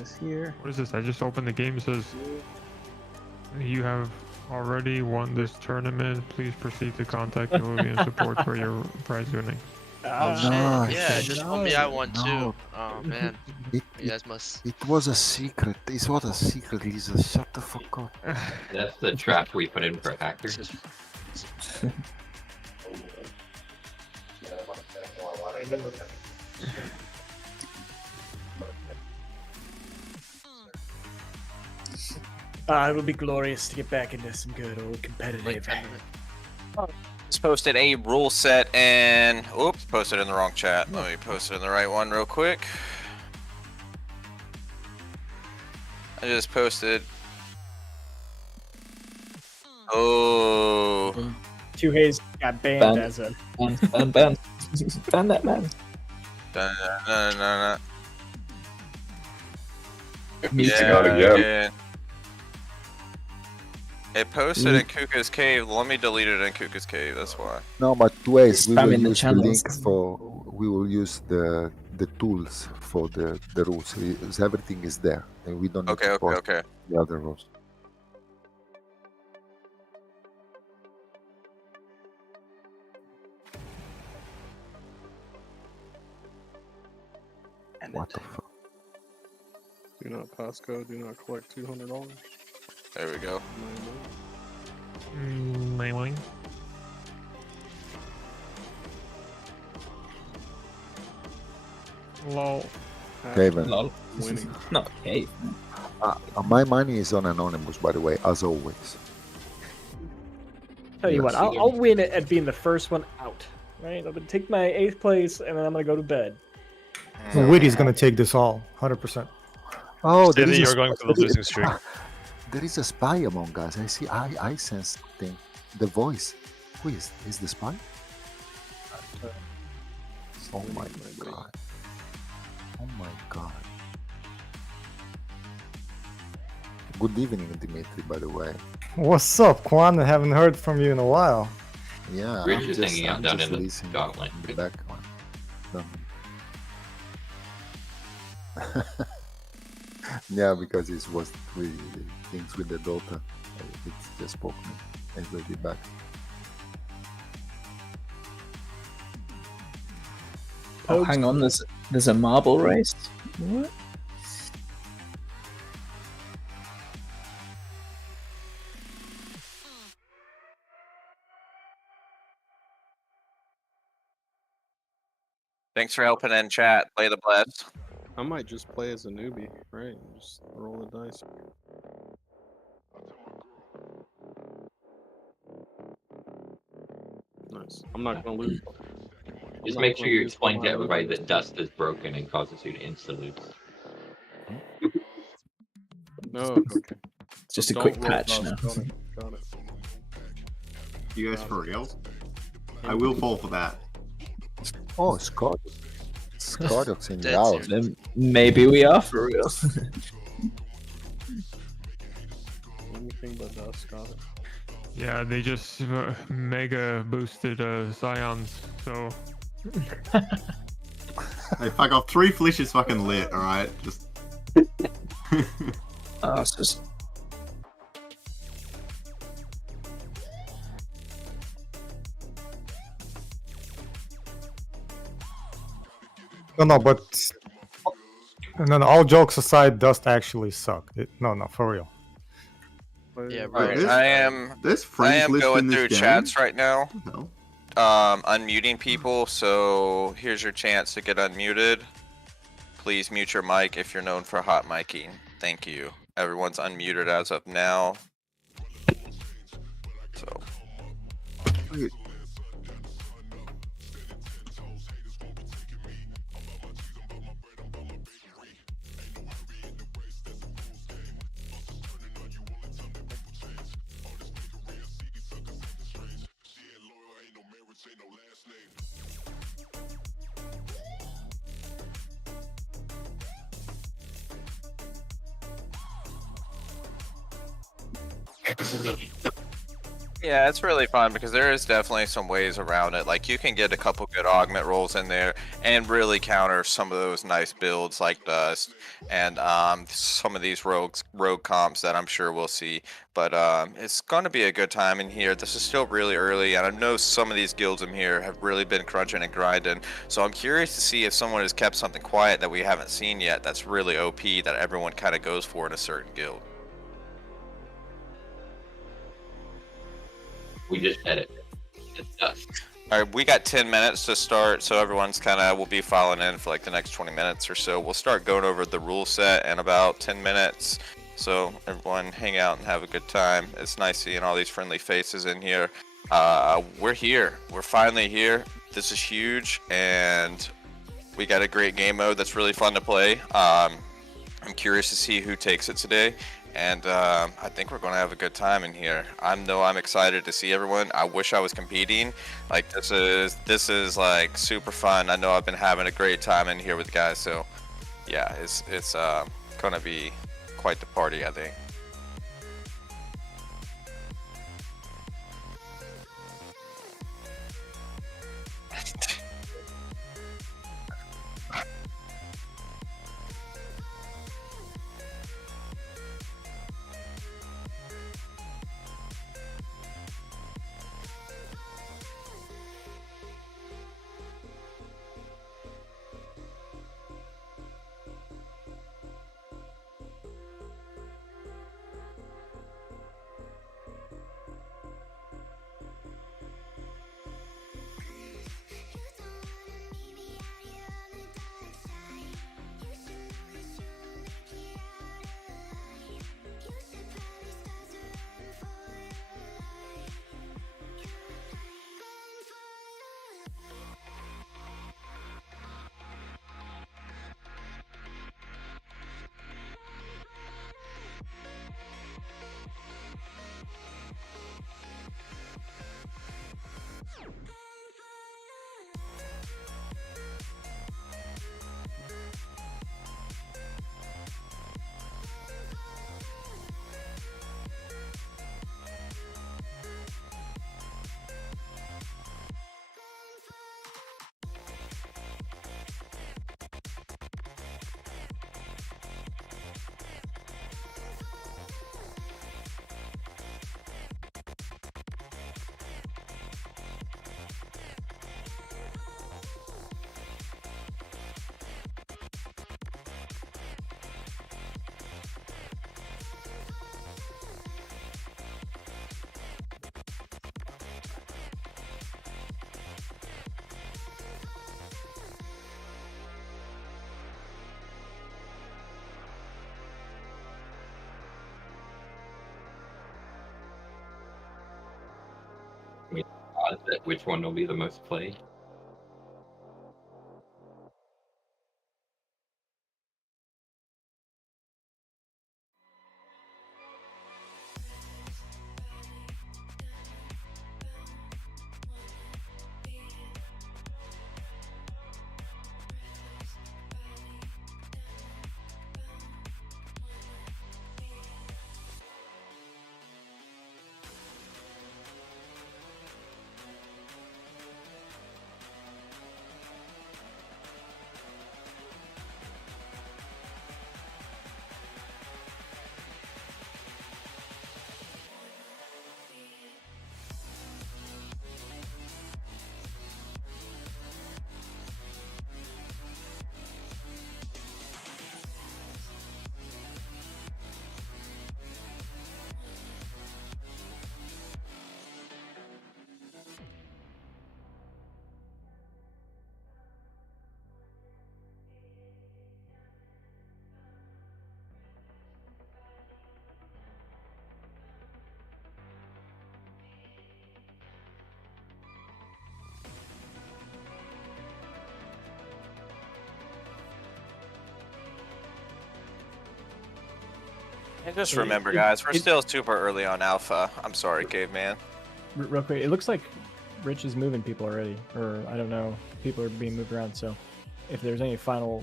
this here. What is this? I just opened the game. It says you have already won this tournament. Please proceed to contact Illuvium support for your prize winning. Oh shit! nice. Yeah, just told me I won No. too. Oh man, It, you guys must. it was a secret. It was a secret, Lisa. Shut the fuck up. That's the trap we put in for hackers. It would be glorious to get back into some good old competitive. Just posted a rule set and oops, posted in the wrong chat. Let me post it in the right one real quick. I just posted. Oh. Two Hayes got banned as a. Ban that man. No. Yeah. It posted in Kuka's cave. Let me delete it in Kuka's cave. That's why. No, but ways we will Spamming the use the channels. link for. We will use the tools for the rules. Everything is there, and we don't need to post Okay. the other rules. What the fuck? Do not passcode. Do not collect $200. There we go. Mailing. Lol. Kevin. Lol. Winning. Not cave. My money is on Anonymous, by the way, as always. Tell you what, I'll win it at being the first one out. Right? I'm gonna take my 8th place and then I'm gonna go to bed. So Witty's gonna take this all, 100%. Oh, Steady, you're going for the losing streak. There is a spy among us. I see. I sense thing. The voice. Who is the spy? Oh my god. Oh my god. Good evening, Dimitri, by the way. What's up, Quan? I haven't heard from you in a while. Yeah, Rich I'm is just, hanging out I'm down just in the listening gauntlet. in the background. Yeah, because it was really things with the daughter. It just spoke me. I will be back. Oh, hang on. There's a marble race. What? Thanks for helping in chat. Play the blast. I might just play as a newbie, right? Just roll the dice. Nice. I'm not gonna lose. Just make sure you explain to everybody that dust is broken and causes you to insta-lose. No, okay. Just a Don't quick roll patch dust. now. Got it. You guys for reals? I will fall for that. Oh, Scott. Scott's in the That's house. Then maybe we are for real. Anything but dust. Got it. Yeah, they just mega boosted Scions, so. Hey, fuck off. 3 Flish is fucking lit, alright? Just. It's just... No, but all jokes aside, Dust actually suck. No, for real. Yeah, Alright, This- I am There's friends list going in this through game? chats right now. No. Unmuting people, so here's your chance to get unmuted. Please mute your mic if you're known for hot micing. Thank you. Everyone's unmuted as of now. So yeah, it's really fun because there is definitely some ways around it. Like you can get a couple good augment rolls in there, and really counter some of those nice builds like Dust and some of these rogue comps that I'm sure we'll see. But it's going to be a good time in here. This is still really early, and I know some of these guilds in here have really been crunching and grinding. So I'm curious to see if someone has kept something quiet that we haven't seen yet that's really OP that everyone kind of goes for in a certain guild. We just edit. It's Dust. All right, we got 10 minutes to start, so everyone's kind of will be filing in for like the next 20 minutes or so. We'll start going over the rule set in about 10 minutes. So everyone hang out and have a good time. It's nice seeing all these friendly faces in here. We're here. We're finally here. This is huge, and we got a great game mode that's really fun to play. I'm curious to see who takes it today. And I think we're going to have a good time in here. I'm excited to see everyone. I wish I was competing. Like this is like super fun. I know I've been having a great time in here with the guys. So yeah, it's going to be quite the party, I think. Which one will be the most played? And just remember, guys, we're still super early on alpha. I'm sorry, caveman. Real quick, it looks like Rich is moving people already, or I don't know, people are being moved around. So if there's any final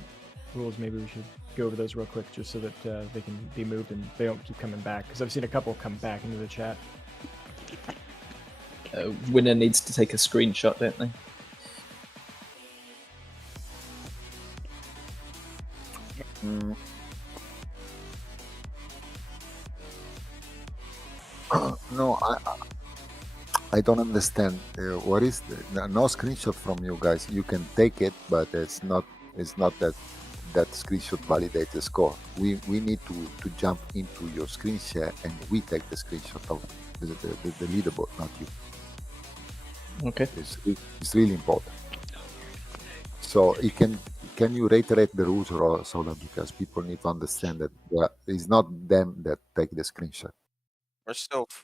rules, maybe we should go over those real quick, just so that they can be moved and they don't keep coming back. Because I've seen a couple come back into the chat. Winner needs to take a screenshot, don't they? No, I don't understand. What is no screenshot from you guys? You can take it, but it's not that screenshot validates the score. We need to jump into your screen share and we take the screenshot of the leaderboard, not you. Okay. It's really important. So can you reiterate the rules or so that because people need to understand that it's not them that take the screenshot.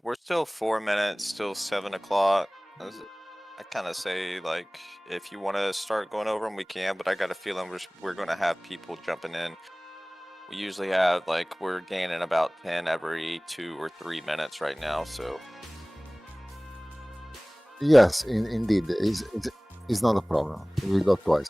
We're still 4 minutes, still 7 o'clock. I kind of say like if you want to start going over them, we can. But I got a feeling we're going to have people jumping in. We usually have like we're gaining about 10 every 2 or 3 minutes right now. So Yes, indeed, it's not a problem. We got twice.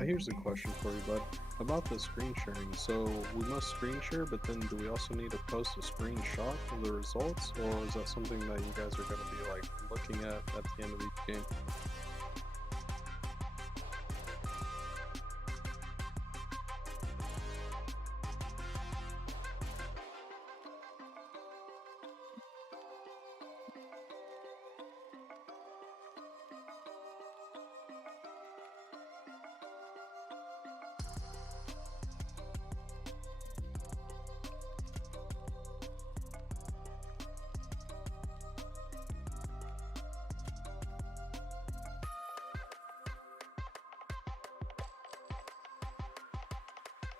Here's a question for you, bud. About the screen sharing. So we must screen share, but then do we also need to post a screenshot of the results, or is that something that you guys are going to be like looking at the end of each game?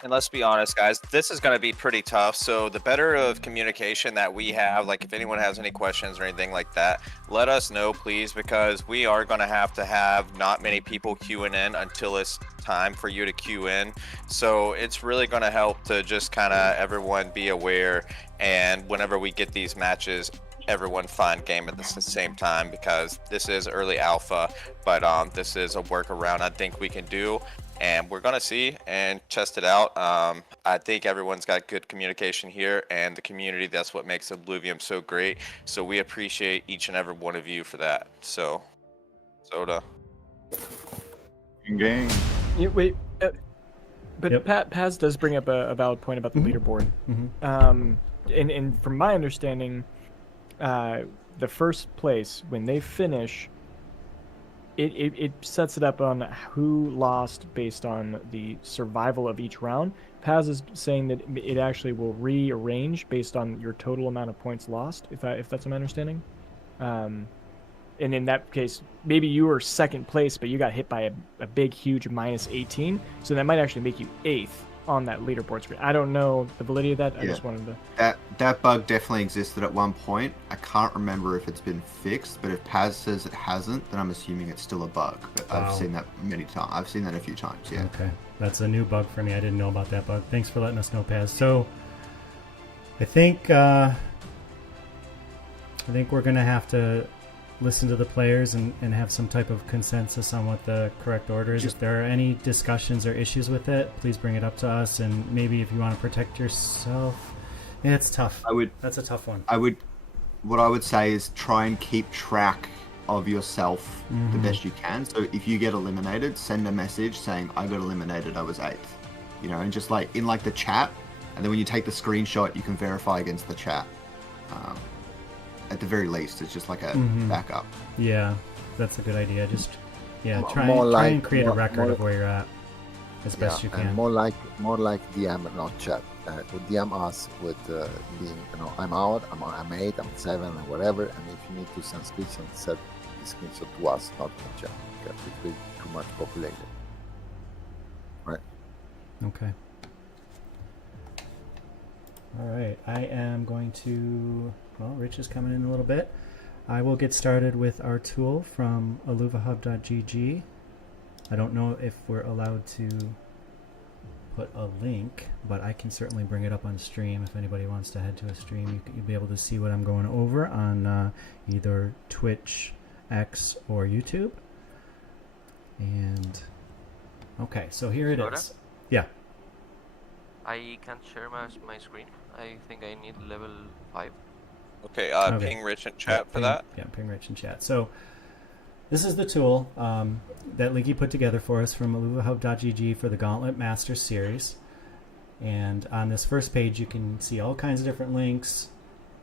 And let's be honest, guys, this is going to be pretty tough. So the better of communication that we have, like if anyone has any questions or anything like that, let us know, please, because we are going to have not many people queuing in until it's time for you to queue in. So it's really going to help to just kind of everyone be aware. And whenever we get these matches, everyone find game at the same time, because this is early alpha, but this is a workaround I think we can do. And we're going to see and test it out. I think everyone's got good communication here, and the community, that's what makes Illuvium so great. So we appreciate each and every one of you for that. So, Soda. Gang. Yeah, wait, but Yep. Paz does bring up a valid point about the leaderboard. And from my understanding, the first place, when they finish, it sets it up on who lost based on the survival of each round. Paz is saying that it actually will rearrange based on your total amount of points lost, if that's my understanding. And in that case, maybe you were second place, but you got hit by a big, huge minus 18, so that might actually make you 8th on that leaderboard screen. I don't know the validity of that. I just wanted to... That bug definitely existed at one point. I can't remember if it's been fixed, but if Paz says it hasn't, then I'm assuming it's still a bug. But I've seen that many times. I've seen that a few times, yeah. Okay, that's a new bug for me. I didn't know about that bug. Thanks for letting us know, Paz. So I think we're gonna have to listen to the players and have some type of consensus on what the correct order is. If there are any discussions or issues with it, please bring it up to us. And maybe if you want to protect yourself, yeah, it's tough. That's a tough one. What I would say is try and keep track of yourself the best you can. So if you get eliminated, send a message saying I got eliminated, I was 8th. You know, and just like in like the chat, and then when you take the screenshot, you can verify against the chat. At the very least, it's just like a backup. Yeah, that's a good idea. Just try Like, and create a record of where you're at as best you can. And more like DM, not chat. DM us with being, I'm out, I'm 8, I'm 7, or whatever. And if you need to send screenshots, send the screenshot to us, not in chat, because it will be too much populated. Right. Okay. All right, I am going to... Well, Rich is coming in a little bit. I will get started with our tool from illuvahub.gg. I don't know if we're allowed to put a link, but I can certainly bring it up on stream. If anybody wants to head to a stream, you'll be able to see what I'm going over on either Twitch, X, or YouTube. And okay, so here it is. Yeah. I can't share my screen. I think I need level 5. Okay, ping Rich in chat for that. Yeah, ping Rich in chat. So this is the tool that Leaky put together for us from illuvahub.gg for the Gauntlet Master Series. And on this first page, you can see all kinds of different links.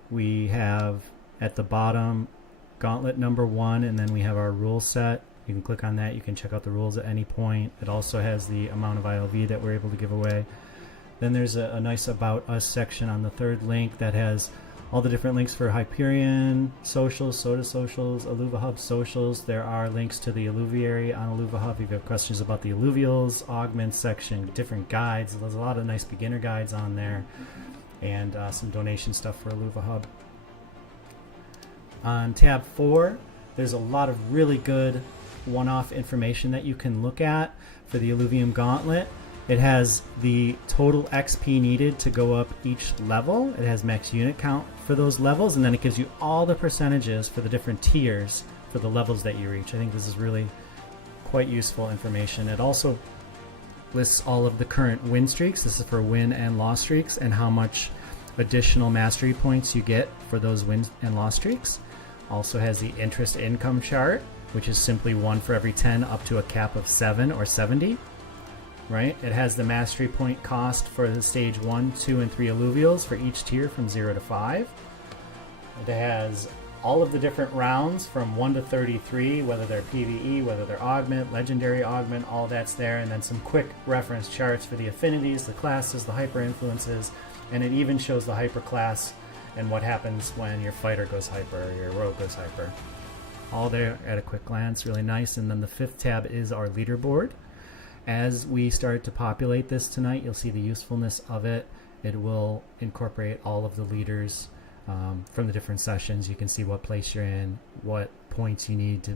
We have at the bottom Gauntlet number 1, and then we have our rule set. You can click on that. You can check out the rules at any point. It also has the amount of ILV that we're able to give away. Then there's a nice About Us section on the third link that has all the different links for Hyperion socials, Soda socials, Illuvahub socials. There are links to the Illuviary on Illuvahub. If you have questions about the Illuvials, Augments section, different guides. There's a lot of nice beginner guides on there, and some donation stuff for Illuvahub. On tab 4, there's a lot of really good one-off information that you can look at for the Illuvium Gauntlet. It has the total XP needed to go up each level. It has max unit count for those levels, and then it gives you all the percentages for the different tiers for the levels that you reach. I think this is really quite useful information. It also lists all of the current win streaks. This is for win and loss streaks, and how much additional mastery points you get for those win and loss streaks. Also has the interest income chart, which is simply 1 for every 10 up to a cap of 7 or 70. Right? It has the mastery point cost for the stage 1, 2, and 3 alluvials for each tier from 0 to 5. It has all of the different rounds from 1 to 33, whether they're PvE, whether they're augment, legendary augment, all that's there, and then some quick reference charts for the affinities, the classes, the hyper influences, and it even shows the hyper class and what happens when your fighter goes hyper or your rogue goes hyper. All there at a quick glance, really nice. And then the 5th tab is our leaderboard. As we start to populate this tonight, you'll see the usefulness of it. It will incorporate all of the leaders from the different sessions. You can see what place you're in, what points you need to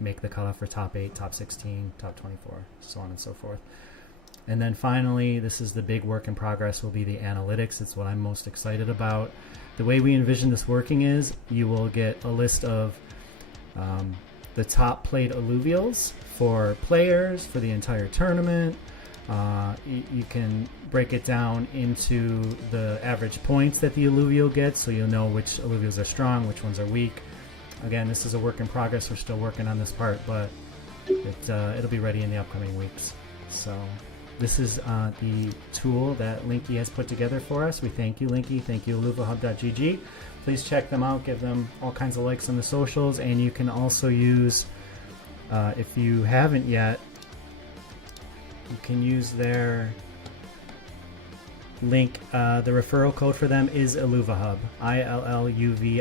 make the cutoff for top 8, top 16, top 24, so on and so forth. And then finally, this is the big work in progress, will be the analytics. It's what I'm most excited about. The way we envision this working is you will get a list of the top played alluvials for players for the entire tournament. You can break it down into the average points that the alluvial gets, so you'll know which alluvials are strong, which ones are weak. Again, this is a work in progress. We're still working on this part, but it'll be ready in the upcoming weeks. So this is the tool that Linky has put together for us. We thank you, Linky. Thank you, illuvahub.gg. Please check them out. Give them all kinds of likes on the socials, and you can also use, if you haven't yet, you can use their link. The referral code for them is Illuvahub, ILLUVIHUB.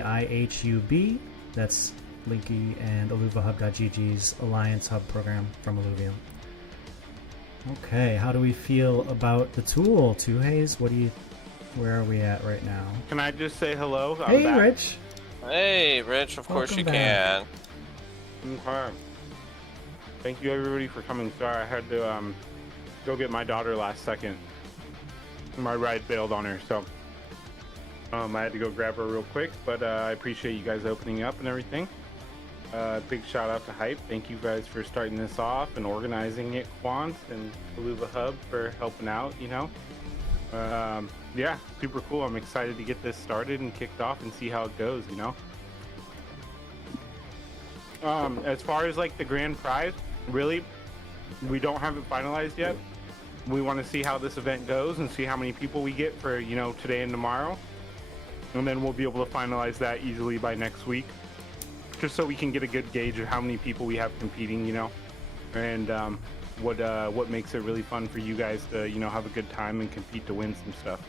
That's Linky and illuvahub.gg's Alliance Hub program from Illuvium. Okay, how do we feel about the tool, Tuhays? Where are we at right now? Can I just say hello? I'm Hey, back. Rich. Hey, Rich, of course you can. Okay. Thank you everybody for coming. Sorry, I had to go get my daughter last second. My ride bailed on her, so I had to go grab her real quick. But I appreciate you guys opening up and everything. Big shout out to Hype. Thank you guys for starting this off and organizing it, Quant and Illuva Hub for helping out. You know, yeah, super cool. I'm excited to get this started and kicked off and see how it goes. You know. As far as like the grand prize, really, we don't have it finalized yet. We want to see how this event goes and see how many people we get for, you know, today and tomorrow. And then we'll be able to finalize that easily by next week. Just so we can get a good gauge of how many people we have competing, you know. And what makes it really fun for you guys to, you know, have a good time and compete to win some stuff.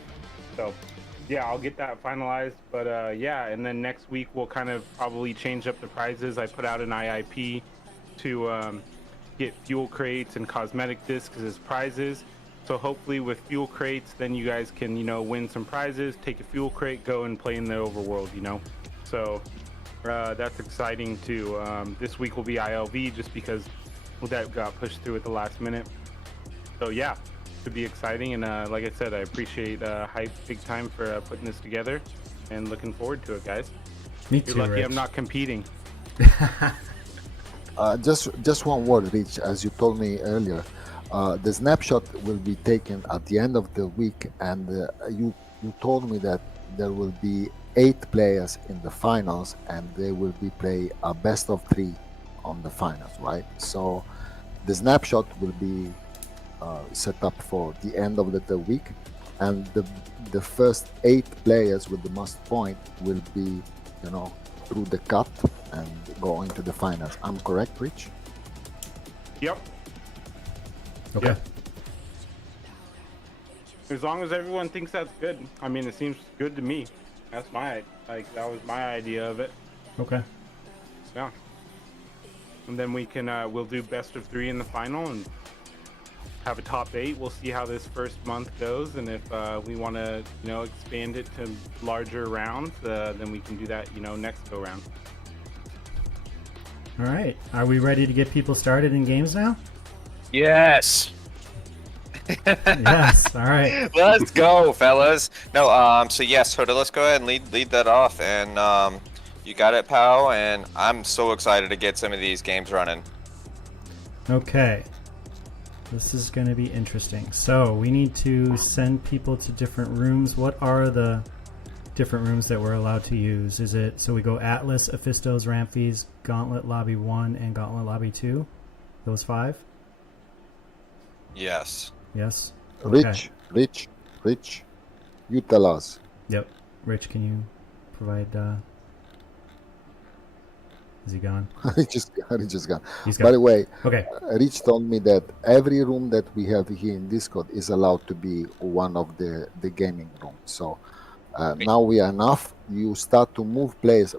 So yeah, I'll get that finalized. But yeah, and then next week we'll kind of probably change up the prizes. I put out an IIP to get fuel crates and cosmetic discs as prizes. So hopefully with fuel crates, then you guys can, you know, win some prizes, take a fuel crate, go and play in the overworld, you know. So that's exciting too. This week will be ILV just because that got pushed through at the last minute. So yeah, should be exciting. And like I said, I appreciate Hype big time for putting this together and looking forward to it, guys. Me You're too, lucky Rich. I'm not competing. Just one word, Rich. As you told me earlier, the snapshot will be taken at the end of the week, and you told me that there will be 8 players in the finals, and they will be play a best of 3 on the finals, right? So the snapshot will be set up for the end of the week, and the first 8 players with the most point will be, you know, through the cut and go into the finals. I'm correct, Rich? Yep. Okay. Yeah. As long as everyone thinks that's good. I mean, it seems good to me. That's that was my idea of it. Okay. Yeah. And then we can we'll do best of 3 in the final and have a top 8. We'll see how this first month goes, and if we want to, you know, expand it to larger rounds, then we can do that, you know, next go round. All right. Are we ready to get people started in games now? Yes. Yes. All right. Let's go, fellas. No, so yes, Hoda, let's go ahead and lead that off. And you got it, pal. And I'm so excited to get some of these games running. Okay. This is going to be interesting. So we need to send people to different rooms. What are the different rooms that we're allowed to use? Is it so we go Atlas, Ophistos, Ramphis, Gauntlet Lobby 1, and Gauntlet Lobby 2? Those 5? Yes. Yes. Okay. Rich, you tell us. Yep. Rich, can you provide? Is he gone? Rich is gone. He's By gone. the way, Okay. Rich told me that every room that we have here in Discord is allowed to be one of the gaming rooms. So now we are enough. You start to move players.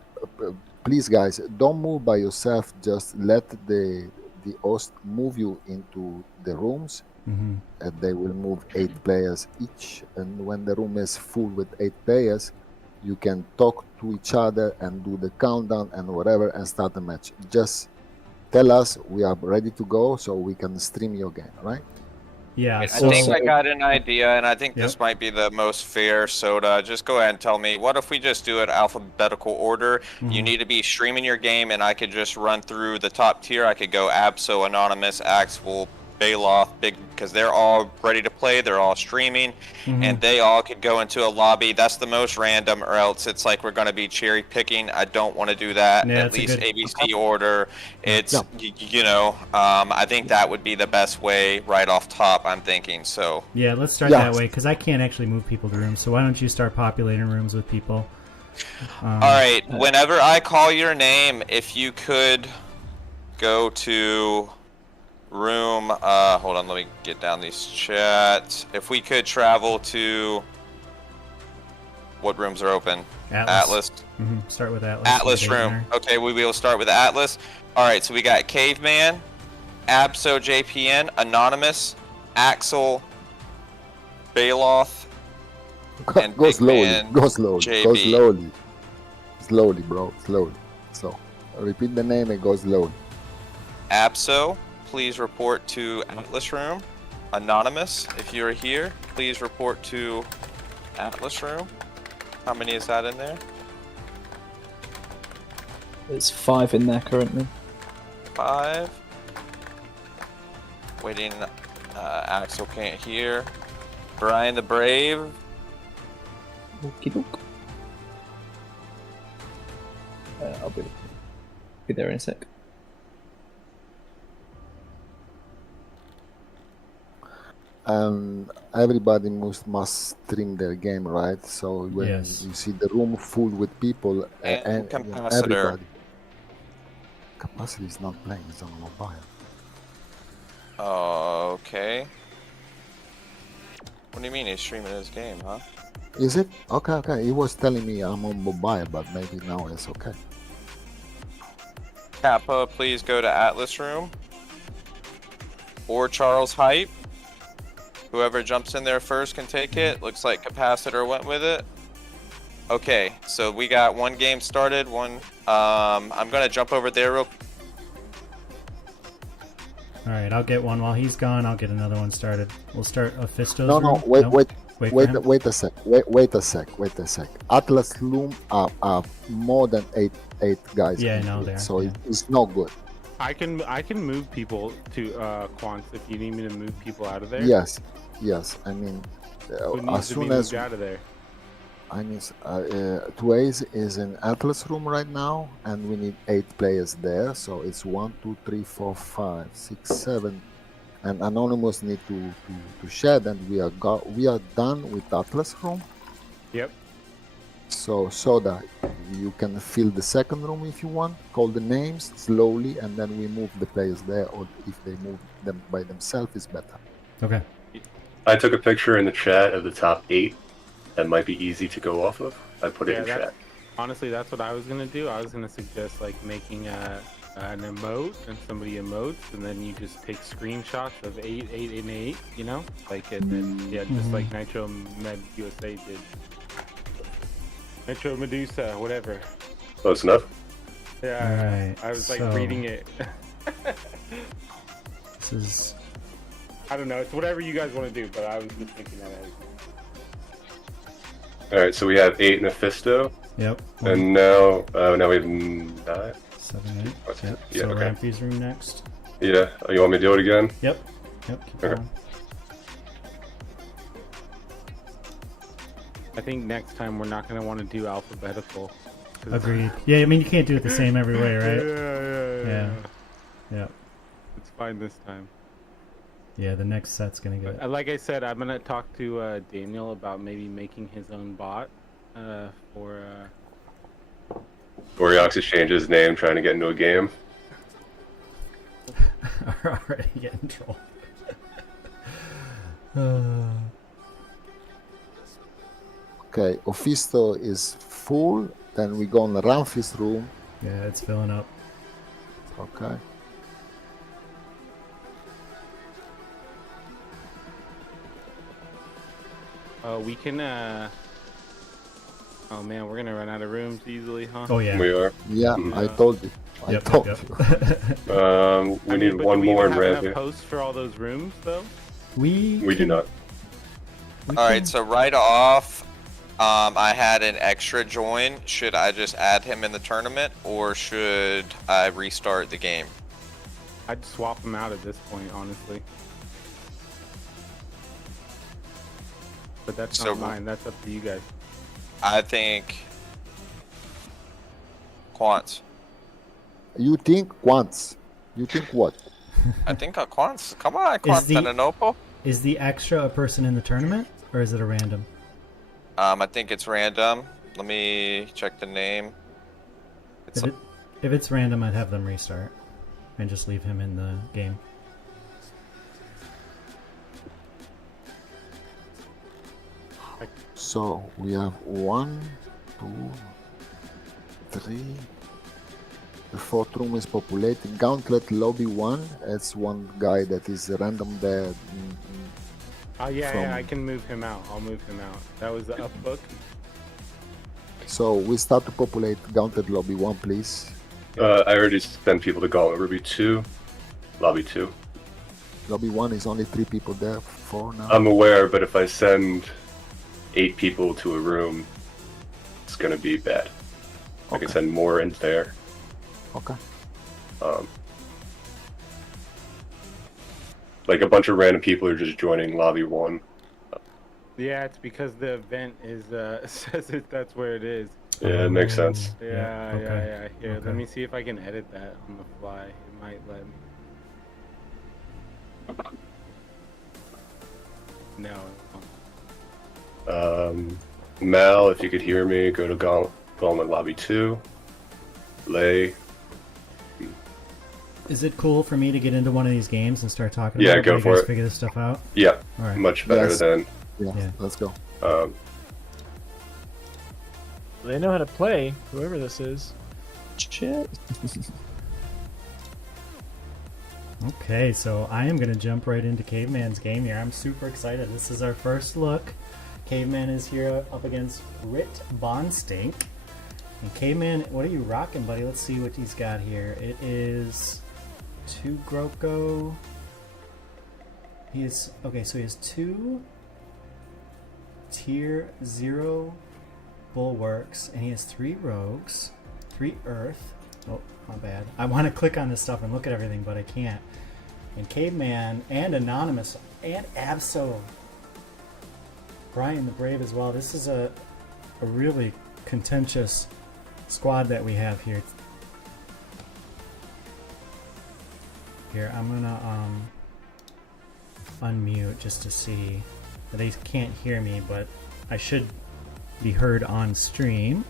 Please, guys, don't move by yourself. Just let the host move you into the rooms. Mm-hmm. And they will move 8 players each. And when the room is full with 8 players, you can talk to each other and do the countdown and whatever and start the match. Just tell us we are ready to go so we can stream your game, right? Yeah. I think I got an idea, and I think this might be the most fair. Soda, just go ahead and tell me, what if we just do it alphabetical order? You need to be streaming your game, and I could just run through the top tier. I could go Abso, Anonymous, Axel, Bailoff, because they're all ready to play, they're all streaming, and they all could go into a lobby. That's the most random, or else it's like we're going to be cherry picking. I don't want to do that. Yeah, At least ABC order. It's I think that would be the best way right off top, I'm thinking. So yeah, let's start that way, because I can't actually move people to rooms. So why don't you start populating rooms with people? all right, whenever I call your name, if you could go to room, hold on, let me get down these chats. If we could travel to, what rooms are open? Atlas. Start with Atlas. Atlas room. Okay, we will start with Atlas. All right, so we got Caveman, Abso JPN, Anonymous, Axel, Bailoff, and Go Big slowly. Man Go slowly. JB. Go slowly. Slowly, bro. Slowly. So repeat the name and go slowly. Abso, please report to Atlas room. Anonymous, if you're here, please report to Atlas room. How many is that in there? There's 5 in there currently. 5. Waiting. Axel can't hear. Brian the Brave. Okie doke. I'll be there in a sec. Everybody must stream their game, right? So when you see the room full with people and Capacitor. everybody. Capacitor is not playing, it's on mobile. Okay. What do you mean he's streaming his game, huh? Is it? Okay. He was telling me I'm on mobile, but maybe now it's okay. Kappa, please go to Atlas room. Or Charles Hype. Whoever jumps in there first can take it. Looks like Capacitor went with it. Okay, so we got one game started. I'm gonna jump over there real. All right, I'll get one while he's gone. I'll get another one started. We'll start Ophistos. No, wait a sec. Atlas room are more than eight guys. Yeah, I know there. So it's not good. I can move people to Quants if you need me to move people out of there. Yes. I mean, Who needs as to soon be as moved out of there? I mean, Tuaze is in Atlas room right now, and we need 8 players there. So it's 1, 2, 3, 4, 5, 6, 7, and Anonymous need to shed, and we are done with Atlas room. Yep. So Soda, you can fill the second room if you want. Call the names slowly, and then we move the players there. Or if they move them by themselves, it's better. Okay. I took a picture in the chat of the top 8. That might be easy to go off of. I put it in chat. Honestly, that's what I was gonna do. I was gonna suggest like making an emote and somebody emotes, and then you just take screenshots of 8, 8, and 8. You know, like and then just like Nitro Med USA did. Nitro Medusa, whatever. Close enough. Yeah, Right, I was like so- reading it. This is. I don't know. It's whatever you guys want to do, but I was just thinking that as. Alright, so we have 8 in Ophisto. Yep. And now we have 9. 7, 8. Yep. Yeah, So okay. Ramphis room next. Yeah. You want me to do it again? Yep. Yep, keep Okay. going. I think next time we're not going to want to do alphabetical. 'cause- Agreed. Yeah, I mean, you can't do it the same every way, right? Yeah. Yeah. It's fine this time. Yeah, the next set's gonna get. Like I said, I'm gonna talk to Daniel about maybe making his own bot for. Oriox has changed his name, trying to get into a game. Already getting trolled. Okay, Ophisto is full. Then we go in the Ramfis room. Yeah, it's filling up. Okay. We can. Oh man, we're gonna run out of rooms easily, huh? Oh yeah. We are. Yeah, I told you. I told you. We need one more in have red enough here. posts for all those rooms though. We do not. All right, so right off, I had an extra join. Should I just add him in the tournament, or should I restart the game? I'd swap them out at this point, honestly. But that's So- not mine. That's up to you guys. I think Quants. You think once. You think what? I think Quants. Come on, Is Constantinople. Is the extra a person in the tournament, or is it a random? I think it's random. Let me check the name. It's If it's random, I'd have them restart and just leave him in the game. So we have 1, 2, 3. The fourth room is populated. Gauntlet lobby 1. It's one guy that is random there. Oh yeah, From- yeah, I can move him out. I'll move him out. That was the up book. So we start to populate Gauntlet lobby 1, please. I already sent people to Gauntlet Ruby 2, Lobby 2. Lobby 1 is only 3 people there. 4 now. I'm aware, but if I send 8 people to a room, it's gonna be bad. I can send more in there. Okay. Like a bunch of random people are just joining Lobby 1. Yeah, it's because the event is says it. That's where it is. Yeah, it makes sense. Yeah, okay. yeah. Here, Okay. let me see if I can edit that on the fly. It might let me. No. it won't. Mal, if you could hear me, go to Gauntlet Lobby 2. Lay. Is it cool for me to get into one of these games and start talking Yeah, about go it? while for you guys it. figure this stuff out? Yeah, All right. much better Yes. than. Yeah, let's go. They know how to play, whoever this is. Shit. Okay, so I am going to jump right into Caveman's game here. I'm super excited. This is our first look. Caveman is here up against Rit Bonstink. And Caveman, what are you rocking, buddy? Let's see what he's got here. It is 2 Groko. He is, okay, so he has 2 Tier 0 Bulwarks, and he has 3 Rogues, 3 Earth. Oh, my bad. I want to click on this stuff and look at everything, but I can't. And Caveman, and Anonymous, and Absol. Brian the Brave as well. This is a really contentious squad that we have here. Here, I'm gonna unmute just to see. They can't hear me, but I should be heard on stream.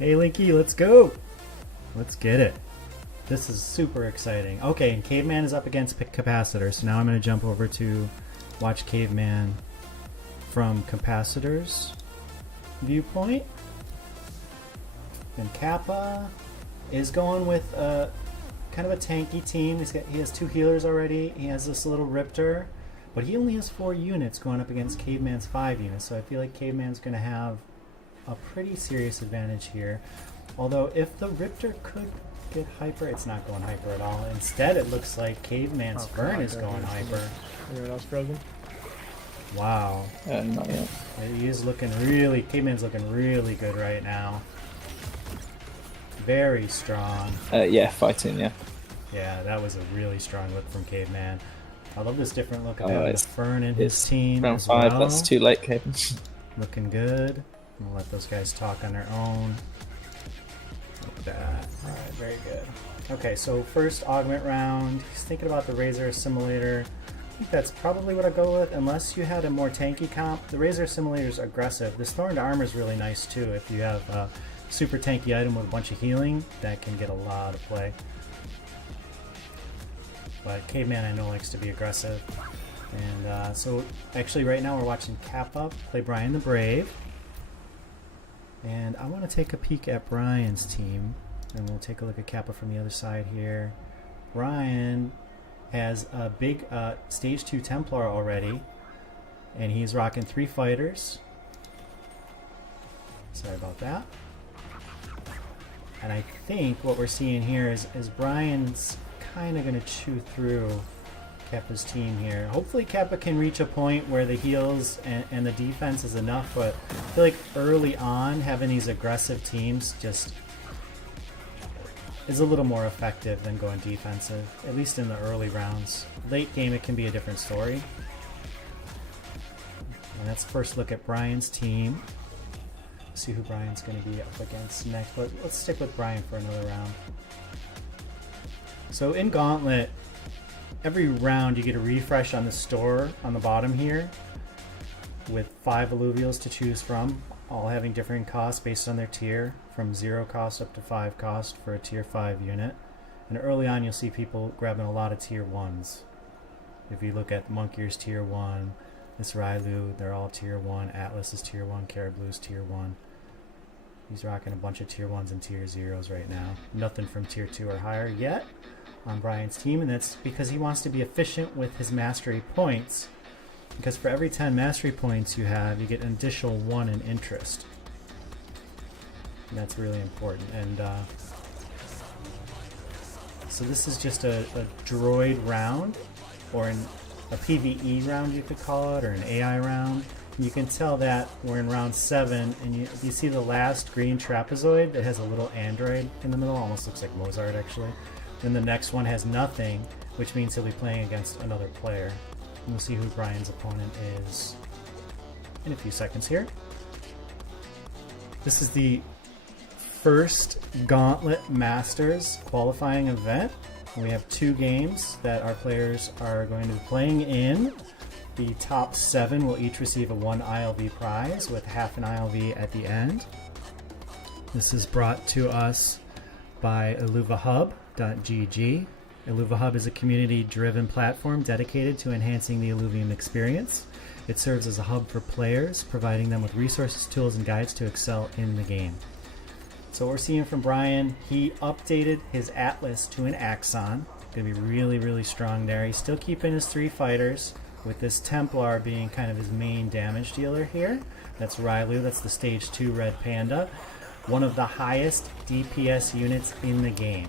Hey Linky, let's go! Let's get it. This is super exciting. Okay, and Caveman is up against Capacitor, so now I'm going to jump over to watch Caveman from Capacitor's viewpoint. And Kappa is going with kind of a tanky team. He has 2 healers already. He has this little Riptor, but he only has 4 units going up against Caveman's 5 units. So I feel like Caveman's going to have a pretty serious advantage here. Although if the Riptor could get hyper, it's not going hyper at all. Instead, it looks like Caveman's Fern is going hyper. Anyone else frozen? Wow. Not yet. He is looking really, Caveman's looking really good right now. Very strong. Yeah, fighting, yeah. Yeah, that was a really strong look from Caveman. I love this different look of Oh, having the it's- Fern in his it's team round as 5, well. that's too late, Kevin. Looking good. We'll let those guys talk on their own. Like that. Alright, very good. Okay, so first augment round. He's thinking about the Razor Assimilator. I think that's probably what I'd go with, unless you had a more tanky comp. The Razor Assimilator is aggressive. This Thorned Armor is really nice too. If you have a super tanky item with a bunch of healing, that can get a lot of play. But Caveman I know likes to be aggressive. And so actually right now we're watching Kappa play Brian the Brave. And I want to take a peek at Brian's team. And we'll take a look at Kappa from the other side here. Brian has a big stage 2 Templar already. And he's rocking 3 fighters. Sorry about that. And I think what we're seeing here is Brian's kind of going to chew through Kappa's team here. Hopefully Kappa can reach a point where the heals and the defense is enough, but I feel like early on having these aggressive teams just is a little more effective than going defensive, at least in the early rounds. Late game it can be a different story. And that's first look at Brian's team. See who Brian's going to be up against next, but let's stick with Brian for another round. So in Gauntlet, every round you get a refresh on the store on the bottom here with 5 alluvials to choose from, all having differing costs based on their tier, from 0 cost up to 5 cost for a tier 5 unit. And early on you'll see people grabbing a lot of tier 1s. If you look at Monk Ear's tier 1, this Rylu, they're all tier 1, Atlas is tier 1, Cariblou's tier 1. He's rocking a bunch of tier 1s and tier 0s right now. Nothing from tier 2 or higher yet on Brian's team, and that's because he wants to be efficient with his mastery points, because for every 10 mastery points you have, you get an additional 1 in interest. And that's really important. And so this is just a droid round, or a PvE round you could call it, or an AI round. You can tell that we're in round 7, and you see the last green trapezoid that has a little android in the middle, almost looks like Mozart actually. Then the next one has nothing, which means he'll be playing against another player. And we'll see who Brian's opponent is in a few seconds here. This is the first Gauntlet Masters qualifying event. We have 2 games that our players are going to be playing in. The top 7 will each receive a 1 ILV prize with half an ILV at the end. This is brought to us by illuvahub.gg. IlluvaHub is a community-driven platform dedicated to enhancing the Illuvium experience. It serves as a hub for players, providing them with resources, tools, and guides to excel in the game. So what we're seeing from Brian, he updated his Atlas to an Axon. Going to be really, really strong there. He's still keeping his 3 fighters, with this Templar being kind of his main damage dealer here. That's Rylu, that's the stage 2 Red Panda. One of the highest DPS units in the game.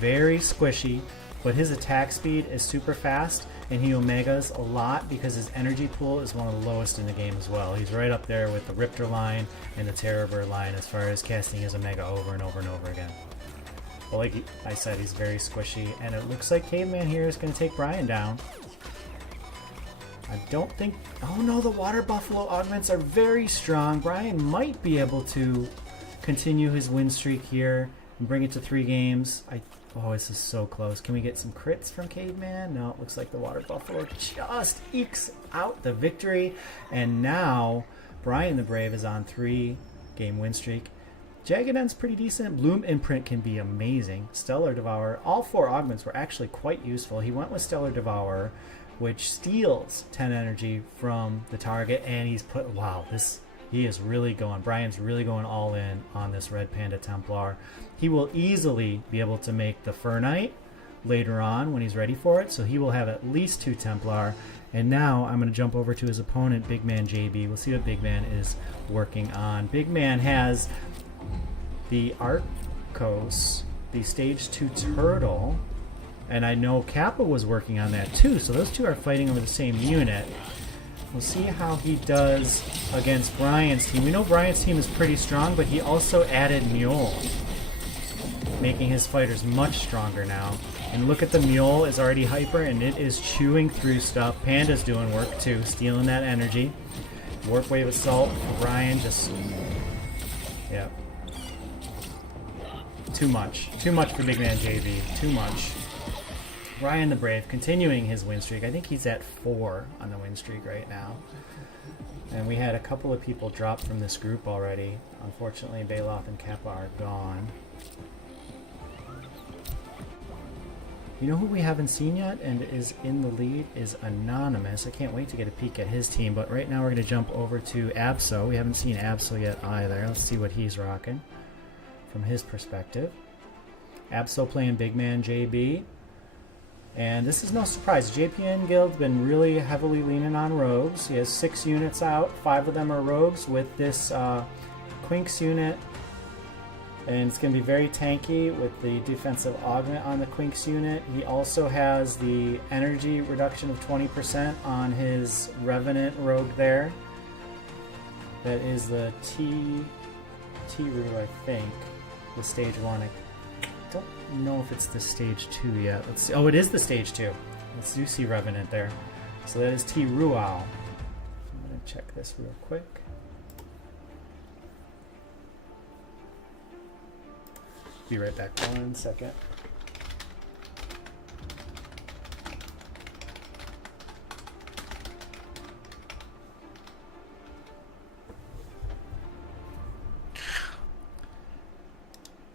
Very squishy, but his attack speed is super fast, and he omegas a lot because his energy pool is one of the lowest in the game as well. He's right up there with the Riptor line and the Terrorbird line as far as casting his omega over and over and over again. But like I said, he's very squishy, and it looks like Caveman here is going to take Brian down. I don't think... Oh no, the Water Buffalo augments are very strong. Brian might be able to continue his win streak here and bring it to 3 games. Oh, this is so close. Can we get some crits from Caveman? No, it looks like the Water Buffalo just ekes out the victory. And now, Brian the Brave is on 3-game win streak. Jagged End's pretty decent. Bloom Imprint can be amazing. Stellar Devourer. All 4 augments were actually quite useful. He went with Stellar Devourer, which steals 10 energy from the target, and he's put... Wow, he is really going... Brian's really going all in on this Red Panda Templar. He will easily be able to make the Fur Knight later on when he's ready for it, so he will have at least 2 Templar. And now I'm going to jump over to his opponent, Big Man JB. We'll see what Big Man is working on. Big Man has the Arcos, the Stage 2 Turtle, and I know Kappa was working on that too, so those 2 are fighting over the same unit. We'll see how he does against Brian's team. We know Brian's team is pretty strong, but he also added Mule, making his fighters much stronger now. And look at the mule is already hyper, and it is chewing through stuff. Panda's doing work too, stealing that energy. Warp Wave Assault, Brian just... Yeah. Too much. Too much for Big Man JV. Too much. Ryan the Brave continuing his win streak. I think he's at 4 on the win streak right now. And we had a couple of people drop from this group already. Unfortunately, Bailoff and Kappa are gone. You know who we haven't seen yet and is in the lead is Anonymous. I can't wait to get a peek at his team, but right now we're going to jump over to Abso. We haven't seen Abso yet either. Let's see what he's rocking from his perspective. Abso playing Big Man JB. And this is no surprise. JPN Guild's been really heavily leaning on rogues. He has 6 units out. 5 of them are rogues with this Quinks unit. And it's going to be very tanky with the defensive augment on the Quinks unit. He also has the energy reduction of 20% on his Revenant rogue there. That is the T-Ru, I think. The stage 1. I don't know if it's the stage 2 yet. Let's see. Oh, it is the stage 2. Let's do see Revenant there. So that is T-Rual. I'm going to check this real quick. Be right back. 1 second.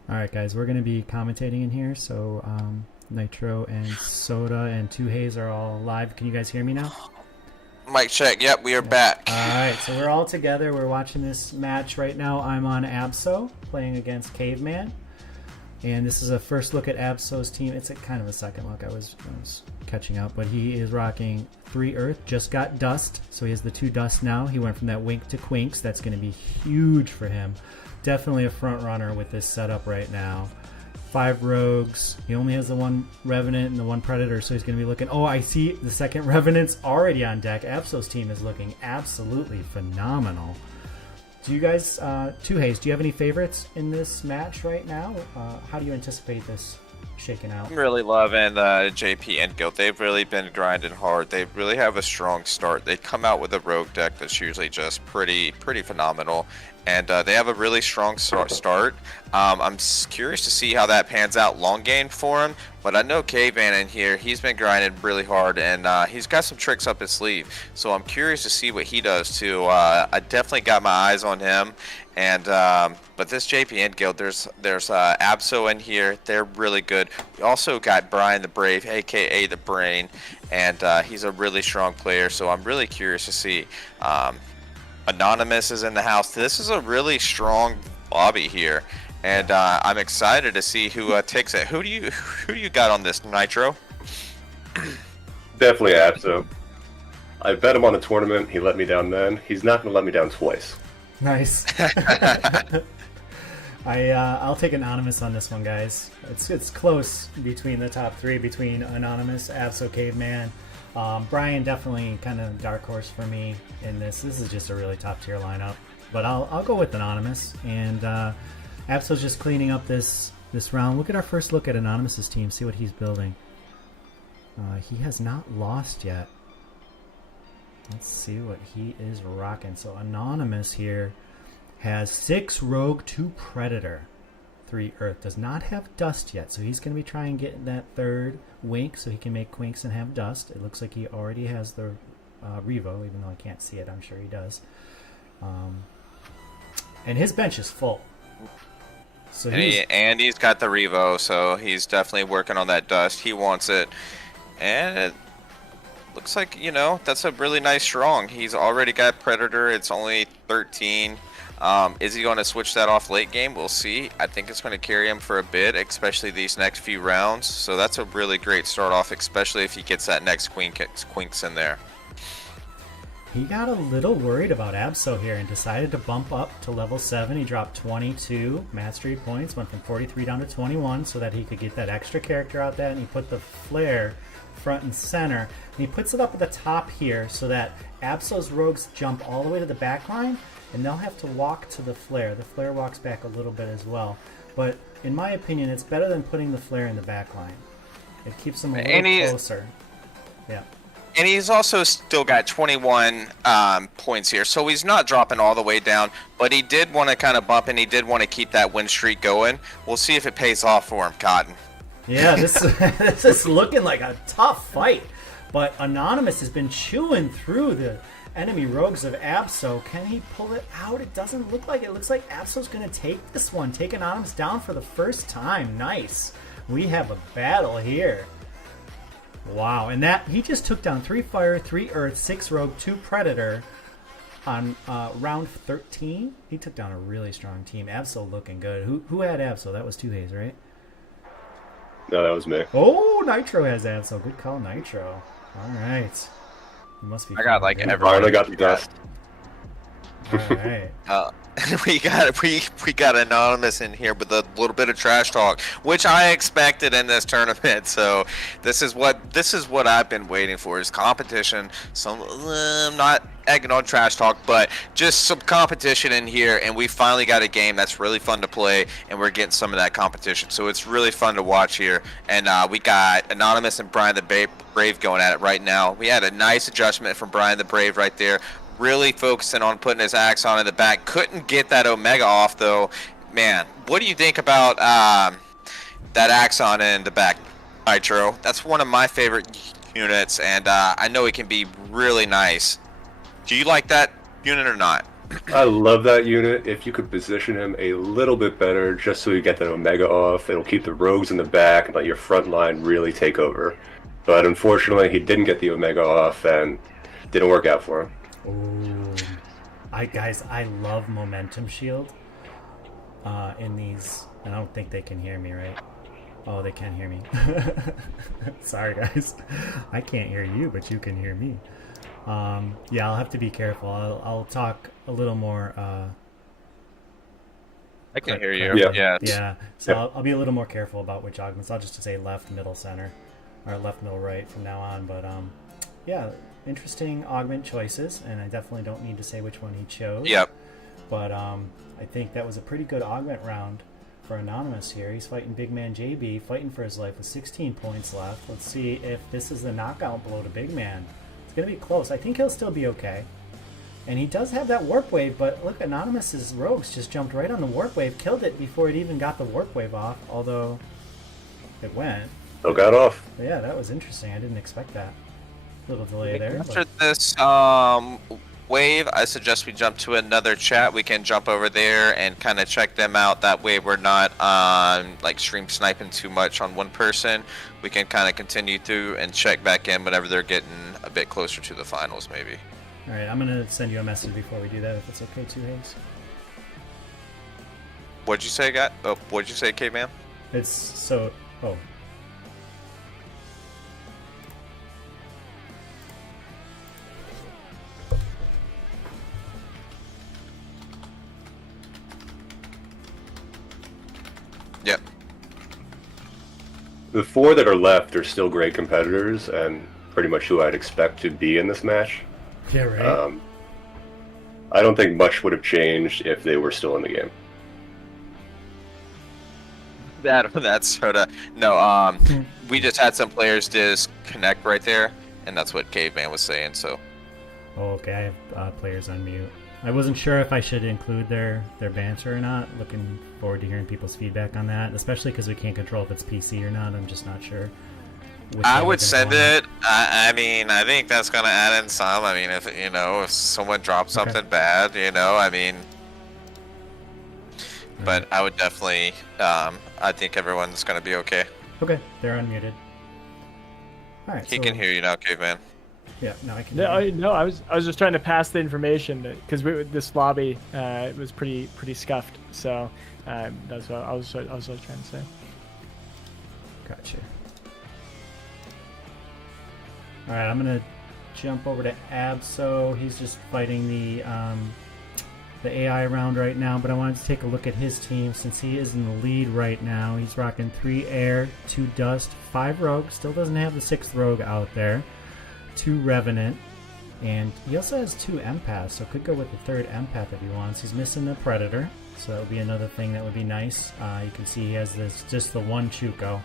Alright guys, we're going to be commentating in here, so Nitro and Soda and 2Haze are all live. Can you guys hear me now? Mic check, yep, we are back. Alright, so we're all together, we're watching this match right now. I'm on Abso, playing against Caveman. And this is a first look at Abso's team. It's a kind of a second look, I was catching up, but he is rocking 3 Earth, just got Dust, so he has the 2 Dust now. He went from that Wink to Quinks, that's going to be huge for him. Definitely a front runner with this setup right now. 5 rogues. He only has the 1 Revenant and the 1 Predator, so he's going to be looking... Oh, I see the second Revenant's already on deck. Abso's team is looking absolutely phenomenal. Do you guys... 2Haze, do you have any favorites in this match right now? How do you anticipate this shaking out? I'm really loving JP and Guild. They've really been grinding hard. They really have a strong start. They come out with a rogue deck that's usually just pretty phenomenal. And they have a really strong start. I'm curious to see how that pans out long game for him. But I know Caveman in here, he's been grinding really hard, and he's got some tricks up his sleeve. So I'm curious to see what he does too. I definitely got my eyes on him. And but this JPN Guild, there's Abso in here. They're really good. We also got Brian the Brave, aka the Brain, and he's a really strong player. So I'm really curious to see. Anonymous is in the house. This is a really strong lobby here, and I'm excited to see who takes it. Who do you got on this, Nitro? Definitely Abso. I bet him on a tournament. He let me down then. He's not going to let me down twice. Nice. I'll take Anonymous on this one, guys. It's close between the top 3, between Anonymous, Abso, Caveman. Brian definitely kind of dark horse for me in this. This is just a really top tier lineup, but I'll go with Anonymous. And Abso's just cleaning up this round. Look at our first look at Anonymous's team. See what he's building. He has not lost yet. Let's see what he is rocking. So Anonymous here has 6 Rogue, 2 Predator, 3 Earth. Does not have Dust yet, so he's going to be trying to get that 3rd Wink so he can make Quinks and have Dust. It looks like he already has the Revo, even though I can't see it. I'm sure he does. And his bench is full. So and he's got the Revo, so he's definitely working on that Dust. He wants it. And it looks like, that's a really nice strong. He's already got Predator. It's only 13. Is he going to switch that off late game? We'll see. I think it's going to carry him for a bit, especially these next few rounds. So that's a really great start off, especially if he gets that next Quinks in there. He got a little worried about Abso here and decided to bump up to level 7. He dropped 22 mastery points, went from 43 down to 21 so that he could get that extra character out there, and he put the flare front and center. And he puts it up at the top here so that Abso's rogues jump all the way to the back line, and they'll have to walk to the flare. The flare walks back a little bit as well. But in my opinion, it's better than putting the flare in the back line. It keeps him a And little closer. Yeah. And he's also still got 21 points here, so he's not dropping all the way down, but he did want to kind of bump, and he did want to keep that win streak going. We'll see if it pays off for him, Cotton. Yeah, this is looking like a tough fight, but Anonymous has been chewing through the enemy rogues of Abso. Can he pull it out? It doesn't look like it. It looks like Abso's going to take this one, take Anonymous down for the first time. Nice. We have a battle here. Wow, and that he just took down 3 Fire, 3 Earth, 6 Rogue, 2 Predator on round 13. He took down a really strong team. Absol looking good. Who had Absol? That was 2Haze, right? No, that was me. Oh, Nitro has Absol. Good call, Nitro. All right. You must be. I got like I everyone. got the dust. All right. we got Anonymous in here with a little bit of trash talk, which I expected in this tournament. So this is what I've been waiting for, is competition. Some not egging on trash talk, but just some competition in here, and we finally got a game that's really fun to play, and we're getting some of that competition. So it's really fun to watch here, and we got Anonymous and Brian the Brave going at it right now. We had a nice adjustment from Brian the Brave right there. Really focusing on putting his Axon in the back. Couldn't get that Omega off, though. Man, what do you think about that Axon in the back, Nitro? That's one of my favorite units, and I know it can be really nice. Do you like that unit or not? I love that unit. If you could position him a little bit better, just so you get that Omega off, it'll keep the rogues in the back and let your front line really take over. But unfortunately, he didn't get the Omega off, and didn't work out for him. Ooh. Guys, I love Momentum Shield in these. I don't think they can hear me, right? Oh, they can hear me. Sorry, guys. I can't hear you, but you can hear me. Yeah, I'll have to be careful. I'll talk a little more. I can hear you. Yeah. So I'll be a little more careful about which augments. I'll just say left, middle, center, or left, middle, right from now on. But yeah. Interesting augment choices, and I definitely don't need to say which one he chose. Yep. But I think that was a pretty good augment round for Anonymous here. He's fighting Big Man JB, fighting for his life with 16 points left. Let's see if this is the knockout blow to Big Man. It's going to be close. I think he'll still be okay. And he does have that warp wave, but look, Anonymous's rogues just jumped right on the warp wave, killed it before it even got the warp wave off, although it went. Still got off. Yeah, that was interesting. I didn't expect that. Little delay there. After this wave, I suggest we jump to another chat. We can jump over there and kind of check them out. That way we're not like stream sniping too much on one person. We can kind of continue through and check back in whenever they're getting a bit closer to the finals, maybe. All right, I'm gonna send you a message before we do that, if it's okay, 2Haze. What'd you say, guy? Oh, what'd you say, Caveman? It's so. Oh. Yep. The 4 that are left are still great competitors, and pretty much who I'd expect to be in this match. Yeah, right. I don't think much would have changed if they were still in the game. That's sorta no. We just had some players disconnect right there, and that's what Caveman was saying. So. Oh, okay, I have players on mute. I wasn't sure if I should include their banter or not. Looking forward to hearing people's feedback on that, especially because we can't control if it's PC or not. I'm just not sure. I would send it. I mean, I think that's gonna add in some. I mean, if someone drops something bad, I mean. But I would definitely. I think everyone's gonna be okay. Okay, they're unmuted. All right. He can hear you now, Caveman. Yeah, no, I can. No, I was just trying to pass the information because this lobby was pretty scuffed. So that's what I was trying to say. Gotcha. All right, I'm gonna jump over to Abso. He's just fighting the AI round right now, but I wanted to take a look at his team since he is in the lead right now. He's rocking 3 air, 2 dust, 5 rogue. Still doesn't have the 6th rogue out there. 2 revenant, and he also has 2 empaths, so could go with the 3rd empath if he wants. He's missing the predator, so that would be another thing that would be nice. You can see he has just the 1 Chuko.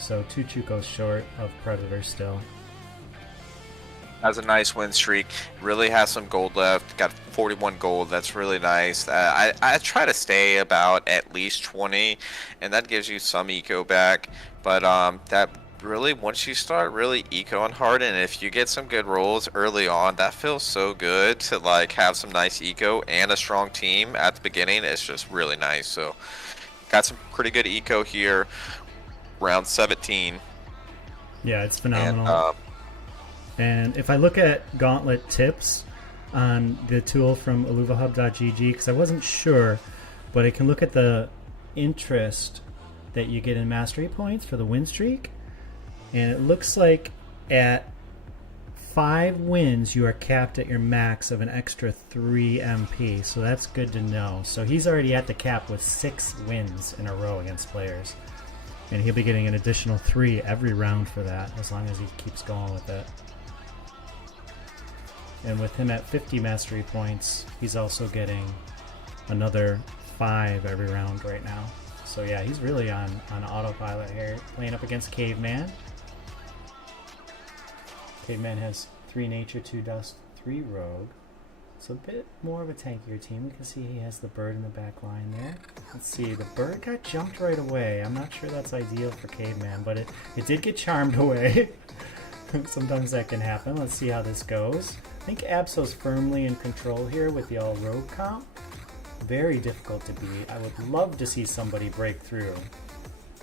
So 2 Chukos short of Predator still. Has a nice win streak. Really has some gold left. Got 41 gold. That's really nice. I try to stay about at least 20, and that gives you some eco back. But that really, once you start really ecoing hard, and if you get some good rolls early on, that feels so good to like have some nice eco and a strong team at the beginning. It's just really nice. So got some pretty good eco here. Round 17. Yeah, it's phenomenal. And if I look at Gauntlet tips on the tool from illuvahub.gg, because I wasn't sure, but I can look at the interest that you get in mastery points for the win streak, and it looks like at 5 wins you are capped at your max of an extra 3 MP, so that's good to know. So he's already at the cap with 6 wins in a row against players, and he'll be getting an additional 3 every round for that, as long as he keeps going with it. And with him at 50 mastery points, he's also getting another 5 every round right now. So yeah, he's really on autopilot here, playing up against Caveman. Caveman has 3 nature, 2 dust, 3 rogue. So a bit more of a tankier team. We can see he has the bird in the back line there. Let's see, the bird got jumped right away. I'm not sure that's ideal for Caveman, but it did get charmed away. Sometimes that can happen. Let's see how this goes. I think Absol's firmly in control here with the all rogue comp. Very difficult to beat. I would love to see somebody break through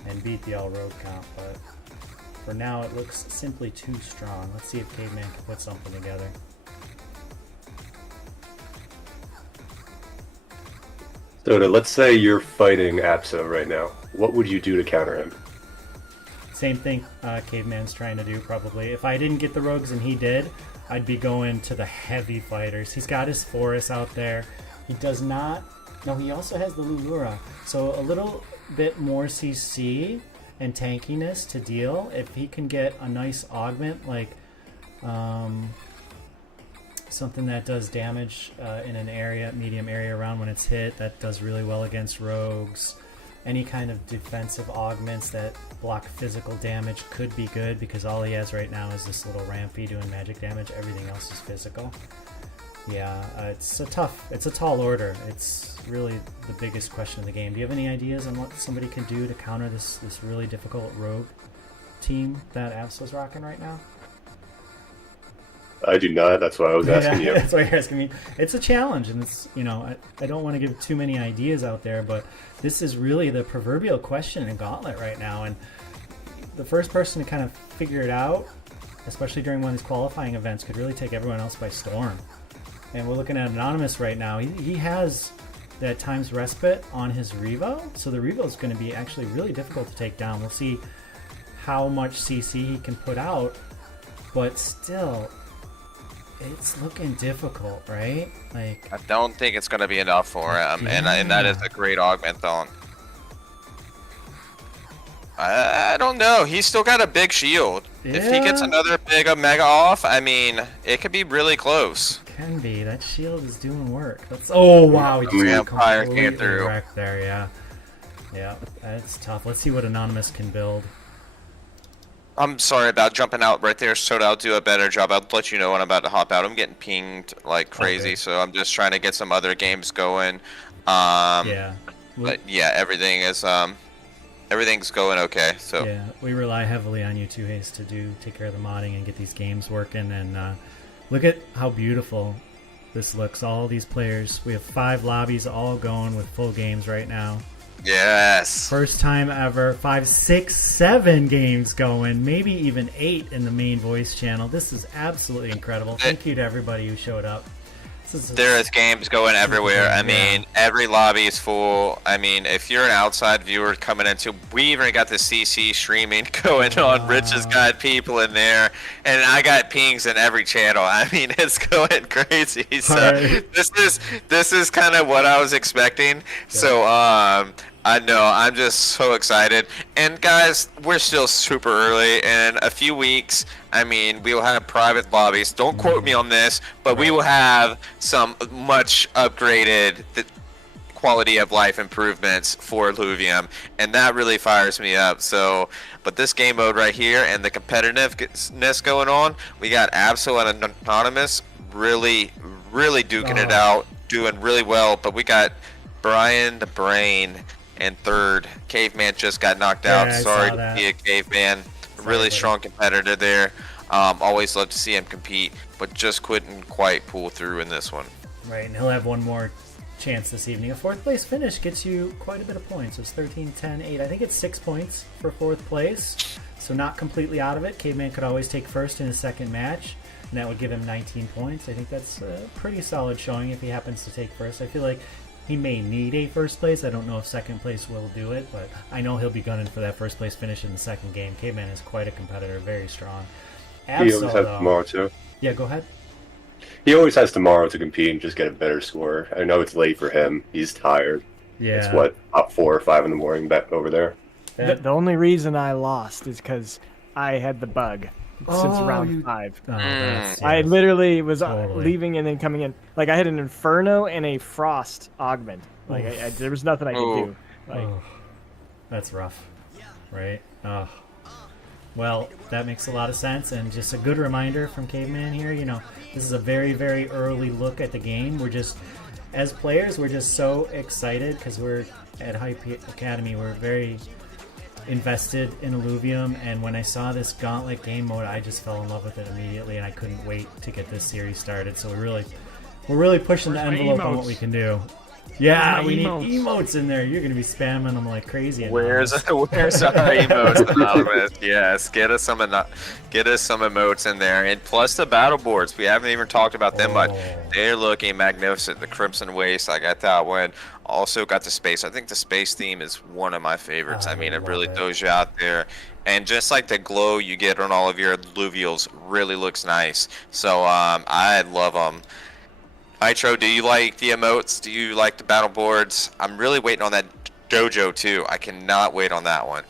and beat the all rogue comp, but for now it looks simply too strong. Let's see if Caveman can put something together. So let's say you're fighting Apso right now. What would you do to counter him? Same thing Caveman's trying to do probably. If I didn't get the rogues and he did, I'd be going to the heavy fighters. He's got his Forest out there. He does not... No, he also has the Lulura. So a little bit more CC and tankiness to deal. If he can get a nice augment, like something that does damage in an area, medium area around when it's hit, that does really well against rogues. Any kind of defensive augments that block physical damage could be good, because all he has right now is this little Rampy doing magic damage. Everything else is physical. Yeah, it's a tall order. It's really the biggest question of the game. Do you have any ideas on what somebody can do to counter this really difficult rogue team that Absol's rocking right now? I do not. That's why I was asking you. That's why you're asking me. It's a challenge, and it's, you know, I don't want to give too many ideas out there, but this is really the proverbial question in Gauntlet right now, and the first person to kind of figure it out, especially during one of these qualifying events, could really take everyone else by storm. And we're looking at Anonymous right now. He has that times respite on his Revo, so the Revo is going to be actually really difficult to take down. We'll see how much CC he can put out, but still, it's looking difficult, right? Like, I don't think it's going to be enough for him, and that is a great augment on. I don't know. He's still got a big shield. Yeah. If he gets another big Omega off, I mean, it could be really close. Can be. That shield is doing work. That's, oh wow, he just Vampire completely came through. wrecked there. Yeah, yeah, that's tough. Let's see what Anonymous can build. I'm sorry about jumping out right there, Soda. I'll do a better job. I'll let you know when I'm about to hop out. I'm getting pinged like crazy, so I'm just trying to get some other games going. Yeah. But yeah, everything's going okay. So yeah, we rely heavily on you two, Hayes, to take care of the modding and get these games working. And look at how beautiful this looks. All these players. We have 5 lobbies all going with full games right now. Yes. First time ever. 5, 6, 7 games going. Maybe even 8 in the main voice channel. This is absolutely incredible. Thank you to everybody who showed up. There is games going everywhere. I mean, every lobby is full. I mean, if you're an outside viewer coming into, we even got the CC streaming going on. Rich has got people in there, and I got pings in every channel. I mean, it's going crazy. So this is kind of what I was expecting. So I know, I'm just so excited. And guys, we're still super early. In a few weeks, I mean, we will have private lobbies. Don't quote me on this, but we will have some much upgraded quality of life improvements for Illuvium, and that really fires me up. So, but this game mode right here and the competitiveness going on, we got Absol and Anonymous really duking it out, doing really well, but we got Brian the Brain in third. Caveman just got knocked out. Sorry to see a Caveman. Really strong competitor there. Always love to see him compete, but just couldn't quite pull through in this one. Right, and he'll have one more chance this evening. A fourth place finish gets you quite a bit of points. It's 13, 10, 8. I think it's 6 points for fourth place, so not completely out of it. Caveman could always take first in his second match, and that would give him 19 points. I think that's a pretty solid showing if he happens to take first. I feel like he may need a first place. I don't know if second place will do it, but I know he'll be gunning for that first place finish in the second game. Caveman is quite a competitor, very strong. He always has tomorrow too. Yeah, go ahead. He always has tomorrow to compete and just get a better score. I know it's late for him. He's tired. Yeah. It's what, up 4 or 5 in the morning back over there. The only reason I lost is because I had the bug since round 5. I literally was leaving and then coming in. Like I had an Inferno and a Frost augment. Like there was nothing I could do. Like, that's rough, right? Well, that makes a lot of sense, and just a good reminder from Caveman here. You know, this is a very, very early look at the game. We're just, as players, we're just so excited because we're at Hype Academy. We're very invested in Illuvium, and when I saw this Gauntlet game mode, I just fell in love with it immediately, and I couldn't wait to get this series started. So we're really pushing the envelope on what we can do. Yeah, we need emotes in there. You're gonna be spamming them like crazy. Where's our emotes, Anonymous? Yes, get us some emotes in there, and plus the battle boards. We haven't even talked about them, but they're looking magnificent. The Crimson Waste, I got that one. Also got the space. I think the space theme is one of my favorites. I mean, it really throws you out there, and just like the glow you get on all of your alluvials really looks nice. So I love them. Nitro, do you like the emotes? Do you like the battle boards? I'm really waiting on that dojo too. I cannot wait on that one.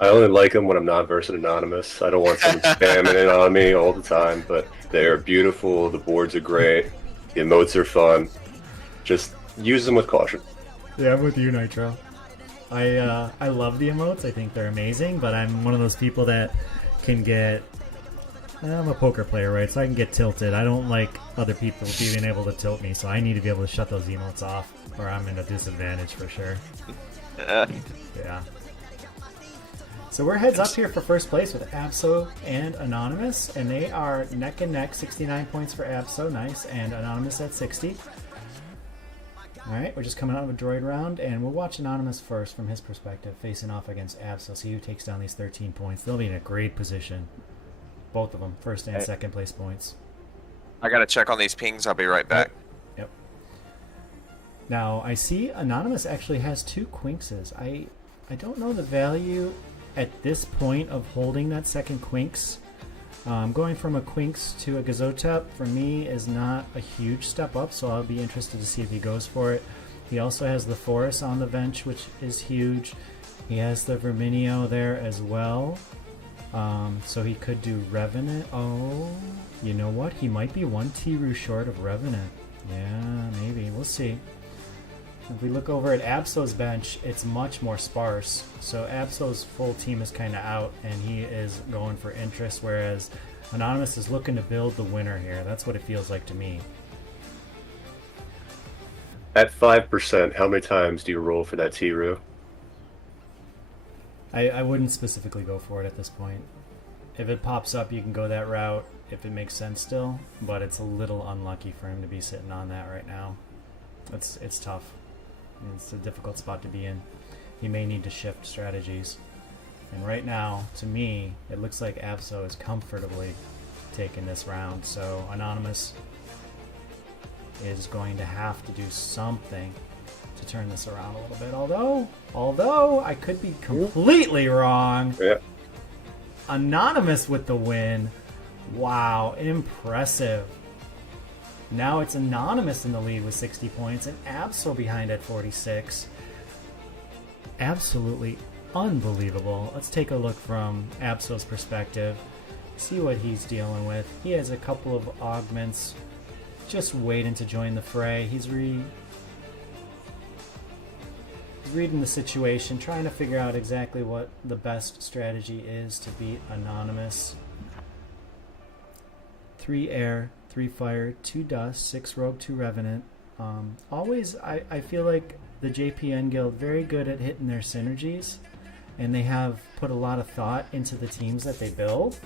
I only like them when I'm not versus Anonymous. I don't want someone spamming it on me all the time, but they're beautiful. The boards are great. The emotes are fun. Just use them with caution. Yeah, I'm with you, Nitro. I love the emotes. I think they're amazing, but I'm one of those people that can get... I'm a poker player, right? So I can get tilted. I don't like other people being able to tilt me, so I need to be able to shut those emotes off, or I'm in a disadvantage for sure. Yeah. So we're heads up here for first place with Abso and Anonymous, and they are neck and neck. 69 points for Abso, nice, and Anonymous at 60. Alright, we're just coming out of a droid round, and we'll watch Anonymous first from his perspective, facing off against Abso. See who takes down these 13 points. They'll be in a great position. Both of them, first and second place points. I gotta check on these pings. I'll be right back. Yep. Now, I see Anonymous actually has 2 Quinkses. I don't know the value at this point of holding that second Quinks. Going from a Quinks to a Gazotep for me is not a huge step up, so I'll be interested to see if he goes for it. He also has the Forest on the bench, which is huge. He has the Verminio there as well. So he could do Revenant. Oh, you know what? He might be 1 Tiru short of Revenant. Yeah, maybe. We'll see. If we look over at Abso's bench, it's much more sparse. So Abso's full team is kind of out, and he is going for interest, whereas Anonymous is looking to build the winner here. That's what it feels like to me. At 5%, how many times do you roll for that Tiru? I wouldn't specifically go for it at this point. If it pops up, you can go that route if it makes sense still, but it's a little unlucky for him to be sitting on that right now. It's tough. It's a difficult spot to be in. He may need to shift strategies. And right now, to me, it looks like Abso is comfortably taking this round, so Anonymous is going to have to do something to turn this around a little bit. Although I could be completely wrong. Yeah. Anonymous with the win. Wow, impressive. Now it's Anonymous in the lead with 60 points and Absol behind at 46. Absolutely unbelievable. Let's take a look from Absol's perspective. See what he's dealing with. He has a couple of augments just waiting to join the fray. reading the situation, trying to figure out exactly what the best strategy is to beat Anonymous. 3 air, 3 fire, 2 dust, 6 rogue, 2 revenant. Always, I feel like the JPN guild very good at hitting their synergies, and they have put a lot of thought into the teams that they build.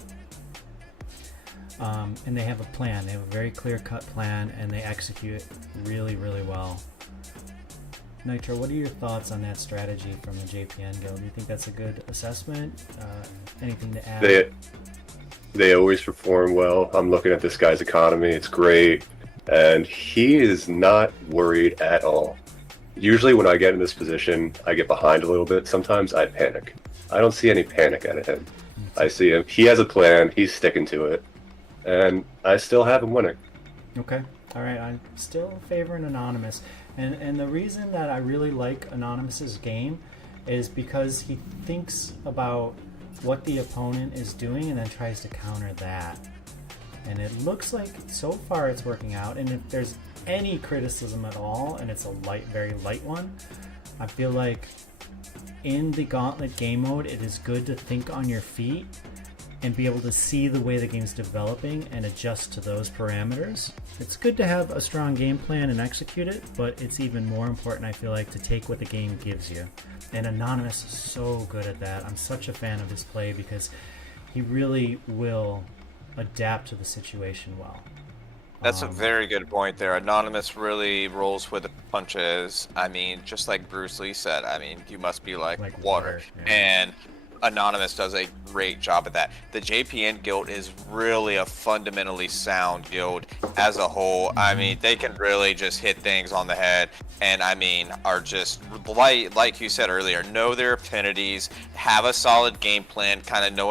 And they have a plan. They have a very clear-cut plan, and they execute it really, really well. Nitro, what are your thoughts on that strategy from the JPN guild? Do you think that's a good assessment? Anything to add? They always perform well. I'm looking at this guy's economy. It's great. And he is not worried at all. Usually when I get in this position, I get behind a little bit. Sometimes I panic. I don't see any panic out of him. I see him. He has a plan. He's sticking to it. And I still have him winning. Okay. All right. I'm still favoring Anonymous. And the reason that I really like Anonymous's game is because he thinks about what the opponent is doing and then tries to counter that. And it looks like so far it's working out. And if there's any criticism at all, and it's a very light one, I feel like in the Gauntlet game mode, it is good to think on your feet and be able to see the way the game's developing and adjust to those parameters. It's good to have a strong game plan and execute it, but it's even more important, I feel like, to take what the game gives you. And Anonymous is so good at that. I'm such a fan of his play because he really will adapt to the situation well. That's a very good point there. Anonymous really rolls with the punches. I mean, just like Bruce Lee said, I mean, you must be like water. Yeah. And Anonymous does a great job at that. The JPN guild is really a fundamentally sound guild as a whole. I mean, they can really just hit things on the head, and I mean, are just like you said earlier, know their affinities, have a solid game plan, kind of know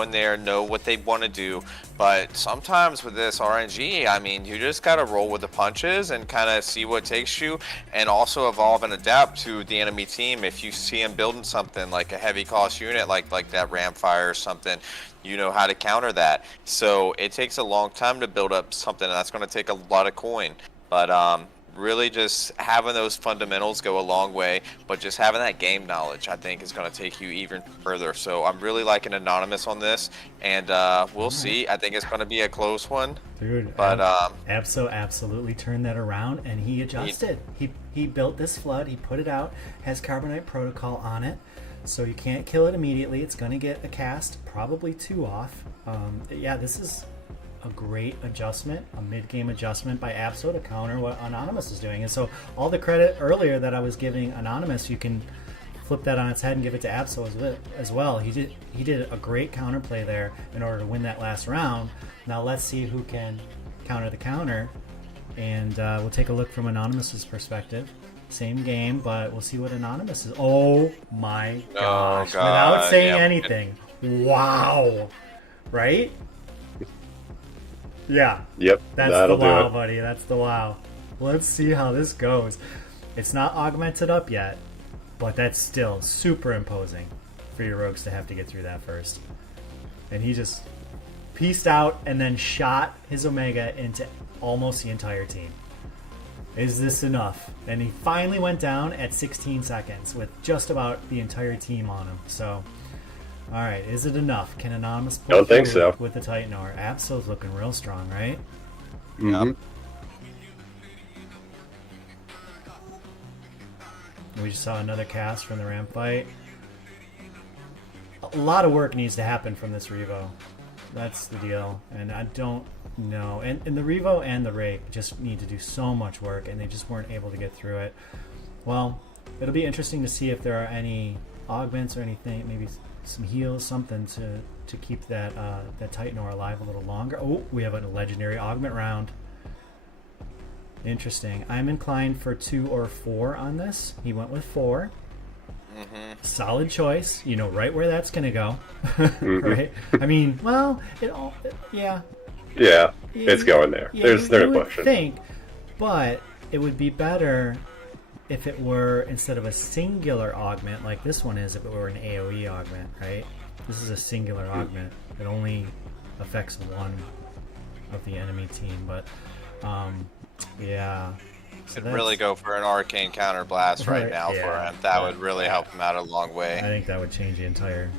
what they want to do. But sometimes with this RNG, I mean, you just gotta roll with the punches and kind of see what takes you, and also evolve and adapt to the enemy team. If you see them building something like a heavy cost unit, like that Ramfire or something, you know how to counter that. So it takes a long time to build up something, and that's going to take a lot of coin. But really just having those fundamentals go a long way, but just having that game knowledge, I think, is going to take you even further. So I'm really liking Anonymous on this, and we'll see. I think it's going to be a close one. Dude, but Abso absolutely turned that around, and he adjusted. He built this flood, he put it out, has Carbonite Protocol on it, so you can't kill it immediately. It's going to get a cast, probably 2 off. Yeah, this is a great adjustment, a mid-game adjustment by Abso to counter what Anonymous is doing. And so all the credit earlier that I was giving Anonymous, you can flip that on its head and give it to Abso as well. He did a great counterplay there in order to win that last round. Now let's see who can counter the counter, and we'll take a look from Anonymous's perspective. Same game, but we'll see what Anonymous is. Oh my gosh. Without saying anything. Wow. Right? Yeah. Yep. That's the wow, buddy. That's the wow. Let's see how this goes. It's not augmented up yet, but that's still super imposing for your rogues to have to get through that first. And he just pieced out and then shot his Omega into almost the entire team. Is this enough? And he finally went down at 16 seconds with just about the entire team on him. So, all right, is it enough? Can Anonymous pull Don't think so. with the Titan Or? Absol's looking real strong, right? Mm-hmm. We just saw another cast from the Ram fight. A lot of work needs to happen from this Revo. That's the deal. And I don't know. And the Revo and the Rake just need to do so much work, and they just weren't able to get through it. Well, it'll be interesting to see if there are any augments or anything, maybe some heals, something to keep that Titan Or alive a little longer. Oh, we have a legendary augment round. Interesting. I'm inclined for 2 or 4 on this. He went with 4. Mm-hmm. Solid choice. You know right where that's gonna go. Right? I mean, well, yeah. Yeah, it's going there. Yeah, There's no would question. think, but it would be better if it were, instead of a singular augment like this one is, if it were an AoE augment, right? This is a singular augment. It only affects one of the enemy team, but yeah. Could really go for an arcane counter blast right now for him. That would really help him out a long way. I think that would change the entire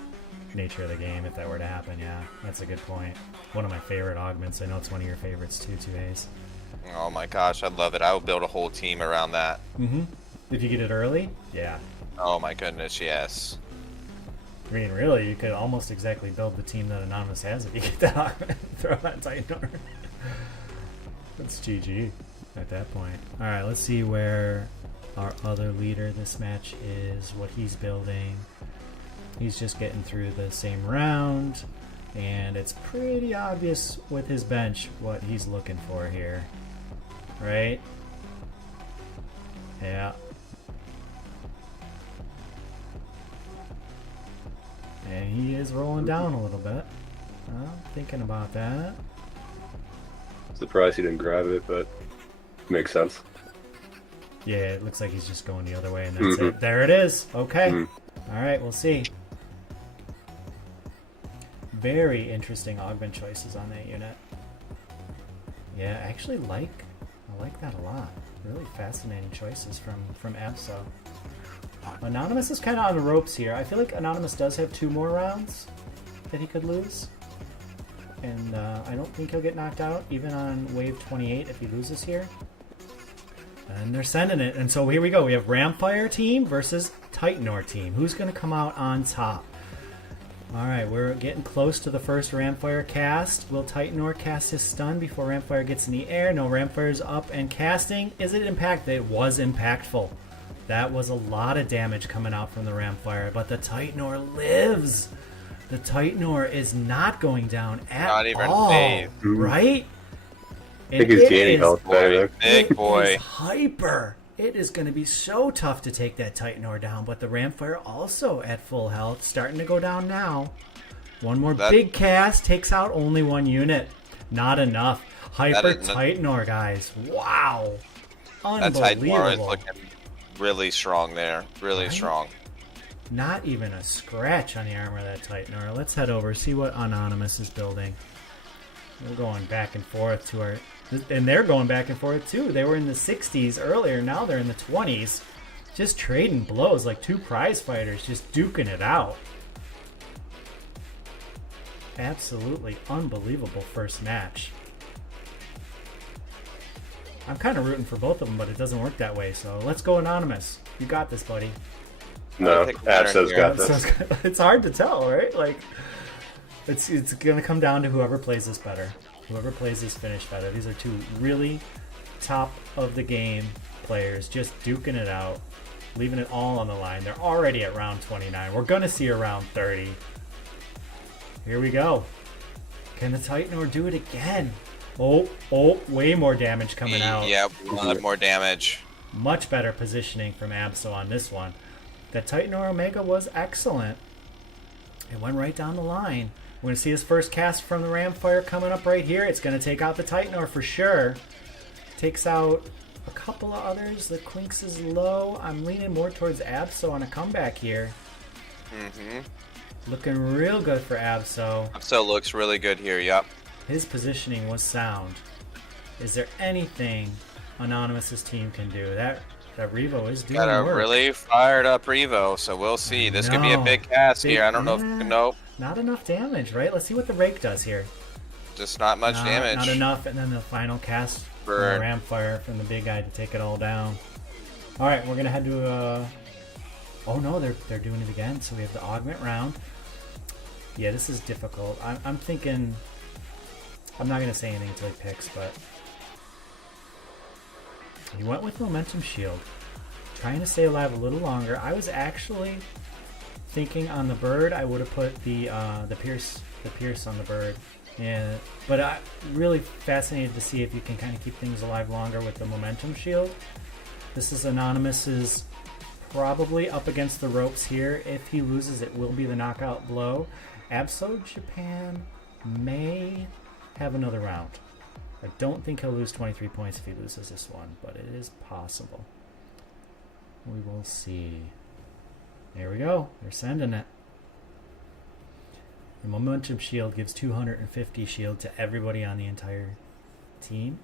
nature of the game if that were to happen. Yeah, that's a good point. One of my favorite augments. I know it's one of your favorites too, 2As. Oh my gosh, I'd love it. I would build a whole team around that. If you get it early, yeah. Oh my goodness, yes. I mean, really, you could almost exactly build the team that Anonymous has if you get that augment and throw that Titanor. That's GG at that point. Alright, let's see where our other leader this match is, what he's building. He's just getting through the same round, and it's pretty obvious with his bench what he's looking for here. Right? Yeah. And he is rolling down a little bit. Thinking about that. Surprised he didn't grab it, but makes sense. Yeah, it looks like he's just going the other way, and that's it. There it is. Okay. Alright, we'll see. Very interesting augment choices on that unit. Yeah, I actually like that a lot. Really fascinating choices from Abso. Anonymous is kind of on the ropes here. I feel like Anonymous does have 2 more rounds that he could lose. And I don't think he'll get knocked out, even on wave 28 if he loses here. And they're sending it. And so here we go. We have Ramfire team versus Titanor team. Who's going to come out on top? Alright, we're getting close to the first Ramfire cast. Will Titanor cast his stun before Ramfire gets in the air? No, Ramfire's up and casting. Is it impactful? It was impactful. That was a lot of damage coming out from the Ramfire, but the Titanor lives. The Titanor is not going down at all. Not even phased. Right? I think he's gaining health there. Big boy. It is hyper. It is going to be so tough to take that Titanor down, but the Ramfire also at full health, starting to go down now. One more big cast takes out only 1 unit. Not enough. Hyper Titanor, guys. Wow. Unbelievable. That Titanor is looking really strong there. Really strong. Not even a scratch on the armor of that Titanor. Let's head over, see what Anonymous is building. We're going back and forth to our... And they're going back and forth too. They were in the 60s earlier, now they're in the 20s. Just trading blows like 2 prize fighters, just duking it out. Absolutely unbelievable first match. I'm kind of rooting for both of them, but it doesn't work that way, so let's go Anonymous. You got this, buddy. No, Abso's got this. It's hard to tell, right? Like, it's going to come down to whoever plays this better. Whoever plays this finish better. These are 2 really top of the game players just duking it out, leaving it all on the line. They're already at round 29. We're going to see around 30. Here we go. Can the Titanor do it again? Oh, way more damage coming out. Yeah, a lot more damage. Much better positioning from Abso on this one. That Titanor Omega was excellent. It went right down the line. We're going to see his first cast from the Ramfire coming up right here. It's going to take out the Titanor for sure. Takes out a couple of others. The Quinks is low. I'm leaning more towards Abso on a comeback here. Looking real good for Abso. Abso looks really good here, yep. His positioning was sound. Is there anything Anonymous's team can do? That Revo is doing Got a work. really fired up Revo, so we'll see. This could be a big cast here. I don't know if... Nope. Not enough damage, right? Let's see what the Rake does here. Just not much damage. Not enough, and then the final cast from the Ramfire from the big guy to take it all down. Alright, we're going to head to... Oh no, they're doing it again, so we have the augment round. Yeah, this is difficult. I'm thinking... I'm not going to say anything until he picks, but... He went with Momentum Shield. Trying to stay alive a little longer. I was actually thinking on the bird I would have put the Pierce on the bird. Yeah, but I'm really fascinated to see if you can kind of keep things alive longer with the Momentum Shield. This is Anonymous's probably up against the ropes here. If he loses, it will be the knockout blow. Abso Japan may have another round. I don't think he'll lose 23 points if he loses this one, but it is possible. We will see. There we go. They're sending it. The Momentum Shield gives 250 shield to everybody on the entire team.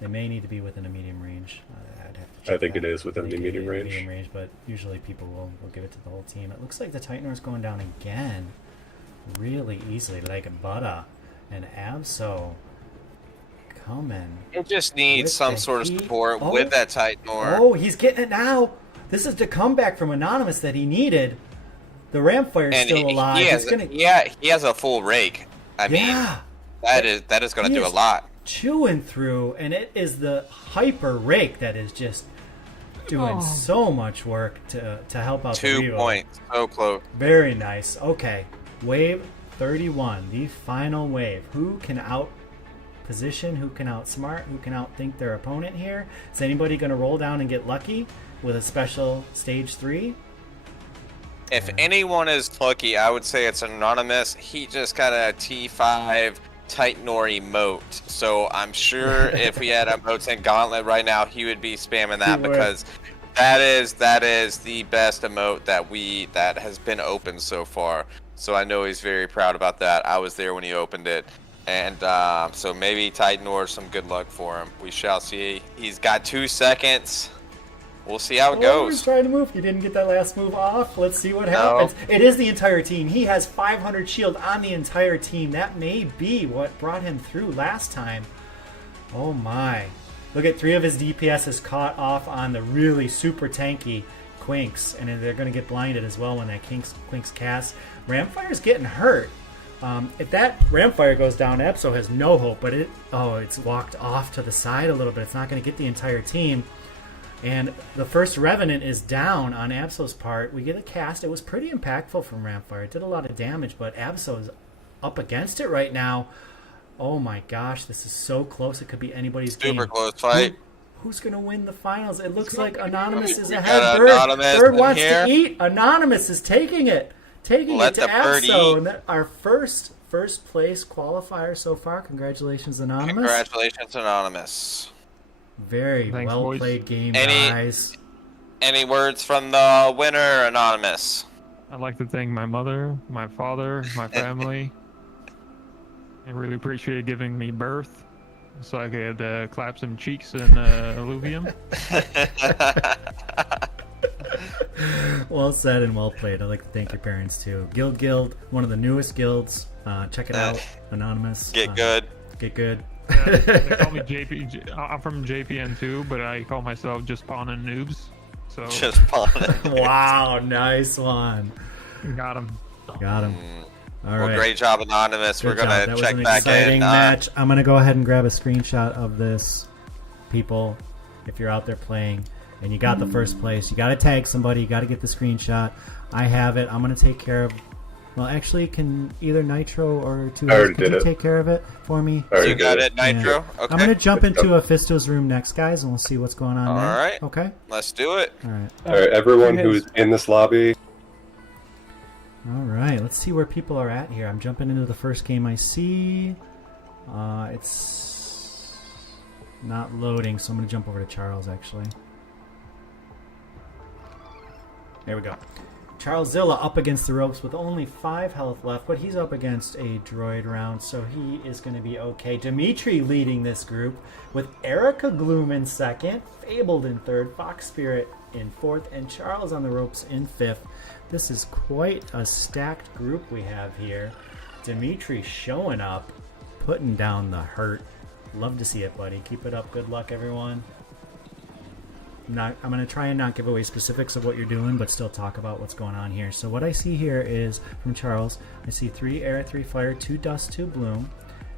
They may need to be within a medium range. I'd have to I check think that. it is within I the think it medium is range. medium range, but usually people will give it to the whole team. It looks like the Titanor's going down again really easily, like Buddha and Absol coming. It just needs with some the sort of heat. support with that Titanor. Oh, he's getting it now. This is the comeback from Anonymous that he needed. The Ramfire's And still alive. he has, It's gonna... he has a full rake. I mean, that is going to He do a is lot. Chewing through, and it is the hyper rake that is just doing so much work to help out the 2 Revo. points. So close. Very nice. Okay, wave 31, the final wave. Who can out position? Who can outsmart? Who can outthink their opponent here? Is anybody going to roll down and get lucky with a special stage 3? If anyone is lucky, I would say it's Anonymous. He just got a T5 Titanor emote. So I'm sure if we had emotes in Gauntlet right now, he would be spamming that because that is the best emote that has been opened so far. So I know he's very proud about that. I was there when he opened it. And so maybe Titanor, some good luck for him. We shall see. He's got 2 seconds. We'll see how it goes. He's trying to move. He didn't get that last move off. Let's see what happens. It is the entire team. He has 500 shield on the entire team. That may be what brought him through last time. Oh my. Look at 3 of his DPS is caught off on the really super tanky Quinks. And they're going to get blinded as well when that Quinks cast. Ramfire's getting hurt. If that Ramfire goes down, Epso has no hope. But it's walked off to the side a little bit. It's not going to get the entire team. And the first Revenant is down on Absol's part. We get a cast. It was pretty impactful from Ramfire. It did a lot of damage, but Absol is up against it right now. Oh my gosh, this is so close. It could be anybody's game. Super close fight. Who's going to win the finals? It looks like Anonymous is We ahead. got Bird, Anonymous Bird in wants here. to eat. Anonymous is taking it. Taking Let it to the bird Absol. eat. And that, our first place qualifier so far. Congratulations, Anonymous. Congratulations, Anonymous. Very Thanks, well boys. played game, guys. Any words from the winner, Anonymous? I'd like to thank my mother, my father, my family. I really appreciate giving me birth so I could clap some cheeks in Illuvium. Well said and well played. I'd like to thank your parents too. Guild, one of the newest guilds. Check it out, Anonymous. Get good. Get good. They call me JP. I'm from JPN too, but I call myself just Pawn and Noobs. So Just Pawn and Wow, nice one. got him. Got him. All right. Well, great job, Anonymous. Good We're going job. to That was check an back exciting in. match. I'm going to go ahead and grab a screenshot of this, people, if you're out there playing and you got the first place. You got to tag somebody. You got to get the screenshot. I have it. I'm going to take care of... Well, actually, can either Nitro or Two I already could did you it. take care of it for me? You got it, Nitro? Yeah. Okay. I'm going to jump into a Fisto's room next, guys, and we'll see what's going on All there. right. Okay? Let's do it. All right. All right, everyone who's in this lobby, All right, let's see where people are at here. I'm jumping into the first game I see. It's not loading, so I'm going to jump over to Charles, actually. There we go. Charles Zilla up against the ropes with only 5 health left, but he's up against a droid round, so he is going to be okay. Dimitri leading this group with Erica Gloom in second, Fabled in third, Fox Spirit in fourth, and Charles on the ropes in fifth. This is quite a stacked group we have here. Dimitri showing up, putting down the hurt. Love to see it, buddy. Keep it up. Good luck, everyone. I'm going to try and not give away specifics of what you're doing, but still talk about what's going on here. So what I see here is, from Charles, I see 3 air, 3 fire, 2 dust, 2 bloom.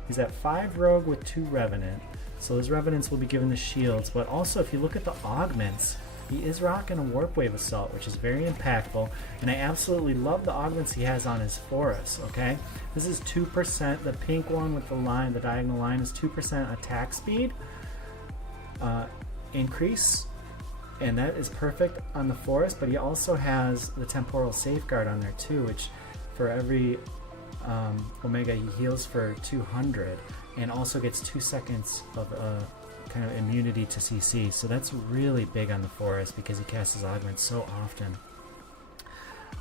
He's at 5 rogue with 2 revenant. So those revenants will be given the shields, but also if you look at the augments, he is rocking a warp wave assault, which is very impactful, and I absolutely love the augments he has on his Forest, okay? This is 2%, the pink one with the line, the diagonal line is 2% attack speed increase, and that is perfect on the Forest, but he also has the temporal safeguard on there too, which for every Omega he heals for 200 and also gets 2 seconds of kind of immunity to CC. So that's really big on the Forest because he casts his augments so often.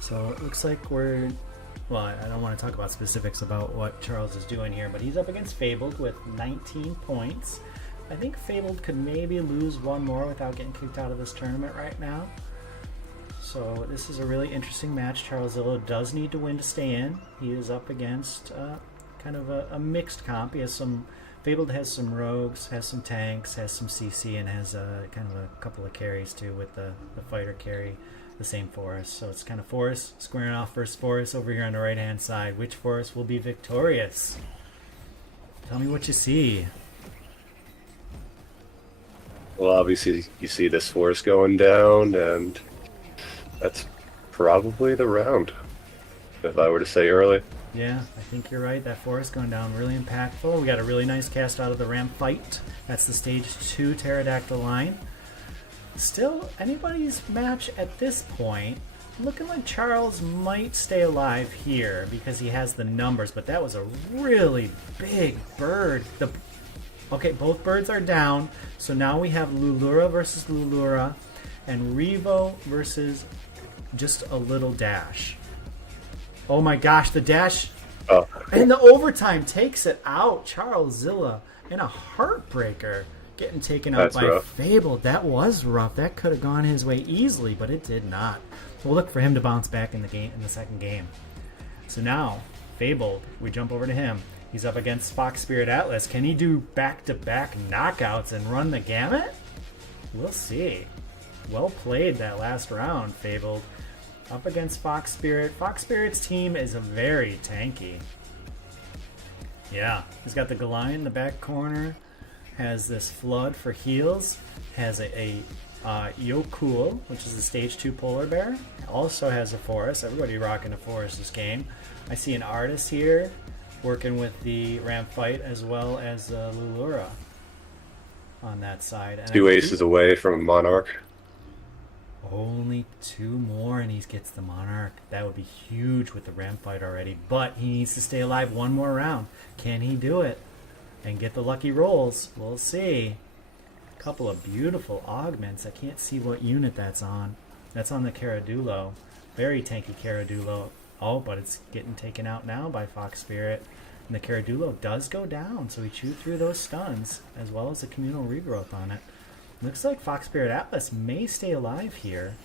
So it looks like we're... Well, I don't want to talk about specifics about what Charles is doing here, but he's up against Fabled with 19 points. I think Fabled could maybe lose one more without getting kicked out of this tournament right now. So this is a really interesting match. Charles Zilla does need to win to stay in. He is up against kind of a mixed comp. He has some... Fabled has some rogues, has some tanks, has some CC, and has kind of a couple of carries too with the fighter carry, the same Forest. So it's kind of Forest squaring off versus Forest over here on the right hand side. Which Forest will be victorious? Tell me what you see. Well, obviously you see this Forest going down, and that's probably the round, if I were to say early. Yeah, I think you're right. That Forest going down really impactful. We got a really nice cast out of the Ram fight. That's the stage 2 Pterodactyl line. Still, anybody's match at this point, looking like Charles might stay alive here because he has the numbers, but that was a really big bird. Okay, both birds are down, so now we have Lulura versus Lulura and Revo versus just a little Dash. Oh my gosh, the Dash and the overtime takes it out. Charles Zilla in a heartbreaker getting taken out by rough. Fabled. That was rough. That could have gone his way easily, but it did not. We'll look for him to bounce back in the second game. So now, Fabled, we jump over to him. He's up against Fox Spirit Atlas. Can he do back-to-back knockouts and run the gamut? We'll see. Well played that last round, Fabled. Up against Fox Spirit. Fox Spirit's team is very tanky. Yeah, he's got the Goliath in the back corner. Has this Flood for heals. Has a Yokul, which is a stage 2 polar bear. Also has a Forest. Everybody rocking a Forest this game. I see an Artist here working with the Ram fight as well as Lulura on that side. And 2 aces away from a Monarch. Only 2 more and he gets the Monarch. That would be huge with the Ram fight already. But he needs to stay alive one more round. Can he do it? And get the lucky rolls? We'll see. A couple of beautiful augments. I can't see what unit that's on. That's on the Caradulo. Very tanky Caradulo. Oh, but it's getting taken out now by Fox Spirit. And the Caradulo does go down, so we chew through those stuns, as well as the communal regrowth on it. Looks like Fox Spirit Atlas may stay alive here.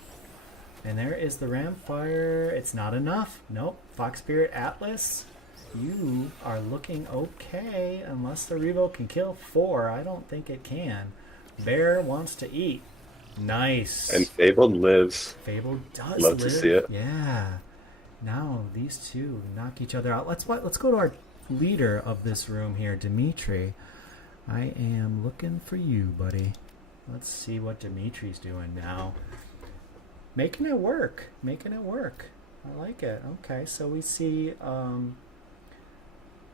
And there is the Ramfire. It's not enough. Nope. Fox Spirit Atlas, you are looking okay. Unless the Revo can kill 4. I don't think it can. Bear wants to eat. Nice. And Fabled lives. Fabled does Love live. to see it. Yeah. Now these two knock each other out. Let's go to our leader of this room here, Dimitri. I am looking for you, buddy. Let's see what Dimitri's doing now. Making it work. Making it work. I like it. Okay, so we see a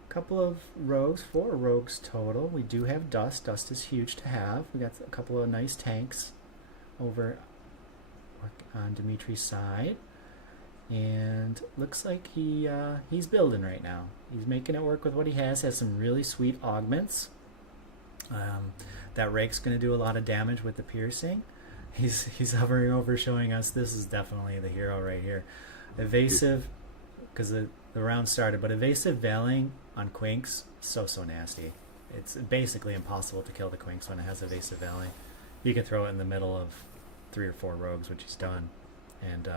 couple of rogues, 4 rogues total. We do have Dust. Dust is huge to have. We got a couple of nice tanks over on Dimitri's side. And looks like he's building right now. He's making it work with what he has. Has some really sweet augments. That Rake's going to do a lot of damage with the piercing. He's hovering over, showing us this is definitely the hero right here. Evasive, because the round started, but evasive veiling on Quinks, so nasty. It's basically impossible to kill the Quinks when it has evasive veiling. You can throw it in the middle of 3 or 4 rogues, which he's done, and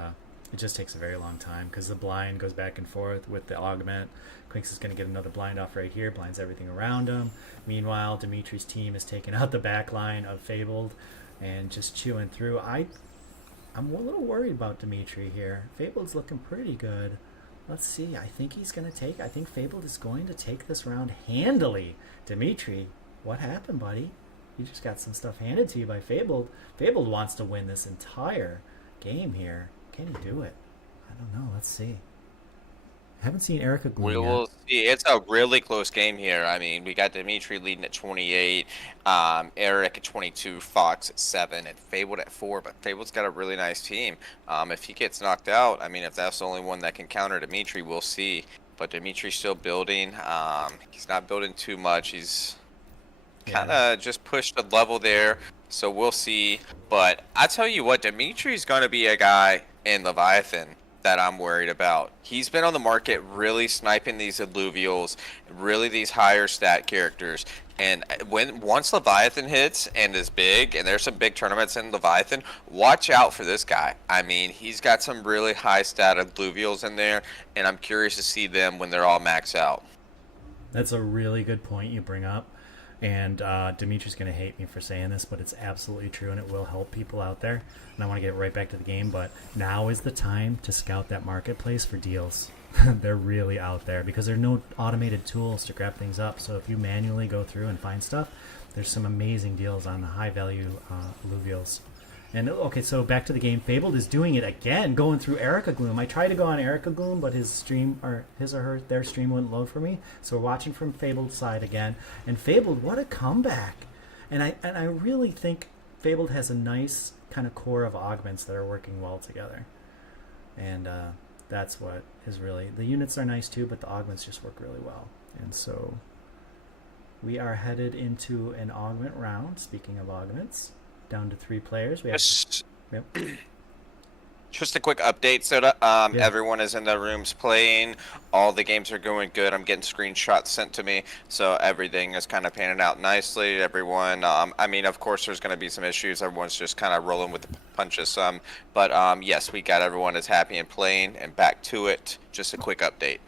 it just takes a very long time because the blind goes back and forth with the augment. Quinks is going to get another blind off right here, blinds everything around him. Meanwhile, Dimitri's team is taking out the back line of Fabled and just chewing through. I'm a little worried about Dimitri here. Fabled's looking pretty good. Let's see. I think Fabled is going to take this round handily. Dimitri, what happened, buddy? You just got some stuff handed to you by Fabled. Fabled wants to win this entire game here. Can he do it? I don't know. Let's see. I haven't seen Erica Gloom We yet. will see. It's a really close game here. I mean, we got Dimitri leading at 28, Eric at 22, Fox at 7, and Fabled at 4. But Fabled's got a really nice team. If he gets knocked out, I mean, if that's the only one that can counter Dimitri, we'll see. But Dimitri's still building. He's not building too much. He's kind of just pushed a level there. So we'll see. But I tell you what, Dimitri's going to be a guy in Leviathan that I'm worried about. He's been on the market really sniping these alluvials, really these higher stat characters. And once Leviathan hits and is big, and there's some big tournaments in Leviathan, watch out for this guy. I mean, he's got some really high stat Illuvials in there, and I'm curious to see them when they're all maxed out. That's a really good point you bring up. And Dimitri's going to hate me for saying this, but it's absolutely true, and it will help people out there. And I want to get right back to the game, but now is the time to scout that marketplace for deals. They're really out there because there are no automated tools to grab things up. So if you manually go through and find stuff, there's some amazing deals on the high-value Illuvials. And okay, so back to the game. Fabled is doing it again, going through Erica Gloom. I tried to go on Erica Gloom, but their stream wouldn't load for me. So we're watching from Fabled's side again. And Fabled, what a comeback! And I really think Fabled has a nice kind of core of augments that are working well together. And that's what is really... The units are nice too, but the augments just work really well. And so we are headed into an augment round, speaking of augments. Down to 3 players. We have Just a quick update, Soda. Everyone is in their rooms playing. All the games are going good. I'm getting screenshots sent to me, so everything is kind of panning out nicely. Everyone, I mean, of course, there's going to be some issues. Everyone's just kind of rolling with the punches some. But yes, we got everyone is happy and playing and back to it. Just a quick update.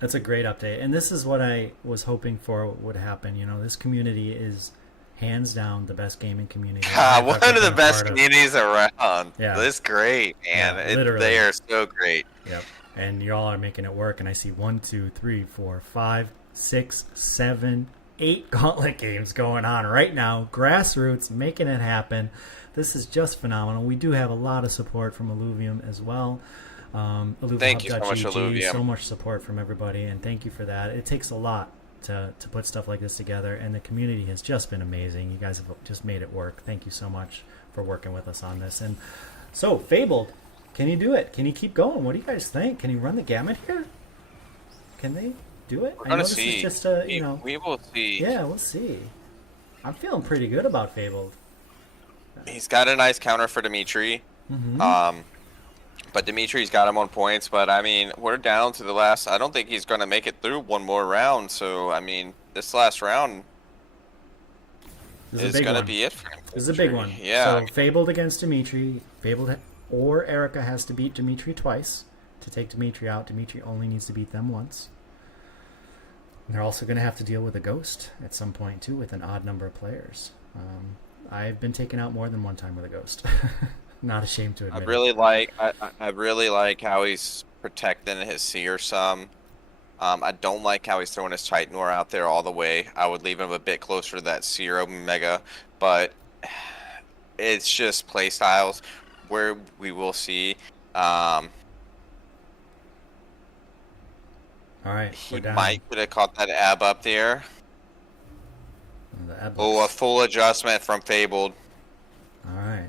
That's a great update. And this is what I was hoping for would happen. You know, this community is hands down the best gaming community. One of the best communities around. Yeah. It's great, man. Yeah, literally. They are so great. Yep. And you all are making it work. And I see 1, 2, 3, 4, 5, 6, 7, 8 gauntlet games going on right now. Grassroots making it happen. This is just phenomenal. We do have a lot of support from Illuvium as well. Thank you so much, Illuvium. So much support from everybody, and thank you for that. It takes a lot to put stuff like this together, and the community has just been amazing. You guys have just made it work. Thank you so much for working with us on this. And so, Fabled, can you do it? Can you keep going? What do you guys think? Can you run the gamut here? Can they do it? We're gonna see. This is just a, you know, we will see. Yeah, we'll see. I'm feeling pretty good about Fabled. He's got a nice counter for Dimitri. But Dimitri's got him on points, but I mean, we're down to the last. I don't think he's going to make it through one more round. So, I mean, this last round is going to be it for him. This is a big one. Yeah. So, Fabled against Dimitri. Fabled or Erica has to beat Dimitri twice to take Dimitri out. Dimitri only needs to beat them once. And they're also going to have to deal with a ghost at some point, too, with an odd number of players. I've been taken out more than one time with a ghost. Not ashamed to admit. I really like how he's protecting his seer some. I don't like how he's throwing his Titanor out there all the way. I would leave him a bit closer to that seer Omega, but it's just play styles where we will see. All right, he might could have caught that ab up there. A full adjustment from Fabled. All right.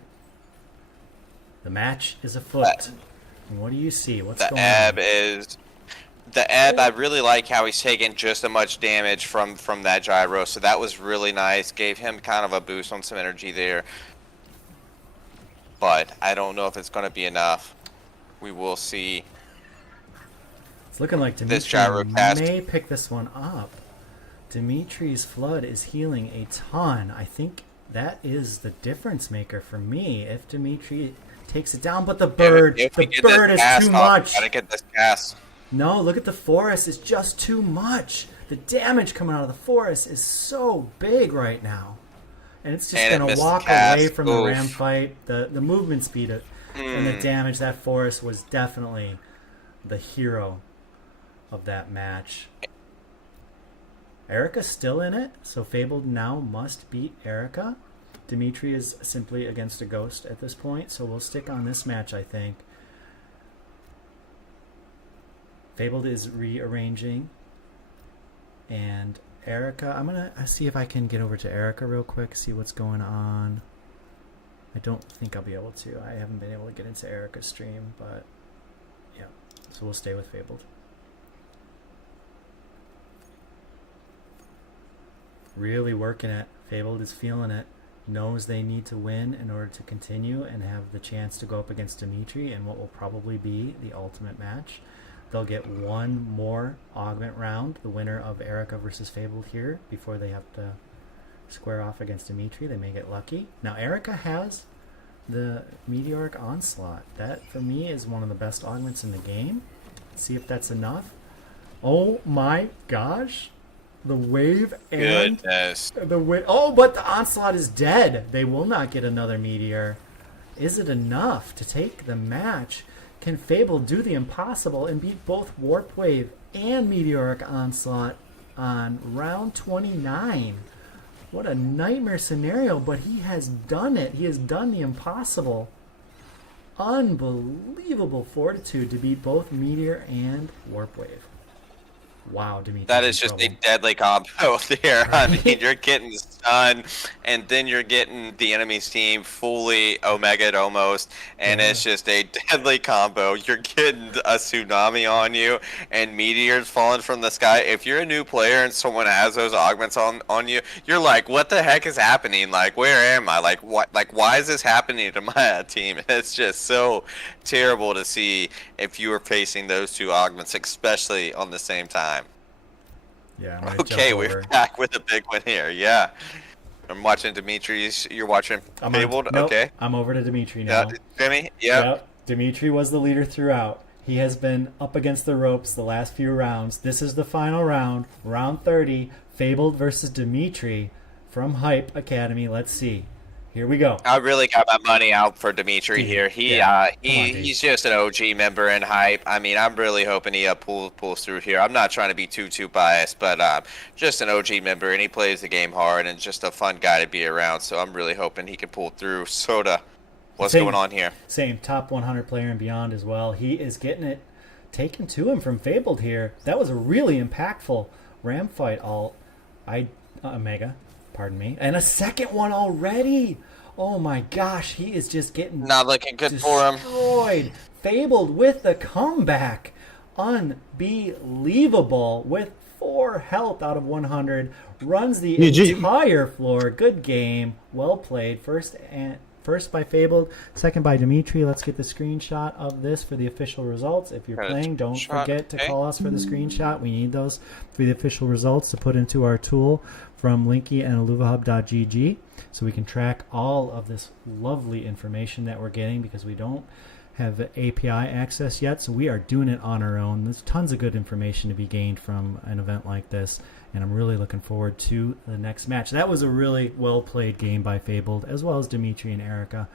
The match is afoot. What do you see? What's going on? The ab, I really like how he's taking just as much damage from that gyro, so that was really nice. Gave him kind of a boost on some energy there. But I don't know if it's going to be enough. We will see. It's looking like Dimitri may pick this one up. Dimitri's Flood is healing a ton. I think that is the difference maker for me. If Dimitri takes it down, but the bird is too much. Gotta get this gas. No, look at the forest. It's just too much. The damage coming out of the forest is so big right now. And it's just going to walk away from the ram fight. The movement speed and the damage, that forest was definitely the hero of that match. Erica's still in it, so Fabled now must beat Erica. Dimitri is simply against a ghost at this point, so we'll stick on this match, I think. Fabled is rearranging. And Erica, I'm going to see if I can get over to Erica real quick, see what's going on. I don't think I'll be able to. I haven't been able to get into Erica's stream, but yeah. So we'll stay with Fabled. Really working it. Fabled is feeling it. Knows they need to win in order to continue and have the chance to go up against Dimitri in what will probably be the ultimate match. They'll get one more augment round, the winner of Erica versus Fabled here, before they have to square off against Dimitri. They may get lucky. Now Erica has the Meteoric Onslaught. That, for me, is one of the best augments in the game. Let's see if that's enough. Oh my gosh. The wave and the wave. Oh, but the Onslaught is dead. They will not get another Meteor. Is it enough to take the match? Can Fable do the impossible and beat both Warp Wave and Meteoric Onslaught on round 29? What a nightmare scenario, but he has done it. He has done the impossible. Unbelievable fortitude to beat both Meteor and Warp Wave. Wow, Dimitri. That is just a deadly combo there. I mean, you're getting stunned, and then you're getting the enemy's team fully Omega'd almost, and it's just a deadly combo. You're getting a tsunami on you, and meteors falling from the sky. If you're a new player and someone has those augments on you, you're like, what the heck is happening? Like, where am I? Like, what? Like, why is this happening to my team? It's just so terrible to see if you are facing those two augments, especially on the same time. Yeah. Okay, we're back with a big one here. Yeah. I'm watching Dimitri's. You're watching Fabled? Nope, okay. I'm over to Dimitri now. Jimmy? Yep. Dimitri was the leader throughout. He has been up against the ropes the last few rounds. This is the final round, round 30, Fabled versus Dimitri from Hype Academy. Let's see. Here we go. I really got my money out for Dimitri here. He's just an OG member in Hype. I mean, I'm really hoping he pulls through here. I'm not trying to be too biased, but just an OG member, and he plays the game hard, and just a fun guy to be around. So I'm really hoping he can pull through. Soda, what's going on here? Same, top 100 player and beyond as well. He is getting it taken to him from Fabled here. That was a really impactful Ram fight Omega. Pardon me. And a second one already. Oh my gosh, he is just getting not looking good for him. Destroyed. Fabled with the comeback. Unbelievable. With 4 health out of 100. Runs the entire floor. Good game. Well played. First by Fabled, second by Dimitri. Let's get the screenshot of this for the official results. If you're playing, don't forget to call us for the screenshot. We need those for the official results to put into our tool from Linky and illuvahub.gg, so we can track all of this lovely information that we're getting, because we don't have API access yet, so we are doing it on our own. There's tons of good information to be gained from an event like this, and I'm really looking forward to the next match. That was a really well-played game by Fabled, as well as Dimitri and Erica.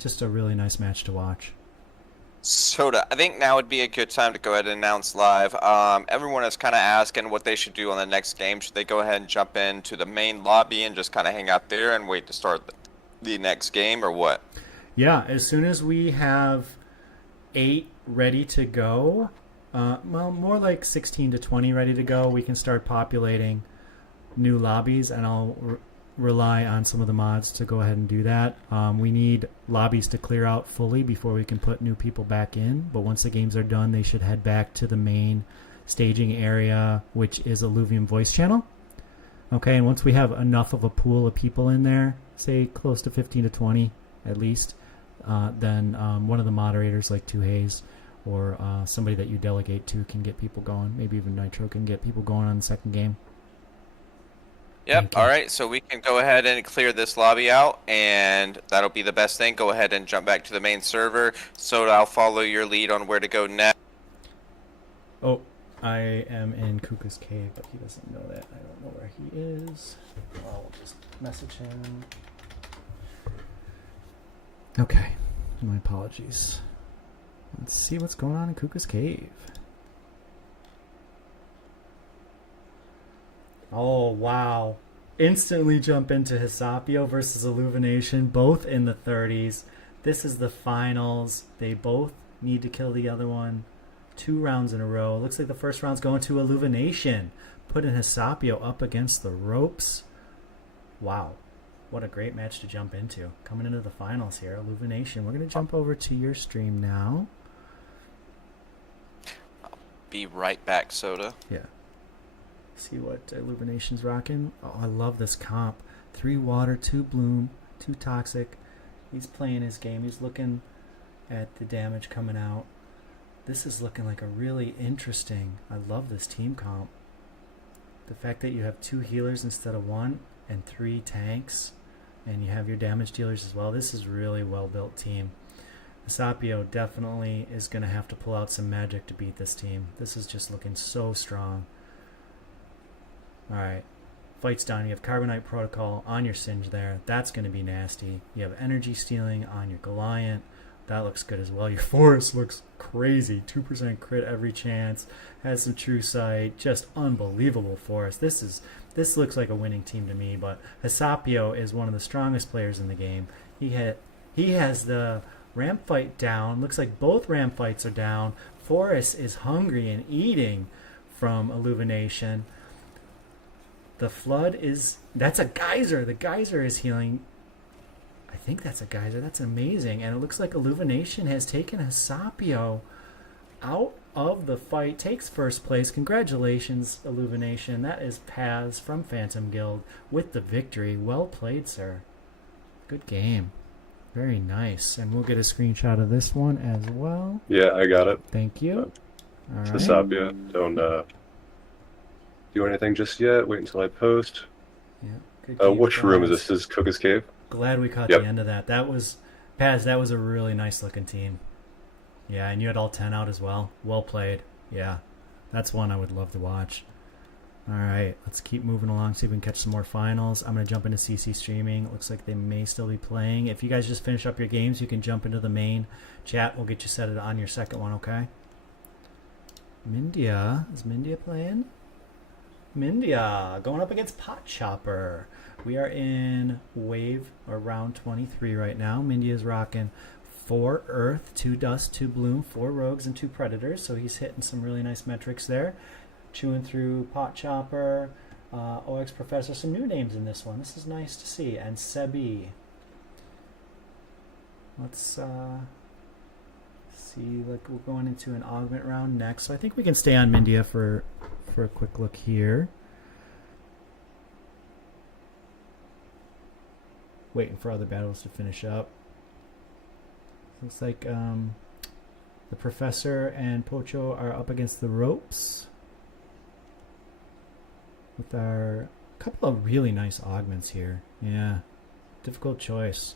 Just a really nice match to watch. Soda, I think now would be a good time to go ahead and announce live. Everyone is kind of asking what they should do on the next game. Should they go ahead and jump into the main lobby and just kind of hang out there and wait to start the next game, or what? Yeah, as soon as we have 8 ready to go, well, more like 16 to 20 ready to go, we can start populating new lobbies, and I'll rely on some of the mods to go ahead and do that. We need lobbies to clear out fully before we can put new people back in, but once the games are done, they should head back to the main staging area, which is Illuvium voice channel. Okay, and once we have enough of a pool of people in there, say close to 15 to 20 at least, then one of the moderators like Two Haze or somebody that you delegate to can get people going. Maybe even Nitro can get people going on the second game. Yep, alright, so we can go ahead and clear this lobby out, and that'll be the best thing. Go ahead and jump back to the main server. Soda, I'll follow your lead on where to go next. Oh, I am in Kuka's cave, but he doesn't know that. I don't know where he is. I'll just message him. Okay, my apologies. Let's see what's going on in Kuka's cave. Oh, wow. Instantly jump into Hisapio versus Illumination, both in the 30s. This is the finals. They both need to kill the other one 2 rounds in a row. Looks like the first round's going to Illumination. Putting Hisapio up against the ropes. Wow. What a great match to jump into. Coming into the finals here, Illumination. We're going to jump over to your stream now. I'll be right back, Soda. Yeah. See what Illumination's rocking. Oh, I love this comp. 3 water, 2 bloom, 2 toxic. He's playing his game. He's looking at the damage coming out. This is looking like a really interesting. I love this team comp. The fact that you have 2 healers instead of 1. and 3 tanks, and you have your damage dealers as well. This is really well built team. Sapio definitely is going to have to pull out some magic to beat this team. This is just looking so strong. Alright, fights down. You have Carbonite Protocol on your Singe there. That's going to be nasty. You have Energy Stealing on your Goliath. That looks good as well. Your Forest looks crazy. 2% crit every chance. Has some True Sight. Just unbelievable Forest. This looks like a winning team to me, but Hasapio is one of the strongest players in the game. He has the ramp fight down. Looks like both ramp fights are down. Forest is hungry and eating from Illumination. The Flood is... That's a Geyser. The Geyser is healing. I think that's a Geyser. That's amazing. And it looks like Illumination has taken Hasapio out of the fight. Takes first place. Congratulations, Illumination. That is Paz from Phantom Guild with the victory. Well played, sir. Good game. Very nice. And we'll get a screenshot of this one as well. Yeah, I got it. Thank you. All right. Sapia, don't do anything just yet. Wait until I post. Yeah. Good game, which room is Paz. this? This is Cook's Cave? Glad we caught Yep. the end of that. That was, Paz, that was a really nice looking team. Yeah, and you had all 10 out as well. Well played. Yeah. That's one I would love to watch. All right, let's keep moving along, see if we can catch some more finals. I'm going to jump into CC streaming. It looks like they may still be playing. If you guys just finish up your games, you can jump into the main chat. We'll get you set on your second one, okay? Mindia. Is Mindia playing? Mindia going up against Pot Chopper. We are in wave or round 23 right now. Mindia is rocking 4 Earth, 2 Dust, 2 Bloom, 4 Rogues, and 2 Predators. So he's hitting some really nice metrics there. Chewing through Pot Chopper, OX Professor, some new names in this one. This is nice to see. And Sebi. Let's see. Like we're going into an augment round next, so I think we can stay on Mindia for a quick look here. Waiting for other battles to finish up. Looks like the Professor and Pocho are up against the ropes. With our couple of really nice augments here. Yeah, difficult choice.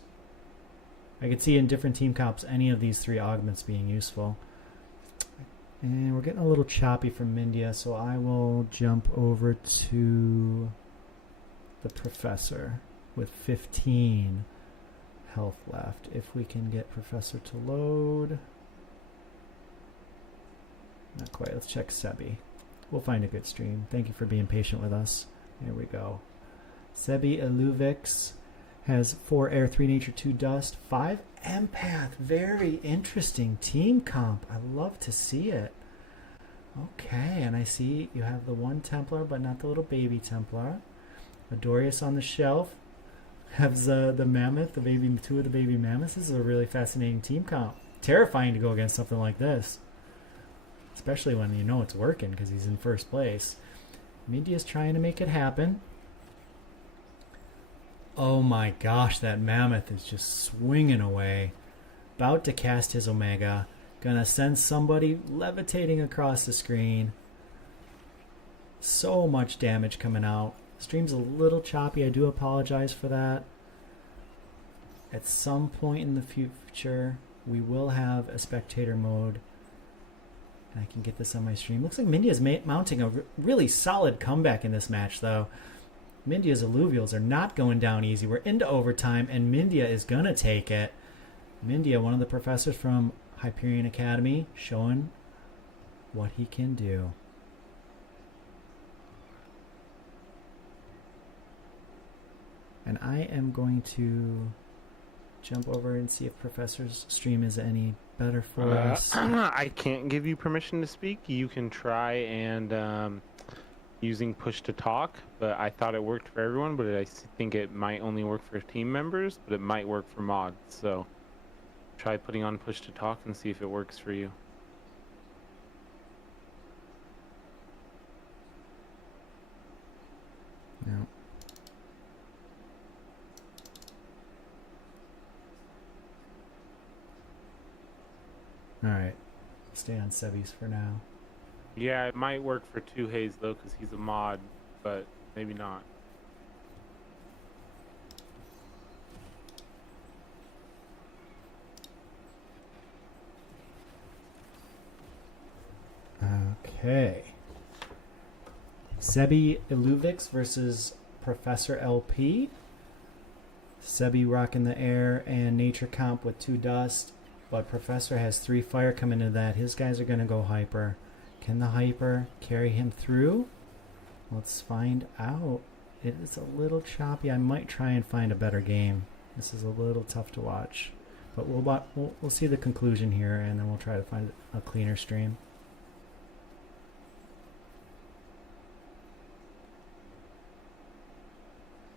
I could see in different team comps any of these 3 augments being useful. And we're getting a little choppy from Mindia, so I will jump over to the Professor with 15 health left. If we can get Professor to load. Not quite. Let's check Sebi. We'll find a good stream. Thank you for being patient with us. Here we go. Sebi Illuvix has 4 Air, 3 Nature, 2 Dust, 5 Empath. Very interesting team comp. I love to see it. Okay, and I see you have the 1 Templar, but not the little baby Templar. Adorius on the shelf. Has the Mammoth, the baby, 2 of the baby Mammoths. This is a really fascinating team comp. Terrifying to go against something like this. Especially when you know it's working because he's in first place. Mindia's trying to make it happen. Oh my gosh, that Mammoth is just swinging away. About to cast his Omega. Gonna send somebody levitating across the screen. So much damage coming out. Stream's a little choppy. I do apologize for that. At some point in the future, we will have a spectator mode. I can get this on my stream. Looks like Mindia's mounting a really solid comeback in this match, though. Mindia's Alluvials are not going down easy. We're into overtime, and Mindia is going to take it. Mindia, one of the professors from Hyperion Academy, showing what he can do. And I am going to jump over and see if Professor's stream is any better for us. I can't give you permission to speak. You can try and using push to talk, but I thought it worked for everyone, but I think it might only work for team members, but it might work for mods. So try putting on push to talk and see if it works for you. No. Alright, stay on Sebi's for now. Yeah, it might work for 2 Haze though, because he's a mod, but maybe not. Okay. Sebi Illuvix versus Professor LP. Sebi rocking the air and nature comp with 2 dust, but Professor has 3 fire coming into that. His guys are going to go hyper. Can the hyper carry him through? Let's find out. It is a little choppy. I might try and find a better game. This is a little tough to watch, but we'll see the conclusion here, and then we'll try to find a cleaner stream.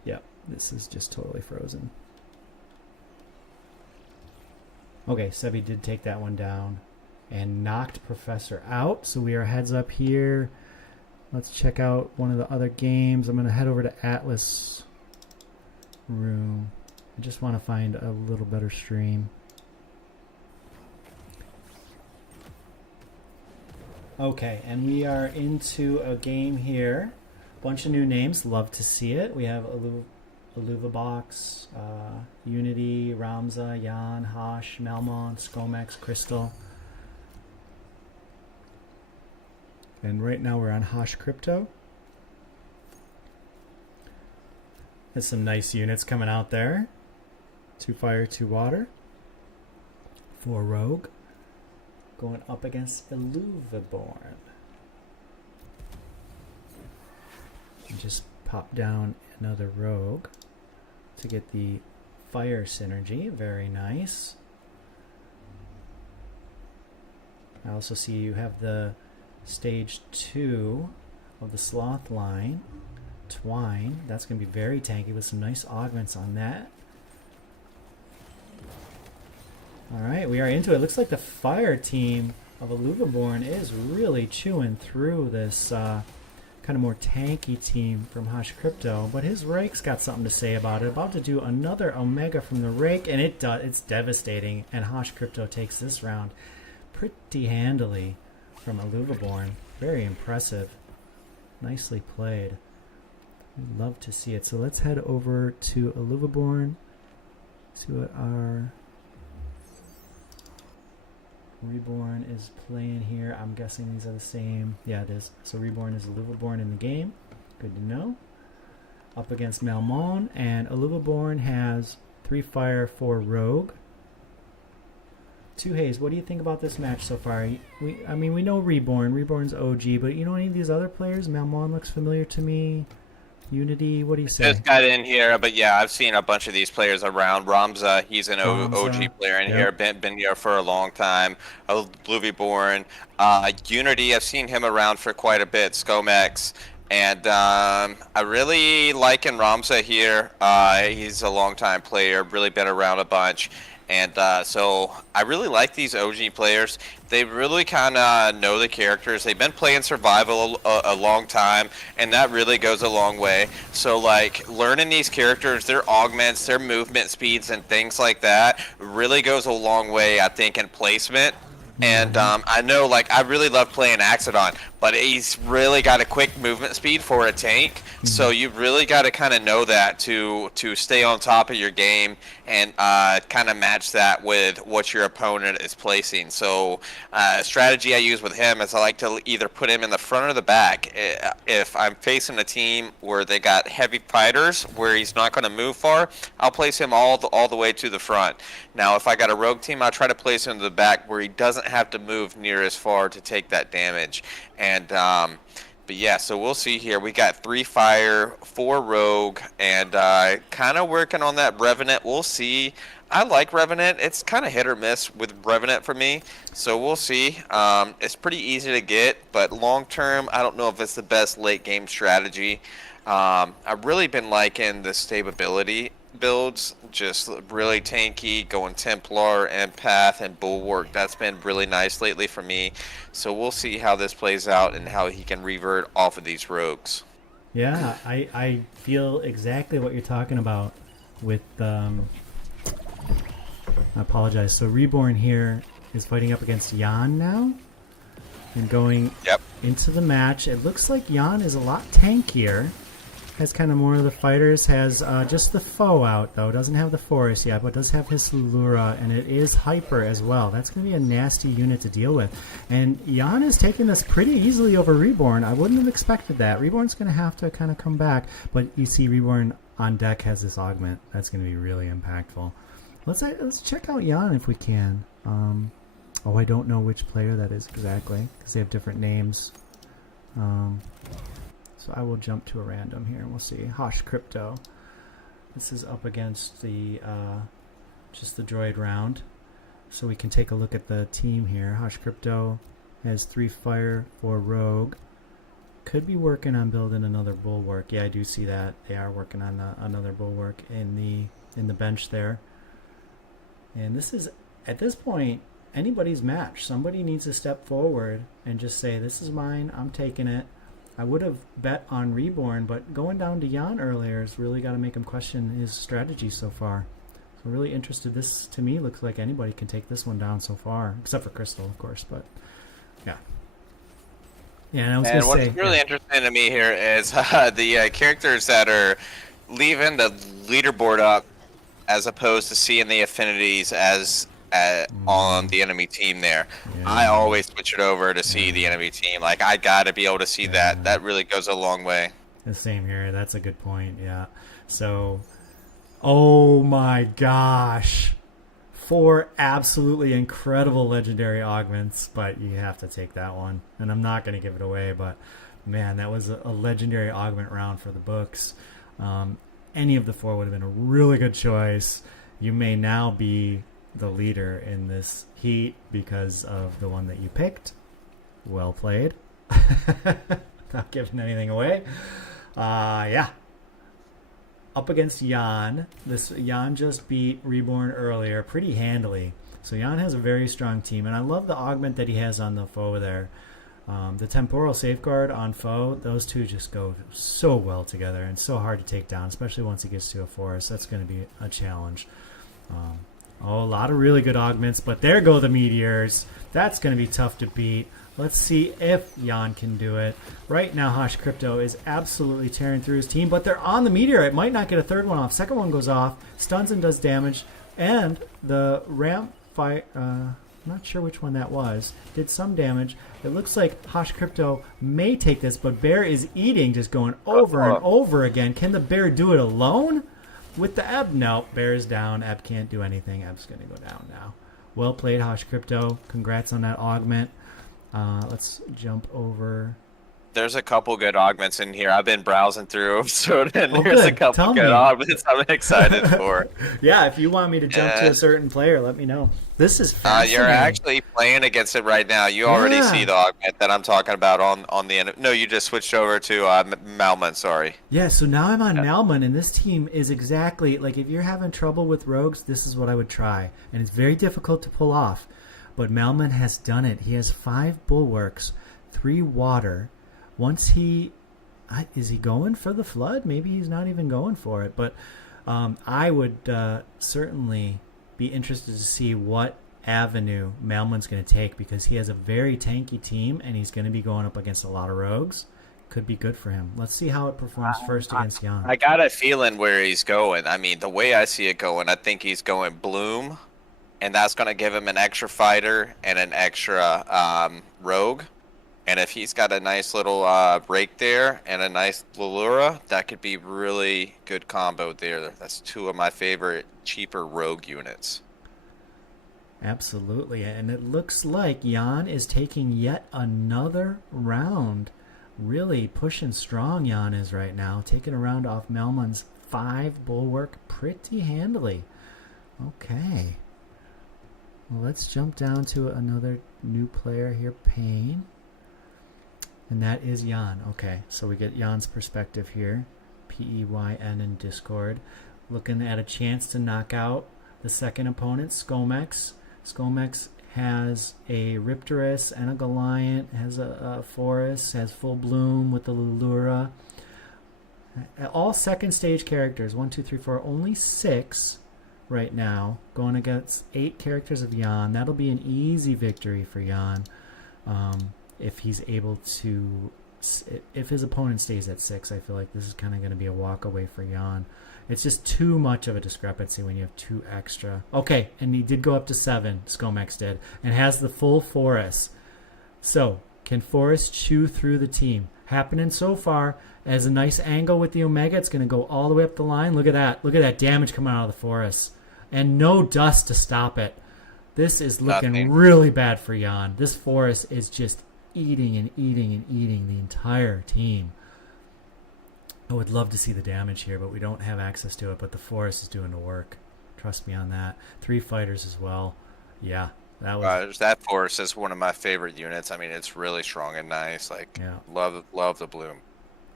Yep, this is just totally frozen. Okay, Sebi did take that one down and knocked Professor out, so we are heads up here. Let's check out one of the other games. I'm going to head over to Atlas Room. I just want to find a little better stream. Okay, and we are into a game here. Bunch of new names. Love to see it. We have Illuvibox, Unity, Ramza, Jan, Hosh, Melmon, Skomex, Crystal. And right now we're on Hosh Crypto. There's some nice units coming out there. 2 fire, 2 water. 4 rogue. Going up against Illuviborn. And just pop down another rogue to get the fire synergy. Very nice. I also see you have the stage 2 of the sloth line. Twine. That's going to be very tanky with some nice augments on that. Alright, we are into it. Looks like the fire team of Illuviborn is really chewing through this kind of more tanky team from Hosh Crypto, but his Rake's got something to say about it. About to do another Omega from the Rake, and it's devastating, and Hosh Crypto takes this round pretty handily from Illuviborn. Very impressive. Nicely played. Love to see it. So let's head over to Illuviborn. See what our Reborn is playing here. I'm guessing these are the same. Yeah, it is. So Reborn is Illuviborn in the game. Good to know. Up against Melmon, and Illuviborn has 3 fire, 4 rogue. 2 haze. What do you think about this match so far? I mean, we know Reborn. Reborn's OG, but you know any of these other players? Melmon looks familiar to me. Unity, what do you say? Just got in here, but yeah, I've seen a bunch of these players around. Ramza, he's an OG player in here, been here for a long time. Illuviborn, Unity, I've seen him around for quite a bit. Skomex, and I really like Ramza here. He's a long time player, really been around a bunch. And so I really like these OG players. They really kind of know the characters. They've been playing survival a long time, and that really goes a long way. So like learning these characters, their augments, their movement speeds, and things like that really goes a long way, I think, in placement. And I know, like, I really love playing Axodon, but he's really got a quick movement speed for a tank. So you really got to kind of know that to stay on top of your game and kind of match that with what your opponent is placing. So a strategy I use with him is I like to either put him in the front or the back. If I'm facing a team where they got heavy fighters, where he's not going to move far, I'll place him all the way to the front. Now, if I got a rogue team, I'll try to place him to the back where he doesn't have to move near as far to take that damage. And but yeah, so we'll see here. We got 3 fire, 4 rogue, and kind of working on that Revenant. We'll see. I like Revenant. It's kind of hit or miss with Revenant for me, so we'll see. It's pretty easy to get, but long term, I don't know if it's the best late game strategy. I've really been liking the stability builds, just really tanky, going Templar, Empath, and Bulwark. That's been really nice lately for me. So we'll see how this plays out and how he can revert off of these rogues. Yeah, I feel exactly what you're talking about with I apologize. So Reborn here is fighting up against Jan now and going into the match. It looks like Jan is a lot tankier. has kind of more of the fighters, has just the foe out, though. Doesn't have the forest yet, but does have his Lura, and it is hyper as well. That's going to be a nasty unit to deal with. And Jan is taking this pretty easily over Reborn. I wouldn't have expected that. Reborn's going to have to kind of come back, but you see Reborn on deck has this augment. That's going to be really impactful. Let's check out Jan if we can. Oh, I don't know which player that is exactly, because they have different names. So I will jump to a random here and we'll see. Hosh Crypto. This is up against the just the droid round. So we can take a look at the team here. Hosh Crypto has 3 fire, 4 rogue. Could be working on building another bulwark. Yeah, I do see that. They are working on another bulwark in the bench there. And this is, at this point, anybody's match. Somebody needs to step forward and just say, this is mine, I'm taking it. I would have bet on Reborn, but going down to Jan earlier has really got to make him question his strategy so far. So really interested. This, to me, looks like anybody can take this one down so far, except for Crystal, of course, but yeah. Yeah, and I was And going to what's say... really interesting to me here is the characters that are leaving the leaderboard up as opposed to seeing the affinities as on the enemy team there. Yeah. I always switch it over to see the enemy team. Like, I gotta be able to see that. That really goes a long way. The same here. That's a good point, yeah. So, oh my gosh. 4 absolutely incredible legendary augments, but you have to take that one. And I'm not going to give it away, but man, that was a legendary augment round for the books. Any of the 4 would have been a really good choice. You may now be the leader in this heat because of the one that you picked. Well played. Not giving anything away. Yeah. Up against Jan. Jan just beat Reborn earlier pretty handily. So Jan has a very strong team, and I love the augment that he has on the foe there. The temporal safeguard on foe, those two just go so well together and so hard to take down, especially once he gets to a forest. That's going to be a challenge. A lot of really good augments, but there go the meteors. That's going to be tough to beat. Let's see if Jan can do it. Right now, Hosh Crypto is absolutely tearing through his team, but they're on the meteor. It might not get a third one off. Second one goes off, stuns and does damage, and the ramp fight, not sure which one that was, did some damage. It looks like Hosh Crypto may take this, but Bear is eating, just going over and over again. Can the Bear do it alone? With the Ebb, no. Bear's down. Ebb can't do anything. Ebb's going to go down now. Well played, Hosh Crypto. Congrats on that augment. Let's jump over. There's a couple good augments in here. I've been browsing through, so there's good. a couple Tell good me. augments I'm excited for. Yeah, if you want me to jump to a certain player, let me know. This is fascinating. You're actually playing against it right now. You already Yeah. see the augment that I'm talking about on the end. No, you just switched over to Malman, sorry. Yeah, so now I'm on Malman, and this team is exactly, like, if you're having trouble with rogues, this is what I would try. And it's very difficult to pull off. But Malman has done it. He has 5 bulwarks, 3 water. Once he... is he going for the flood? Maybe he's not even going for it. But I would certainly be interested to see what avenue Malman's going to take, because he has a very tanky team, and he's going to be going up against a lot of rogues. Could be good for him. Let's see how it performs first against Jan. I got a feeling where he's going. I mean, the way I see it going, I think he's going Bloom, and that's going to give him an extra fighter and an extra rogue. And if he's got a nice little break there and a nice Lulura, that could be really good combo there. That's 2 of my favorite cheaper rogue units. Absolutely. And it looks like Jan is taking yet another round. Really pushing strong, Jan is right now. Taking a round off Melman's 5 bulwark pretty handily. Okay. Well, let's jump down to another new player here, Payne. And that is Jan. Okay, so we get Jan's perspective here. P-E-Y-N in Discord. Looking at a chance to knock out the second opponent, Skomex. Skomex has a Riptorus and a Goliant, has a Forest, has full bloom with the Lulura. All second stage characters, 1, 2, 3, 4, only 6 right now, going against 8 characters of Jan. That'll be an easy victory for Jan if he's able to if his opponent stays at 6, I feel like this is kind of going to be a walk away for Jan. It's just too much of a discrepancy when you have 2 extra. Okay, and he did go up to 7, Skomex did, and has the full Forest. So, can Forest chew through the team? Happening so far as a nice angle with the Omega. It's going to go all the way up the line. Look at that. Look at that damage coming out of the Forest. And no dust to stop it. This is looking really bad for Jan. This Forest is just eating and eating and eating the entire team. I would love to see the damage here, but we don't have access to it. But the Forest is doing the work. Trust me on that. 3 fighters as well. Yeah, that was... that Forest is one of my favorite units. I mean, it's really strong and nice. Like, love the bloom.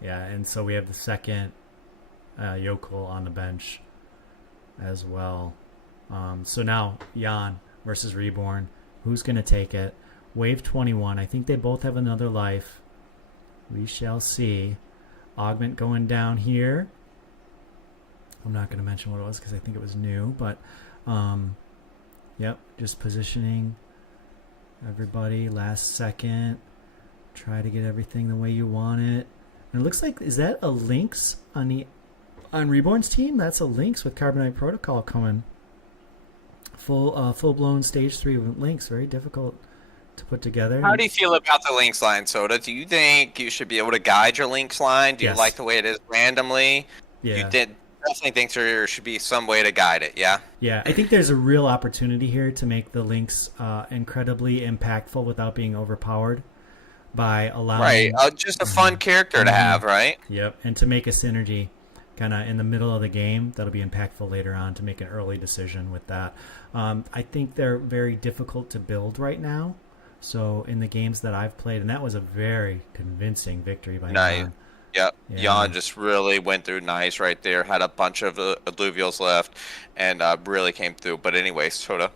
Yeah, and so we have the second Yokel on the bench as well. So now, Jan versus Reborn. Who's going to take it? Wave 21. I think they both have another life. We shall see. Augment going down here. I'm not going to mention what it was because I think it was new, but yep, just positioning everybody last second. Try to get everything the way you want it. And it looks like, is that a Lynx on Reborn's team? That's a Lynx with Carbonite Protocol coming. Full blown stage 3 Lynx. Very difficult to put together. How do you feel about the Lynx line, Soda? Do you think you should be able to guide your Lynx line? Do you like the way it is randomly? Yeah. You definitely think there should be some way to guide it, yeah? Yeah, I think there's a real opportunity here to make the Lynx incredibly impactful without being overpowered by allowing... Right, just a fun character to have, right? Yep, and to make a synergy kind of in the middle of the game that'll be impactful later on to make an early decision with that. I think they're very difficult to build right now. So in the games that I've played, and that was a very convincing victory by Jan. Yep. Jan just really went through nice right there. Had a bunch of alluvials left, and really came through. But anyway, Soda.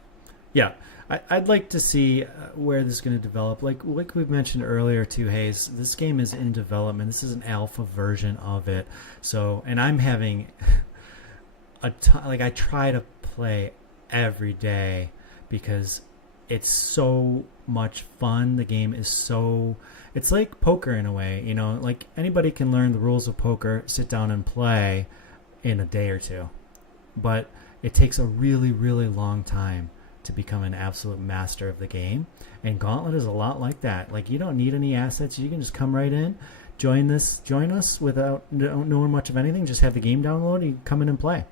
Yeah, I'd like to see where this is going to develop. Like we've mentioned earlier too, Hayes, this game is in development. This is an alpha version of it. So, and I'm having I try to play every day because it's so much fun. The game is it's like poker in a way, you know, like anybody can learn the rules of poker, sit down and play in a day or two. But it takes a really, really long time to become an absolute master of the game. And Gauntlet is a lot like that. Like, you don't need any assets. You can just come right in, join us without knowing much of anything. Just have the game download, you come in and play.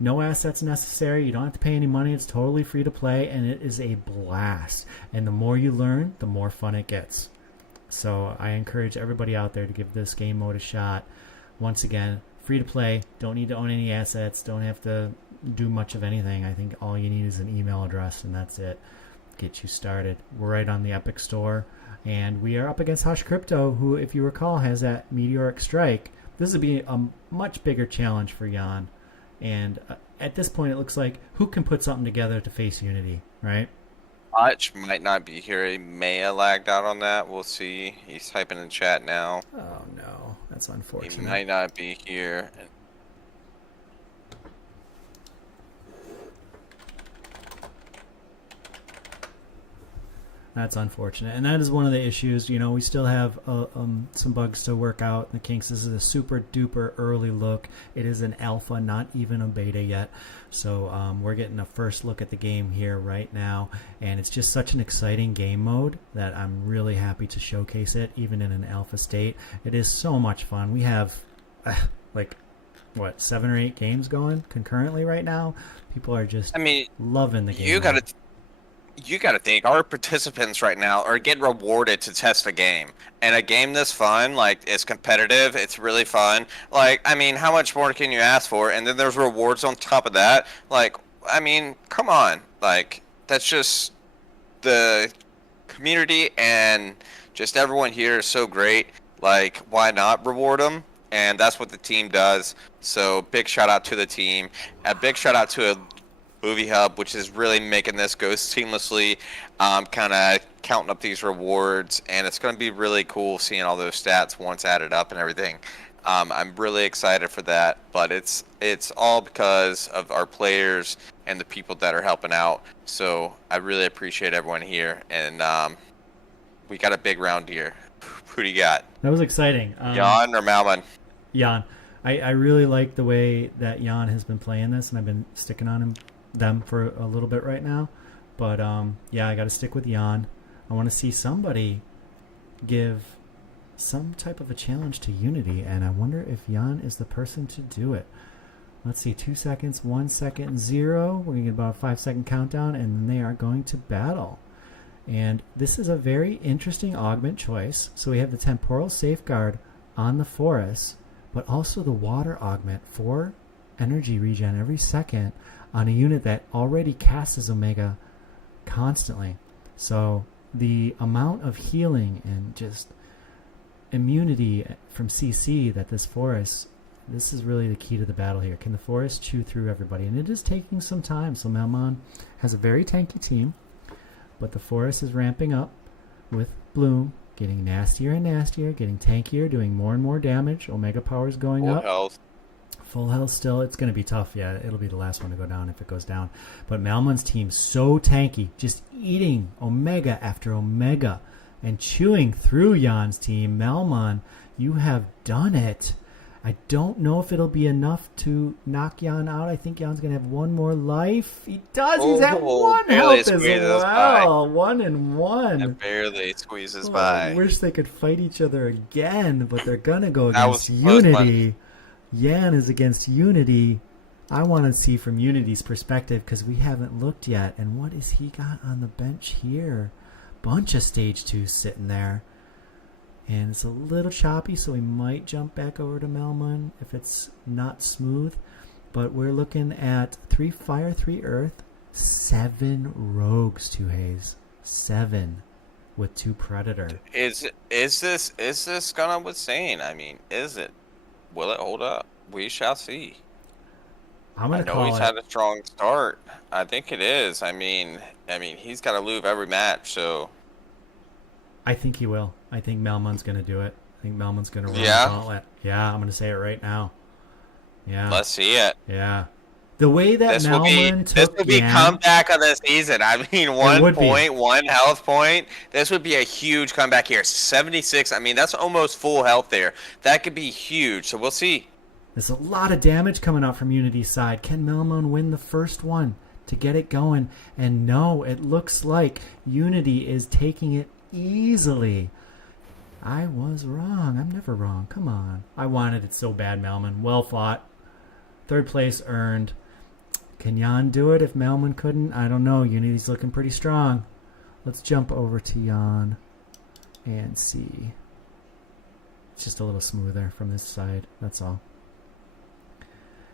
No assets necessary. You don't have to pay any money. It's totally free to play, and it is a blast. And the more you learn, the more fun it gets. So I encourage everybody out there to give this game mode a shot. Once again, free to play. Don't need to own any assets. Don't have to do much of anything. I think all you need is an email address, and that's it. Get you started. We're right on the Epic Store, and we are up against Hush Crypto, who, if you recall, has that Meteoric Strike. This would be a much bigger challenge for Jan. And at this point, it looks like who can put something together to face Unity, right? Hutch might not be here. He may have lagged out on that. We'll see. He's typing in chat now. Oh, no. That's unfortunate. He might not be here. That's unfortunate. And that is one of the issues. You know, we still have some bugs to work out in the kinks. This is a super duper early look. It is an alpha, not even a beta yet. So we're getting a first look at the game here right now. And it's just such an exciting game mode that I'm really happy to showcase it, even in an alpha state. It is so much fun. We have, 7 or 8 games going concurrently right now. People are just loving the game mode. You got to think, our participants right now are getting rewarded to test a game. And a game this fun, like, it's competitive, it's really fun. Like, I mean, how much more can you ask for? And then there's rewards on top of that. Like, I mean, come on. Like, that's just the community and just everyone here is so great. Like, why not reward them? And that's what the team does. So, big shout out to the team. A big shout out to Movie Hub, which is really making this go seamlessly, kind of counting up these rewards, and it's going to be really cool seeing all those stats once added up and everything. I'm really excited for that, but it's all because of our players and the people that are helping out. So I really appreciate everyone here, and we got a big round here. Who do you got? That was exciting. Jan or Malman? Jan. I really like the way that Jan has been playing this, and I've been sticking on them for a little bit right now. But yeah, I got to stick with Jan. I want to see somebody give some type of a challenge to Unity, and I wonder if Jan is the person to do it. Let's see, 2 seconds, 1 second, 0. We're going to get about a 5-second countdown, and then they are going to battle. And this is a very interesting augment choice. So we have the Temporal Safeguard on the Forest, but also the Water Augment for energy regen every second on a unit that already casts Omega constantly. So the amount of healing and just immunity from CC that this Forest, this is really the key to the battle here. Can the Forest chew through everybody? And it is taking some time. So Melmon has a very tanky team, but the Forest is ramping up with Bloom, getting nastier and nastier, getting tankier, doing more and more damage. Omega power is going up. Health. Full health still. It's going to be tough. Yeah, it'll be the last one to go down if it goes down. But Malmon's team so tanky, just eating Omega after Omega and chewing through Jan's team. Malmon, you have done it. I don't know if it'll be enough to knock Jan out. I think Jan's going to have one more life. He does. He's at 1 health as well. 1 and 1. It barely squeezes Oh, by. I wish they could fight each other again, but they're going to go against Unity. Jan is against Unity. I want to see from Unity's perspective because we haven't looked yet. And what has he got on the bench here? Bunch of stage 2 sitting there. And it's a little choppy, so we might jump back over to Melmon if it's not smooth. But we're looking at 3 fire, 3 earth, 7 rogues, 2 haze. 7 with 2 predator. Is this gonna withstand? I mean, is it? Will it hold up? We shall see. I'm gonna I know call he's it. had a strong start. I think it is. I mean, he's got to lose every match, so. I think he will. I think Melmon's going to do it. I think Melmon's going to run Yeah? the gauntlet. Yeah, I'm going to say it right now. Yeah. Let's see it. Yeah. The way that This will be Melmon took Jan, comeback of the season. I mean, would be. 1 health point. This would be a huge comeback here. 76. I mean, that's almost full health there. That could be huge. So we'll see. there's a lot of damage coming out from Unity's side. Can Melmon win the first one to get it going? And no, it looks like Unity is taking it easily. I was wrong. I'm never wrong. Come on. I wanted it so bad, Melmon. Well fought. 3rd place earned. Can Jan do it if Melmon couldn't? I don't know. Unity's looking pretty strong. Let's jump over to Jan and see. It's just a little smoother from this side. That's all.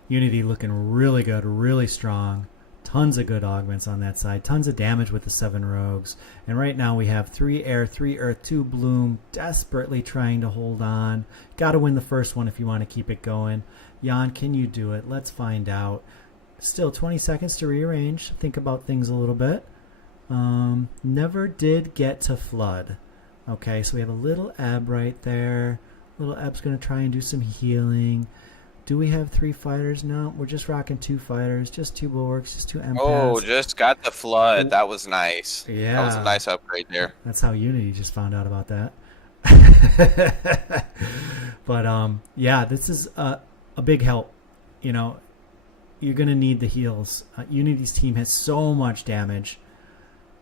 Unity looking really good, really strong. Tons of good augments on that side. Tons of damage with the 7 rogues. And right now we have 3 air, 3 earth, 2 bloom. Desperately trying to hold on. Got to win the first one if you want to keep it going. Jan, can you do it? Let's find out. Still 20 seconds to rearrange. Think about things a little bit. Never did get to flood. Okay, so we have a little ebb right there. Little ebb's going to try and do some healing. Do we have 3 fighters? No, we're just rocking 2 fighters, just 2 bulwarks, just 2 empaths. Oh, just got the flood. That was nice. Yeah. That was a nice upgrade there. That's how Unity just found out about that. But yeah, this is a big help. You know, you're going to need the heals. Unity's team has so much damage.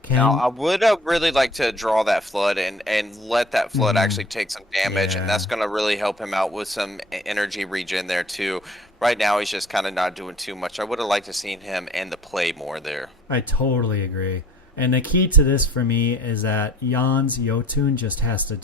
Now, I would really like to draw that flood and let that flood actually take some damage, and that's going to really help him out with some energy regen there too. Right now, he's just kind of not doing too much. I would have liked to seen him and the play more there. I totally agree. And the key to this for me is that Jan's Yotun just has to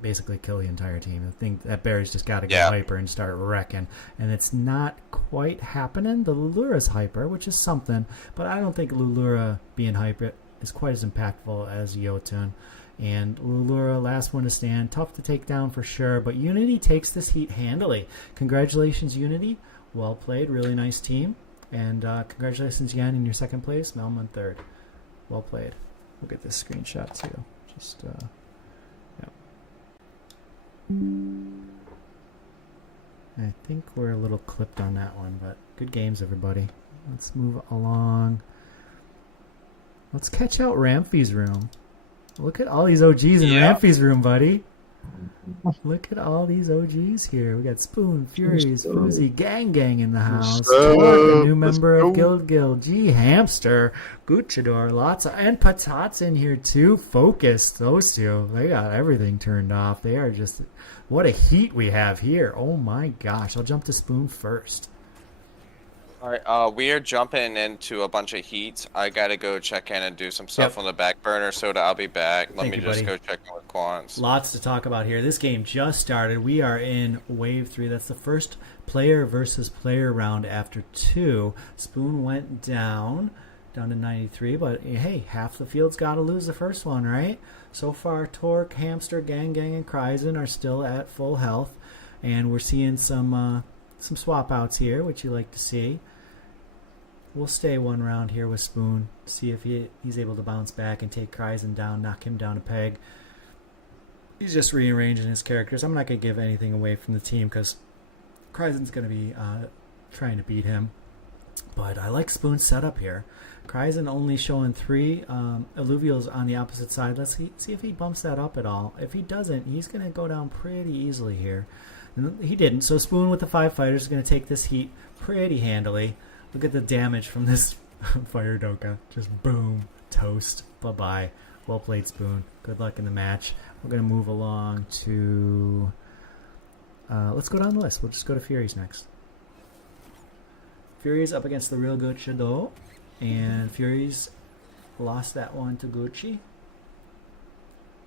basically kill the entire team. I think that Barry's just got to go hyper and start wrecking. And it's not quite happening. The Lulura's hyper, which is something, but I don't think Lulura being hyper is quite as impactful as Yotun. And Lulura, last one to stand. Tough to take down for sure, but Unity takes this heat handily. Congratulations, Unity. Well played. Really nice team. And congratulations, Jan, in your 2nd place. Melmon 3rd. Well played. We'll get this screenshot too. Just, yeah. I think we're a little clipped on that one, but good games, everybody. Let's move along. Let's catch out Ramfy's room. Look at all these OGs in Ramfy's room, buddy. Look at all these OGs here. We got Spoon, Furies, Foozy, Gang in the house. up? Torque, a new Let's member of go. Guild, G Hamster, Guchador, lots of, and Patats in here too. Focused, those two. They got everything turned off. They are just, what a heat we have here. Oh my gosh. I'll jump to Spoon first. Alright, we are jumping into a bunch of heats. I gotta go check in and do some stuff on the back burner, Soda, I'll be back. Let Thank me you, just buddy. go check in with Quants. Lots to talk about here. This game just started. We are in Wave 3. That's the first player versus player round after 2. Spoon went down to 93, but hey, half the field's got to lose the first one, right? So far, Torque, Hamster, Gang, and Kryzen are still at full health, and we're seeing some swap outs here, which you like to see. We'll stay one round here with Spoon, see if he's able to bounce back and take Kryzen down, knock him down a peg. He's just rearranging his characters. I'm not going to give anything away from the team because Kryzen's going to be trying to beat him. But I like Spoon's setup here. Kryzen only showing 3 Illuvials on the opposite side. Let's see if he bumps that up at all. If he doesn't, he's going to go down pretty easily here. And he didn't, so Spoon with the 5 fighters is going to take this heat pretty handily. Look at the damage from this Fire Doka. Just boom. Toast. Bye-bye. Well played, Spoon. Good luck in the match. We're going to move along to... let's go down the list. We'll just go to Furies next. Furies up against the real good Shadow. And Furies lost that one to Gucci.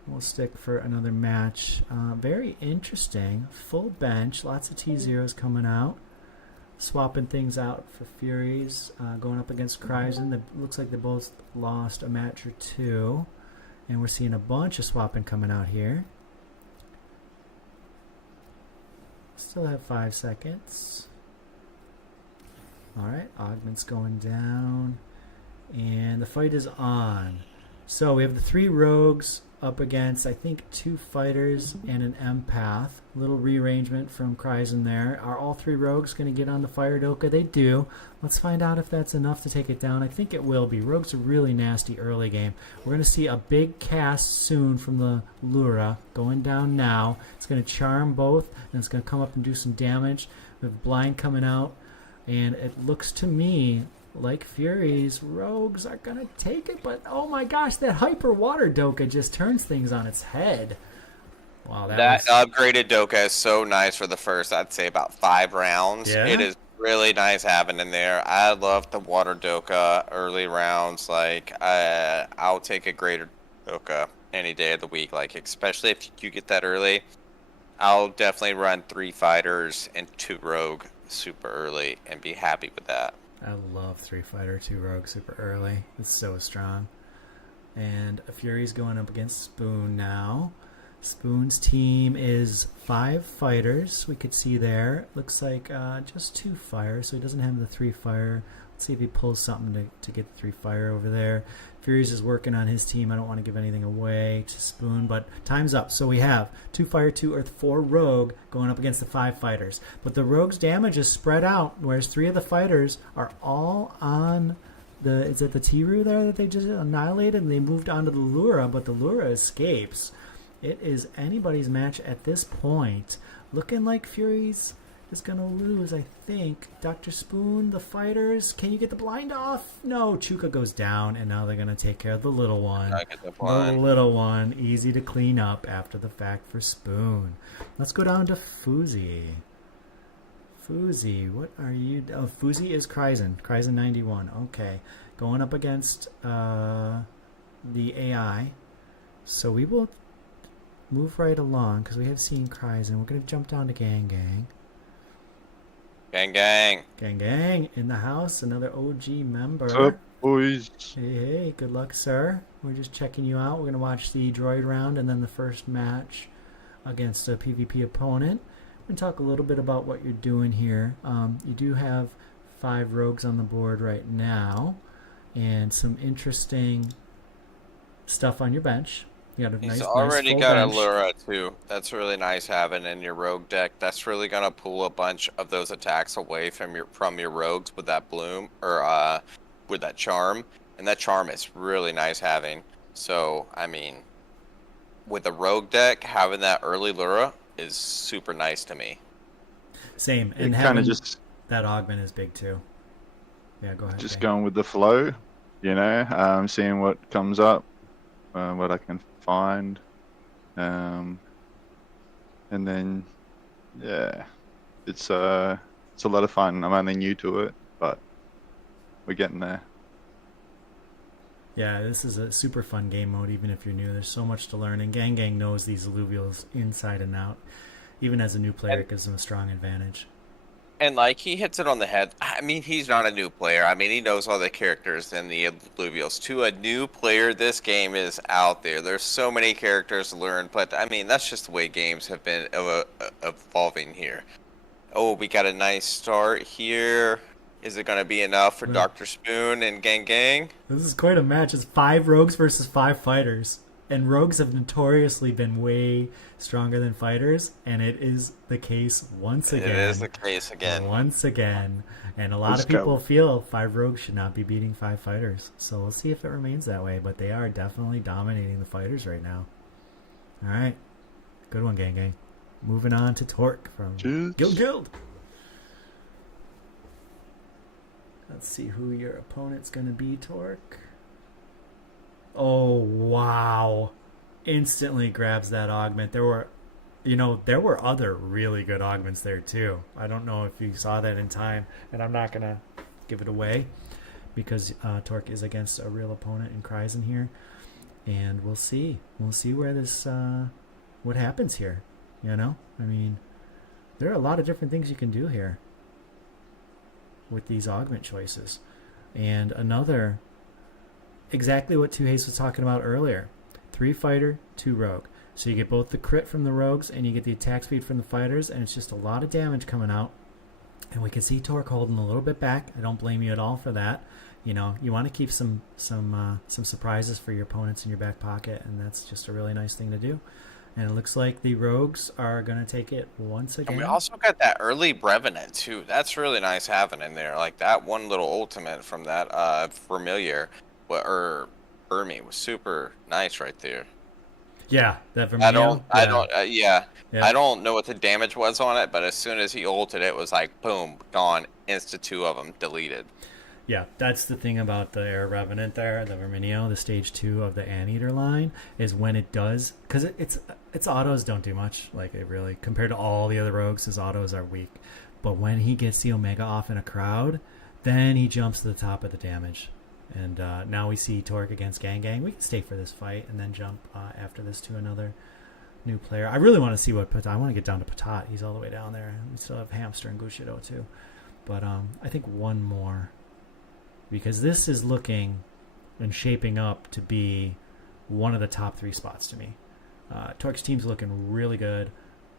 We'll stick for another match. Very interesting. Full bench. Lots of T0s coming out. Swapping things out for Furies, going up against Kryzen. It looks like they both lost a match or 2. And we're seeing a bunch of swapping coming out here. Still have 5 seconds. Alright, Augment's going down. And the fight is on. So we have the 3 rogues up against, I think, 2 fighters and an empath. Little rearrangement from Kryzen there. Are all 3 rogues going to get on the Fire Doka? They do. Let's find out if that's enough to take it down. I think it will be. Rogues are really nasty early game. We're going to see a big cast soon from the Lura going down now. It's going to charm both, and it's going to come up and do some damage. We have Blind coming out, and it looks to me like Furies, rogues are going to take it, but oh my gosh, that Hyper Water Doka just turns things on its head. Wow, That upgraded Doka is so nice for the first, I'd say, about 5 rounds. Yeah? It is really nice having in there. I love the Water Doka early rounds. Like, I'll take a greater Doka any day of the week. Like, especially if you get that early, I'll definitely run 3 fighters and 2 rogue super early and be happy with that. I love 3 fighter, 2 rogue super early. It's so strong. And Fury's going up against Spoon now. Spoon's team is 5 fighters. We could see there. Looks like just 2 fire, so he doesn't have the 3 fire. Let's see if he pulls something to get the 3 fire over there. Furies is working on his team. I don't want to give anything away to Spoon, but time's up. So we have 2 fire, 2 earth, 4 rogue going up against the 5 fighters. But the rogue's damage is spread out, whereas 3 of the fighters are all on the... Is it the Tiru there that they just annihilated? And they moved on to the Lura, but the Lura escapes. It is anybody's match at this point. Looking like Furies is going to lose, I think. Dr. Spoon, the fighters, can you get the blind off? No, Chuka goes down, and now they're going to take care of the little one. I get the The blind. little one, easy to clean up after the fact for Spoon. Let's go down to Foozy. Foozy, what are you... Oh, Foozy is Kryzen. Kryzen 91, okay. Going up against the AI. So we will move right along, because we have seen Kryzen. We're going to jump down to Gang. Gang in the house, another OG member. What's up, boys? Hey, good luck, sir. We're just checking you out. We're going to watch the droid round and then the first match against a PvP opponent. We're going to talk a little bit about what you're doing here. You do have 5 rogues on the board right now and some interesting stuff on your bench. You got a He's nice already full got bench. a Lura too. That's really nice having in your rogue deck. That's really gonna pull a bunch of those attacks away from your rogues with that bloom or with that charm. And that charm is really nice having. So I mean, with a rogue deck, having that early Lura is super nice to me. Same, and It having kinda just- that augment is big too. Yeah, go ahead. Just Jay. going with the flow, seeing what comes up, what I can find, and then it's a lot of fun. I'm only new to it, but we're getting there. Yeah, this is a super fun game mode, even if you're new. There's so much to learn, and Gang knows these alluvials inside and out. Even as a new player, it gives them a strong advantage. And like he hits it on the head. I mean, he's not a new player. I mean, he knows all the characters in the Alluvials. To a new player, this game is out there. There's so many characters to learn, but I mean, that's just the way games have been evolving here. Oh, we got a nice start here. Is it going to be enough for Dr. Spoon and Gang? This is quite a match. It's 5 rogues versus 5 fighters. And rogues have notoriously been way stronger than fighters, and it is the case once again. It is the case again. Once again. And a lot of people feel 5 rogues should not be beating 5 fighters. So we'll see if it remains that way, but they are definitely dominating the fighters right now. Alright. Good one, Gang. Moving on to Torque from Guild. Let's see who your opponent's going to be, Torque. Oh, wow. Instantly grabs that augment. There were other really good augments there, too. I don't know if you saw that in time, and I'm not going to give it away because Torque is against a real opponent in Kryzen here. And we'll see. We'll see where this, what happens here. I mean, there are a lot of different things you can do here with these augment choices. And another... exactly what Two Haze was talking about earlier. 3 fighter, 2 rogue. So you get both the crit from the rogues and you get the attack speed from the fighters, and it's just a lot of damage coming out. And we can see Torque holding a little bit back. I don't blame you at all for that. You want to keep some surprises for your opponents in your back pocket, and that's just a really nice thing to do. And it looks like the rogues are going to take it once again. And we also got that early Brevenant, too. That's really nice having in there. Like that one little ultimate from that Vermilion. Or Burmy was super nice right there. Yeah, that Vermilion. I don't know what the damage was on it, but as soon as he ulted, it was like boom, gone. Insta 2 of them deleted. Yeah, that's the thing about the Air Revenant there, the Verminio, the stage 2 of the Anteater line, is when it does, because its autos don't do much, like it really, compared to all the other rogues, his autos are weak. But when he gets the Omega off in a crowd, then he jumps to the top of the damage. And now we see Torque against Gang. We can stay for this fight and then jump after this to another new player. I really want to see what I want to get down to Patat. He's all the way down there. We still have Hamster and Gushido too. But I think one more. Because this is looking and shaping up to be one of the top 3 spots to me. Torque's team's looking really good.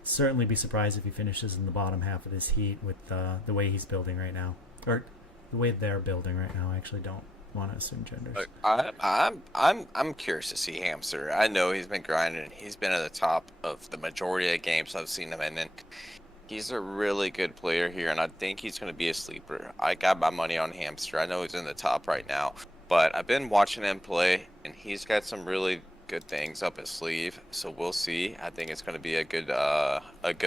Certainly be surprised if he finishes in the bottom half of this heat with the way he's building right now. Or the way they're building right now. I actually don't want to assume genders. Look, I'm curious to see Hamster. I know he's been grinding. He's been at the top of the majority of games I've seen him in, and he's a really good player here, and I think he's going to be a sleeper. I got my money on Hamster. I know he's in the top right now, but I've been watching him play, and he's got some really good things up his sleeve. So we'll see. I think it's going to be a good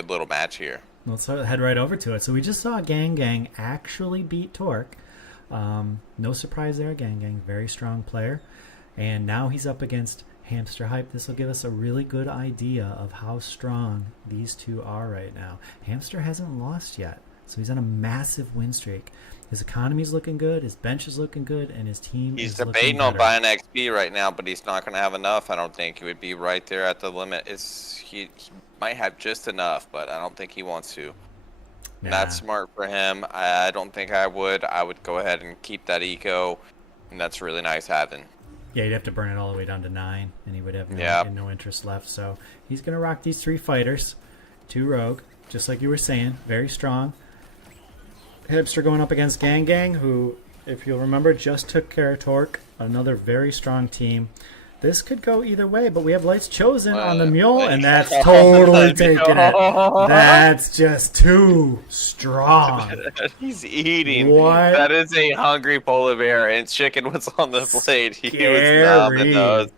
little match here. Let's head right over to it. So we just saw Gang actually beat Torque. No surprise there, Gang, very strong player. And now he's up against Hamster Hype. This will give us a really good idea of how strong these two are right now. Hamster hasn't lost yet, so he's on a massive win streak. His economy's looking good, his bench is looking good, and his team He's is debating looking on better. buying XP right now, but he's not going to have enough. I don't think he would be right there at the limit. He might have just enough, but I don't think he wants to. Yeah. Not smart for him. I don't think I would. I would go ahead and keep that eco, and that's really nice having. Yeah, you'd have to burn it all the way down to 9, and he would have no interest left. So he's going to rock these 3 fighters, 2 rogue, just like you were saying, very strong. Hipster going up against Gang, who, if you'll remember, just took care of Torque, another very strong team. This could go either way, but we have Lights Chosen on the Mule, and that's totally taking it. That's just too strong. He's eating. What? That is a hungry polar bear, and chicken was on the plate. He was numbing those.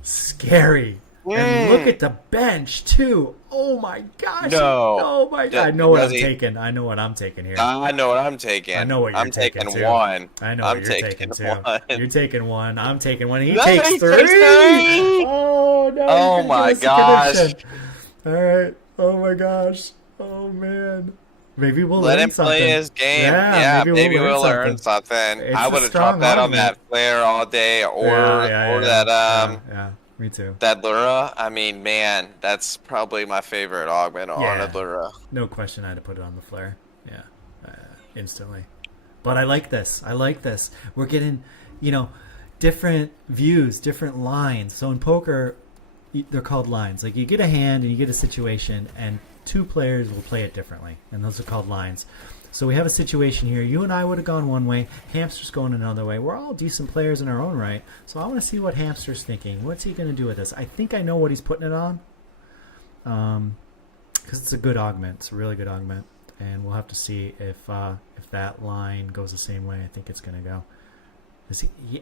Scary. And look at the bench too. Oh my gosh. No. Oh my god. I know what I'm taking. I know what I'm taking here. I know what I'm taking. I know what you're I'm taking too. one. I know I'm what you're taking too. one. You're taking one. I'm taking one. He No, takes he 3. takes 3. Oh no. Oh my gosh. All right. Oh my gosh. Oh man. Maybe we'll Let learn him something. play his game. Yeah, maybe we'll learn something. It's I a would have strong dropped that on argument. that flare all day, or Yeah, that yeah, me too. that Lura. I mean, man, that's probably my favorite augment on a Lura. No question, I had to put it on the flare. Yeah, instantly. But I like this. I like this. We're getting, different views, different lines. So in poker, they're called lines. Like you get a hand and you get a situation, and 2 players will play it differently, and those are called lines. So we have a situation here. You and I would have gone one way. Hamster's going another way. We're all decent players in our own right. So I want to see what Hamster's thinking. What's he going to do with this? I think I know what he's putting it on. Because it's a good augment. It's a really good augment. And we'll have to see if that line goes the same way I think it's going to go.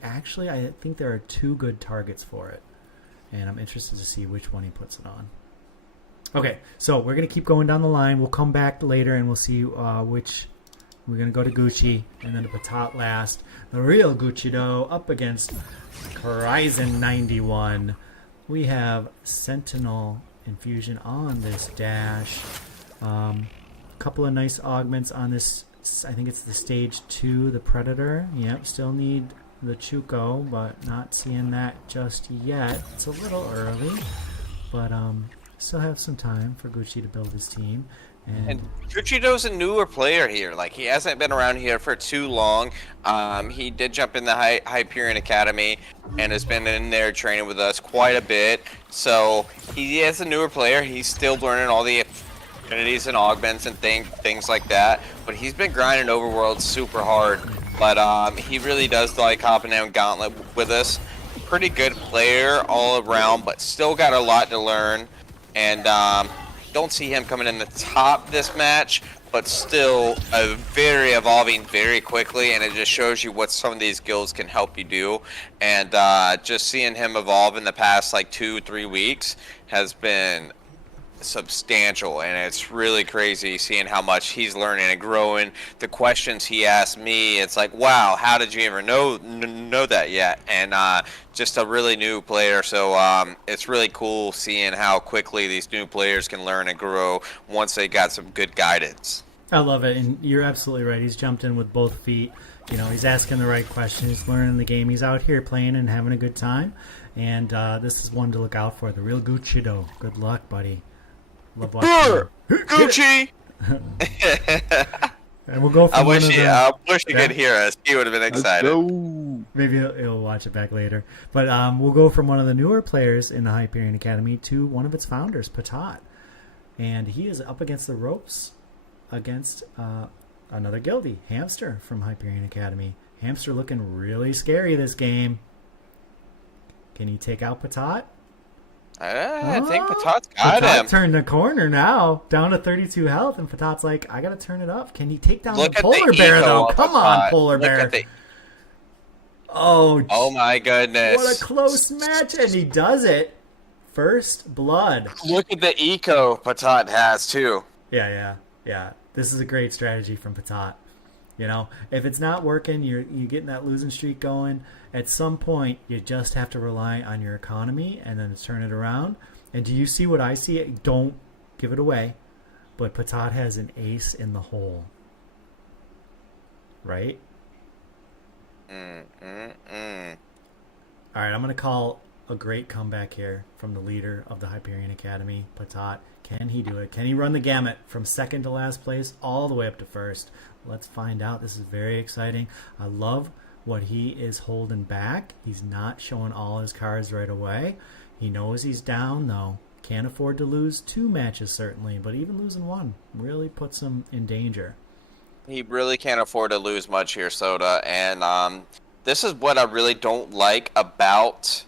Actually, I think there are 2 good targets for it. And I'm interested to see which one he puts it on. Okay, so we're going to keep going down the line. We'll come back later and we'll see which... We're going to go to Gucci and then to Patat last. The real Gucci, though, up against Horizon 91. We have Sentinel Infusion on this dash. Couple of nice augments on this. I think it's the stage 2, the Predator. Yep, still need the Chuko, but not seeing that just yet. It's a little early, but still have some time for Gucci to build his team. And Guccido's a newer player here. Like, he hasn't been around here for too long. He did jump in the Hyperion Academy and has been in there training with us quite a bit. So he is a newer player. He's still learning all the affinities and augments and things like that. But he's been grinding Overworld super hard. But he really does like hopping down Gauntlet with us. Pretty good player all around, but still got a lot to learn. And don't see him coming in the top this match, but still very evolving very quickly, and it just shows you what some of these guilds can help you do. And just seeing him evolve in the past like 2-3 weeks has been substantial, and it's really crazy seeing how much he's learning and growing. The questions he asked me, it's like, wow, how did you ever know that yet? And just a really new player, so it's really cool seeing how quickly these new players can learn and grow once they got some good guidance. I love it, and you're absolutely right. He's jumped in with both feet. He's asking the right questions. He's learning the game. He's out here playing and having a good time, and this is one to look out for. The real Guccido. Good luck, buddy. Love watching Gucci! And we'll go from I wish you could hear us. He would have been excited. Maybe he'll watch it back later. But we'll go from one of the newer players in the Hyperion Academy to one of its founders, Patat. And he is up against the ropes against another guildie, Hamster from Hyperion Academy. Hamster looking really scary this game. Can he take out Patat? I think Patat's got him. Turned the corner now, down to 32 health, and Patat's like, I gotta turn it up. Can he take down Look the at polar the bear, eco though? of Come Patat. on, polar Look bear. at the- Oh my goodness. What a close match, and he does it. First blood. Look at the eco Patat has, too. Yeah. This is a great strategy from Patat. If it's not working, you're getting that losing streak going. At some point, you just have to rely on your economy and then turn it around. And do you see what I see? Don't give it away. But Patat has an ace in the hole. Right? All right, I'm going to call a great comeback here from the leader of the Hyperion Academy, Patat. Can he do it? Can he run the gamut from second to last place all the way up to first? Let's find out. This is very exciting. I love what he is holding back. He's not showing all his cards right away. He knows he's down, though. Can't afford to lose 2 matches, certainly, but even losing 1 really puts him in danger. He really can't afford to lose much here, Soda, and this is what I really don't like about,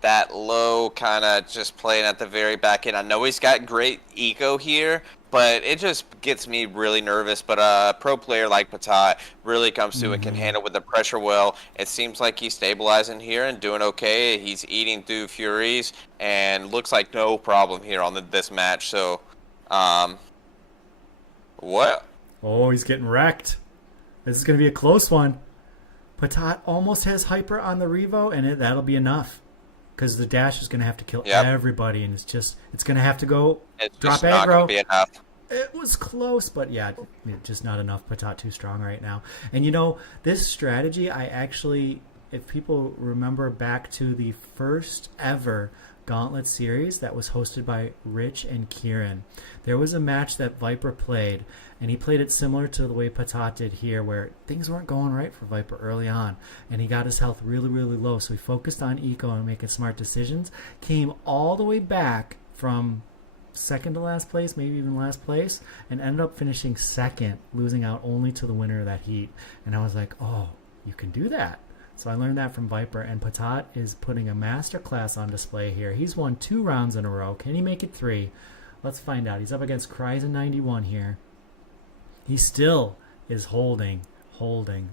that low kind of just playing at the very back end. I know he's got great eco here, but it just gets me really nervous. But a pro player like Patat really comes through and can handle with the pressure well. It seems like he's stabilizing here and doing okay. He's eating through Furies and looks like no problem here on this match. So, what? Oh, he's getting wrecked. This is going to be a close one. Patat almost has Hyper on the Revo, and that'll be enough. Because the dash is going to have to kill everybody, and it's going to have to go drop aggro. Not going to be enough. It was close, but yeah, just not enough. Patat too strong right now. And you know, this strategy, I actually, if people remember back to the first ever Gauntlet series that was hosted by Rich and Kieran, there was a match that Viper played, and he played it similar to the way Patat did here, where things weren't going right for Viper early on, and he got his health really, really low, so he focused on eco and making smart decisions, came all the way back from second to last place, maybe even last place, and ended up finishing second, losing out only to the winner of that heat. And I was like, oh, you can do that. So I learned that from Viper, and Patat is putting a masterclass on display here. He's won 2 rounds in a row. Can he make it 3? Let's find out. He's up against Kryzen91 here. He still is holding,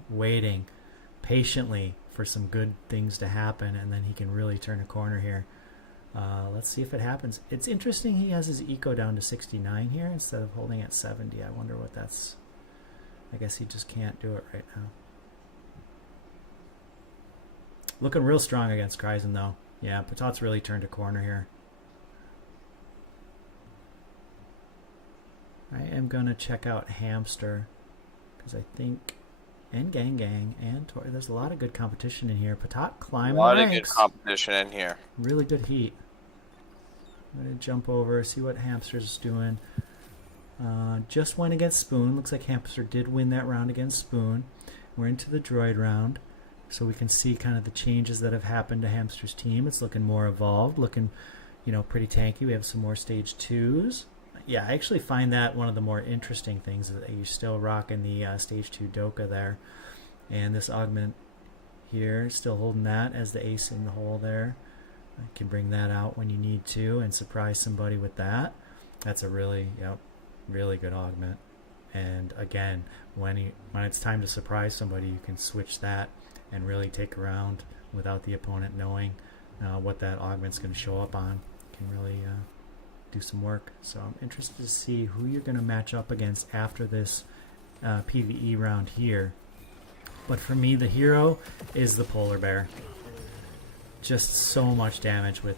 waiting patiently for some good things to happen, and then he can really turn a corner here. Let's see if it happens. It's interesting he has his eco down to 69 here instead of holding at 70. I wonder what that's... I guess he just can't do it right now. Looking real strong against Kryzen, though. Yeah, Patat's really turned a corner here. I am going to check out Hamster, because I think... And Gang and Tori. There's a lot of good competition in here. Patat climbing a lot ranks. of good competition in here. Really good heat. I'm going to jump over, see what Hamster's doing. Just went against Spoon. Looks like Hamster did win that round against Spoon. We're into the droid round, so we can see kind of the changes that have happened to Hamster's team. It's looking more evolved, looking, you know, pretty tanky. We have some more stage 2s. Yeah, I actually find that one of the more interesting things, that you're still rocking the stage 2 Doka there. And this augment here, still holding that as the ace in the hole there. I can bring that out when you need to and surprise somebody with that. That's a really, really good augment. And again, when it's time to surprise somebody, you can switch that and really take a round without the opponent knowing what that augment's going to show up on. Can really do some work. So I'm interested to see who you're going to match up against after this PvE round here. But for me, the hero is the polar bear. Just so much damage with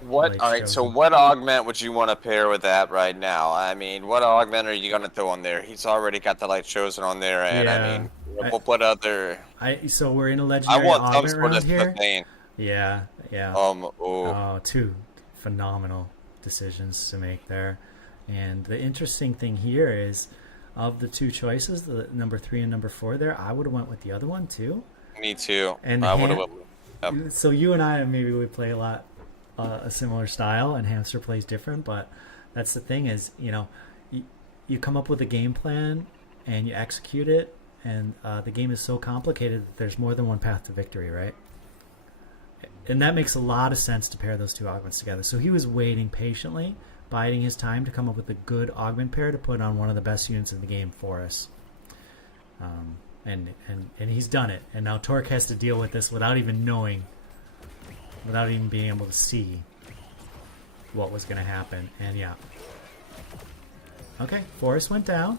what? All right. So what augment would you want to pair with that right now? I mean, what augment are you going to throw on there? He's already got the Light Chosen on there, and I mean, what other? So we're in a legendary augment round here. Thing. Yeah. Oh, 2 phenomenal decisions to make there. And the interesting thing here is, of the 2 choices, the number 3 and number 4 there, I would have went with the other one too. Me too. And I would have went. So you and I, maybe we play a lot a similar style, and Hamster plays different, but that's the thing is, you come up with a game plan and you execute it, and the game is so complicated that there's more than one path to victory, right? And that makes a lot of sense to pair those 2 augments together. So he was waiting patiently, biding his time to come up with a good augment pair to put on one of the best units in the game for us. And he's done it. And now Torque has to deal with this without even knowing, without even being able to see what was going to happen. And yeah. Okay, Forrest went down.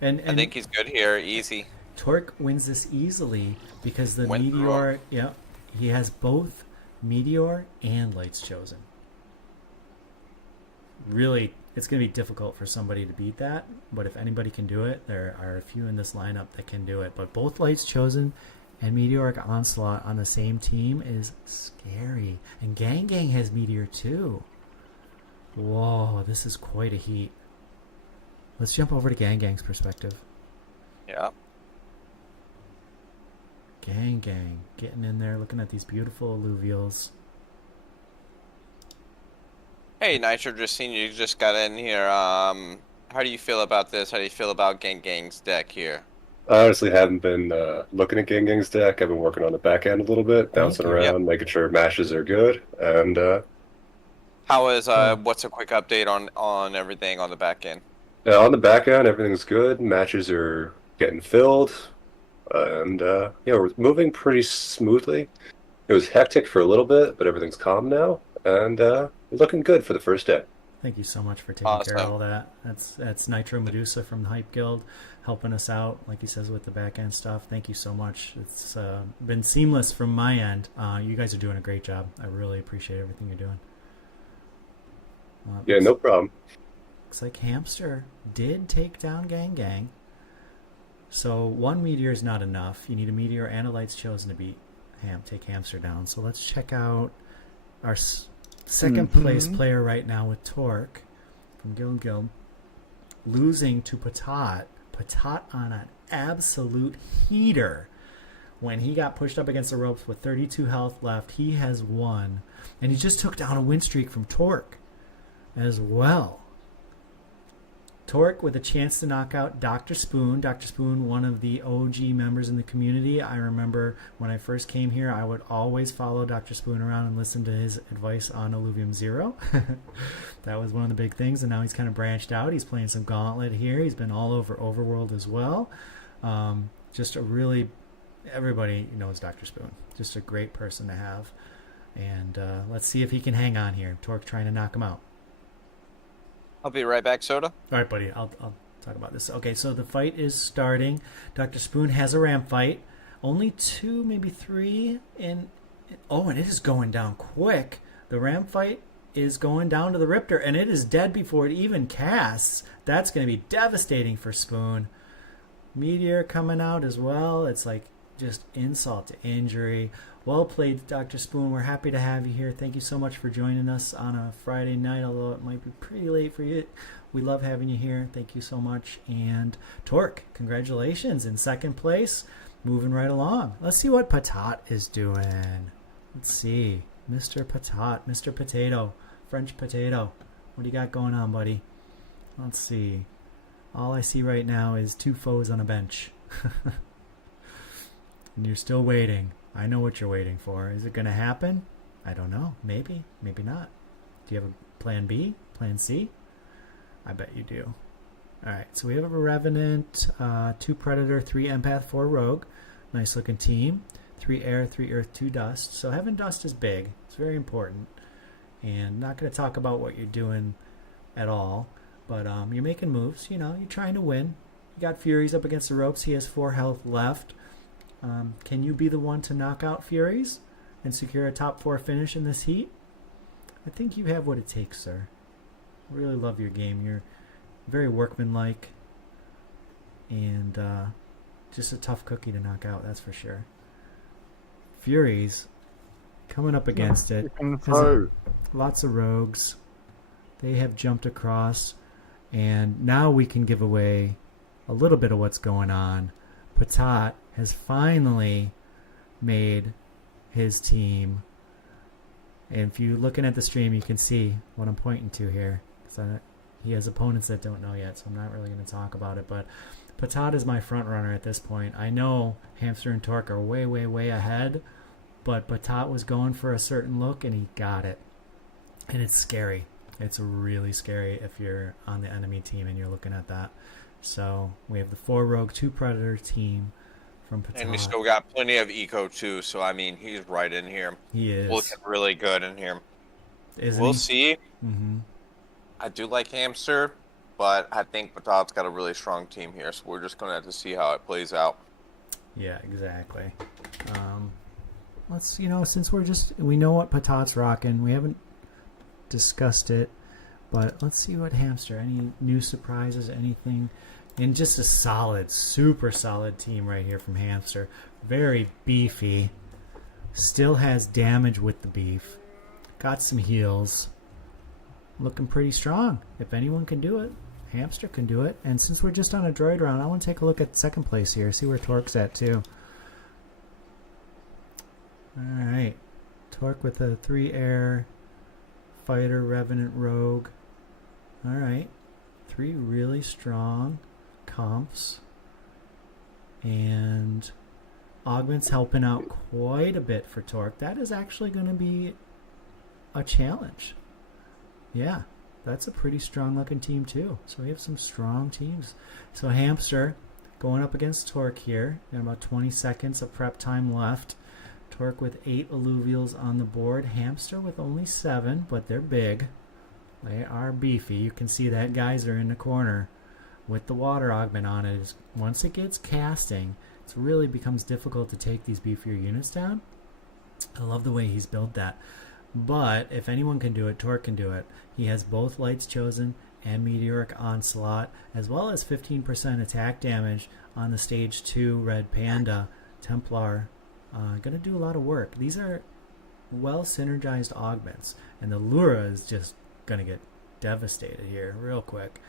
And I think he's good here, easy. Torque wins this easily because the Meteor, he has both Meteor and Lights Chosen. Really, it's going to be difficult for somebody to beat that, but if anybody can do it, there are a few in this lineup that can do it. But both Lights Chosen and Meteoric Onslaught on the same team is scary. And Gang has Meteor too. Whoa, this is quite a heat. Let's jump over to Gang's perspective. Yeah. Gang, getting in there, looking at these beautiful alluvials. Hey, Nitro, just seen you just got in here. How do you feel about this? How do you feel about Gang's deck here? I honestly haven't been looking at Gang's deck. I've been working on the back end a little bit, bouncing around, making sure matches are good. And How is what's a quick update on everything on the back end? on the back end, everything's good. Matches are getting filled, and we're moving pretty smoothly. It was hectic for a little bit, but everything's calm now, and looking good for the first day. Thank you so much for taking care of all that. That's Nitro Medusa from the Hype Guild helping us out, like he says, with the back end stuff. Thank you so much. It's been seamless from my end. You guys are doing a great job. I really appreciate everything you're doing. Yeah, no problem. Looks like Hamster did take down Gang. So one meteor is not enough. You need a meteor and a Light's Chosen to beat take Hamster down. So let's check out our second place player right now with Torque from Guild, losing to Patat. Patat on an absolute heater. When he got pushed up against the ropes with 32 health left, he has won. And he just took down a win streak from Torque as well. Torque with a chance to knock out Dr. Spoon. Dr. Spoon, one of the OG members in the community. I remember when I first came here, I would always follow Dr. Spoon around and listen to his advice on Illuvium Zero. That was one of the big things, and now he's kind of branched out. He's playing some Gauntlet here. He's been all over Overworld as well. Just a really, everybody knows Dr. Spoon. Just a great person to have. And let's see if he can hang on here. Torque trying to knock him out. I'll be right back, Soda. All right, buddy. I'll talk about this. Okay, so the fight is starting. Dr. Spoon has a ramp fight. Only 2, maybe 3. And it is going down quick. The ramp fight is going down to the Riptor, and it is dead before it even casts. That's going to be devastating for Spoon. Meteor coming out as well. It's like just insult to injury. Well played, Dr. Spoon. We're happy to have you here. Thank you so much for joining us on a Friday night, although it might be pretty late for you. We love having you here. Thank you so much. And Torque, congratulations in second place. Moving right along. Let's see what Patat is doing. Let's see. Mr. Patat, Mr. Potato, French Potato. What do you got going on, buddy? Let's see. All I see right now is 2 foes on a bench. And you're still waiting. I know what you're waiting for. Is it going to happen? I don't know. Maybe. Maybe not. Do you have a plan B? Plan C? I bet you do. Alright, so we have a Revenant, 2 Predator, 3 Empath, 4 Rogue. Nice looking team. 3 Air, 3 Earth, 2 Dust. So having Dust is big. It's very important. And not going to talk about what you're doing at all. But you're making moves. You're trying to win. You got Furies up against the ropes. He has 4 health left. Can you be the one to knock out Furies and secure a top 4 finish in this heat? I think you have what it takes, sir. I really love your game. You're very workmanlike and just a tough cookie to knock out, that's for sure. Furies coming up against it. Lots of rogues. They have jumped across, and now we can give away a little bit of what's going on. Patat has finally made his team, and if you're looking at the stream, you can see what I'm pointing to here. He has opponents that don't know yet, so I'm not really going to talk about it, but Patat is my front runner at this point. I know Hamster and Torque are way, way, way ahead, but Patat was going for a certain look, and he got it. And it's scary. It's really scary if you're on the enemy team and you're looking at that. So we have the 4 Rogue, 2 Predator team from Patat. And we still got plenty of eco too, so I mean he's right in here. He is looking really good in here. Isn't we'll he? see. Mm-hmm. I do like Hamster, but I think Patat's got a really strong team here, so we're just gonna have to see how it plays out. Yeah, exactly. Let's since we know what Patat's rocking, we haven't discussed it, but let's see what Hamster. Any new surprises? Anything? And just a solid, super solid team right here from Hamster. Very beefy. Still has damage with the beef. Got some heals. Looking pretty strong. If anyone can do it, Hamster can do it. And since we're just on a droid round, I want to take a look at second place here. See where Torque's at too. Alright. Torque with a 3 Air Fighter, Revenant, Rogue. Alright. 3 really strong comps. And Augment's helping out quite a bit for Torque. That is actually going to be a challenge. Yeah, that's a pretty strong looking team too. So we have some strong teams. So Hamster going up against Torque here. Got about 20 seconds of prep time left. Torque with 8 alluvials on the board. Hamster with only 7, but they're big. They are beefy. You can see that geyser in the corner with the water augment on it. Once it gets casting, it really becomes difficult to take these beefier units down. I love the way he's built that. But if anyone can do it, Torque can do it. He has both Lights Chosen and Meteoric Onslaught, as well as 15% attack damage on the Stage 2 Red Panda Templar. Going to do a lot of work. These are well synergized augments, and the Lura is just going to get devastated here real quick.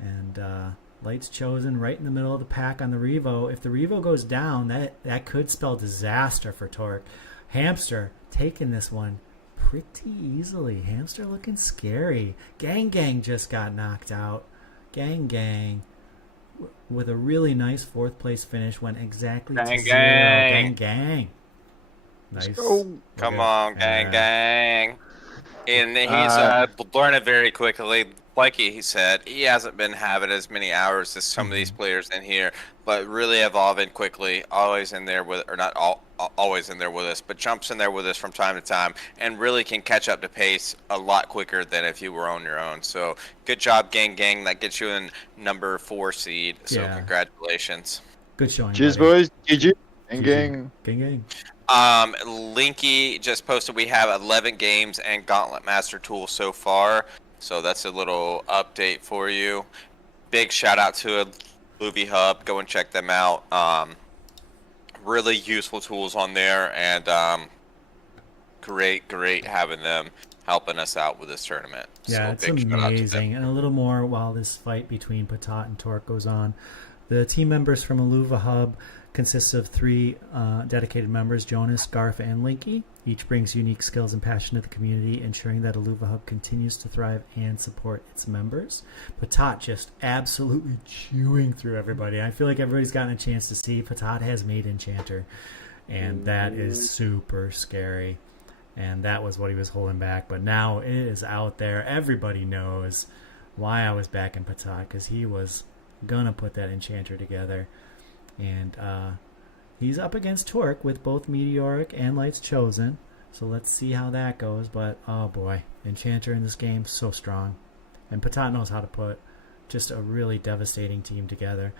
And Lights Chosen right in the middle of the pack on the Revo. If the Revo goes down, that could spell disaster for Torque. Hamster taking this one pretty easily. Hamster looking scary. Gang Gang just got knocked out. Gang Gang with a really nice 4th place finish, went exactly to 0. Gang Gang. Nice. Come on, Gang Gang. And he's learning very quickly. Like he said, he hasn't been having as many hours as some of these players in here, but really evolving quickly. Always in there with, or not always in there with us, but jumps in there with us from time to time, and really can catch up to pace a lot quicker than if you were on your own. So good job, Gang Gang. That gets you in number 4 seed. So congratulations. Good showing. Cheers, buddy. boys. GG. Gang Gang. Gang Gang. Linky just posted we have 11 games and Gauntlet Master Tool so far. So that's a little update for you. Big shout out to Illuvium Hub. Go and check them out. Really useful tools on there, and great having them helping us out with this tournament. Yeah, so it's amazing. And a little more while this fight between Patat and Torque goes on. The team members from Illuvium Hub consists of 3 dedicated members, Jonas, Garth, and Linky. Each brings unique skills and passion to the community, ensuring that Illuvium Hub continues to thrive and support its members. Patat just absolutely chewing through everybody. I feel like everybody's gotten a chance to see Patat has made Enchanter, and that is super scary. And that was what he was holding back, but now it is out there. Everybody knows why I was backing Patat, because he was gonna put that Enchanter together. And he's up against Torque with both Meteoric and Lights Chosen. So let's see how that goes. But, oh boy, Enchanter in this game, so strong. And Patat knows how to put just a really devastating team together.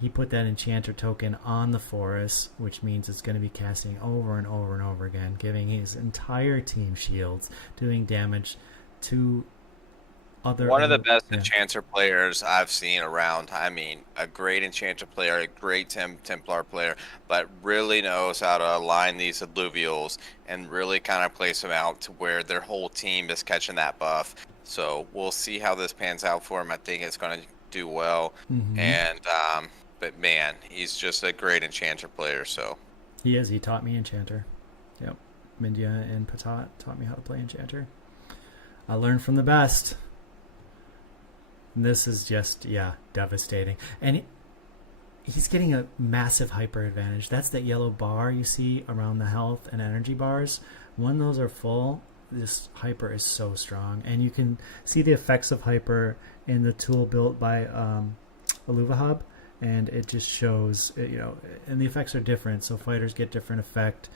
He put that Enchanter token on the Forest, which means it's going to be casting over and over and over again, giving his entire team shields, doing damage to one of the best Enchanter players I've seen around. I mean, a great Enchanter player, a great Templar player, but really knows how to align these alluvials and really kind of place them out to where their whole team is catching that buff. So we'll see how this pans out for him. I think it's going to do well. And but man, he's just a great Enchanter player. So he is. He taught me Enchanter. Yep, Mindia and Patat taught me how to play Enchanter. I learned from the best. This is just, devastating. And he's getting a massive hyper advantage. That's that yellow bar you see around the health and energy bars. When those are full, this hyper is so strong. And you can see the effects of hyper in the tool built by Illuvium Hub. And it just shows, and the effects are different. So fighters get different effect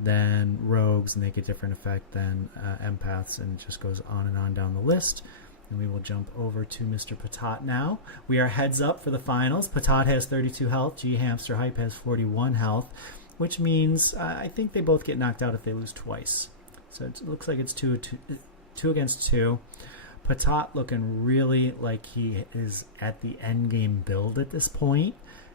than rogues, and they get different effect than empaths, and it just goes on and on down the list. And we will jump over to Mr. Patat now. We are heads up for the finals. Patat has 32 health. G Hamster Hype has 41 health, which means I think they both get knocked out if they lose twice. So it looks like it's 2 against 2. Patat looking really like he is at the end game build at this point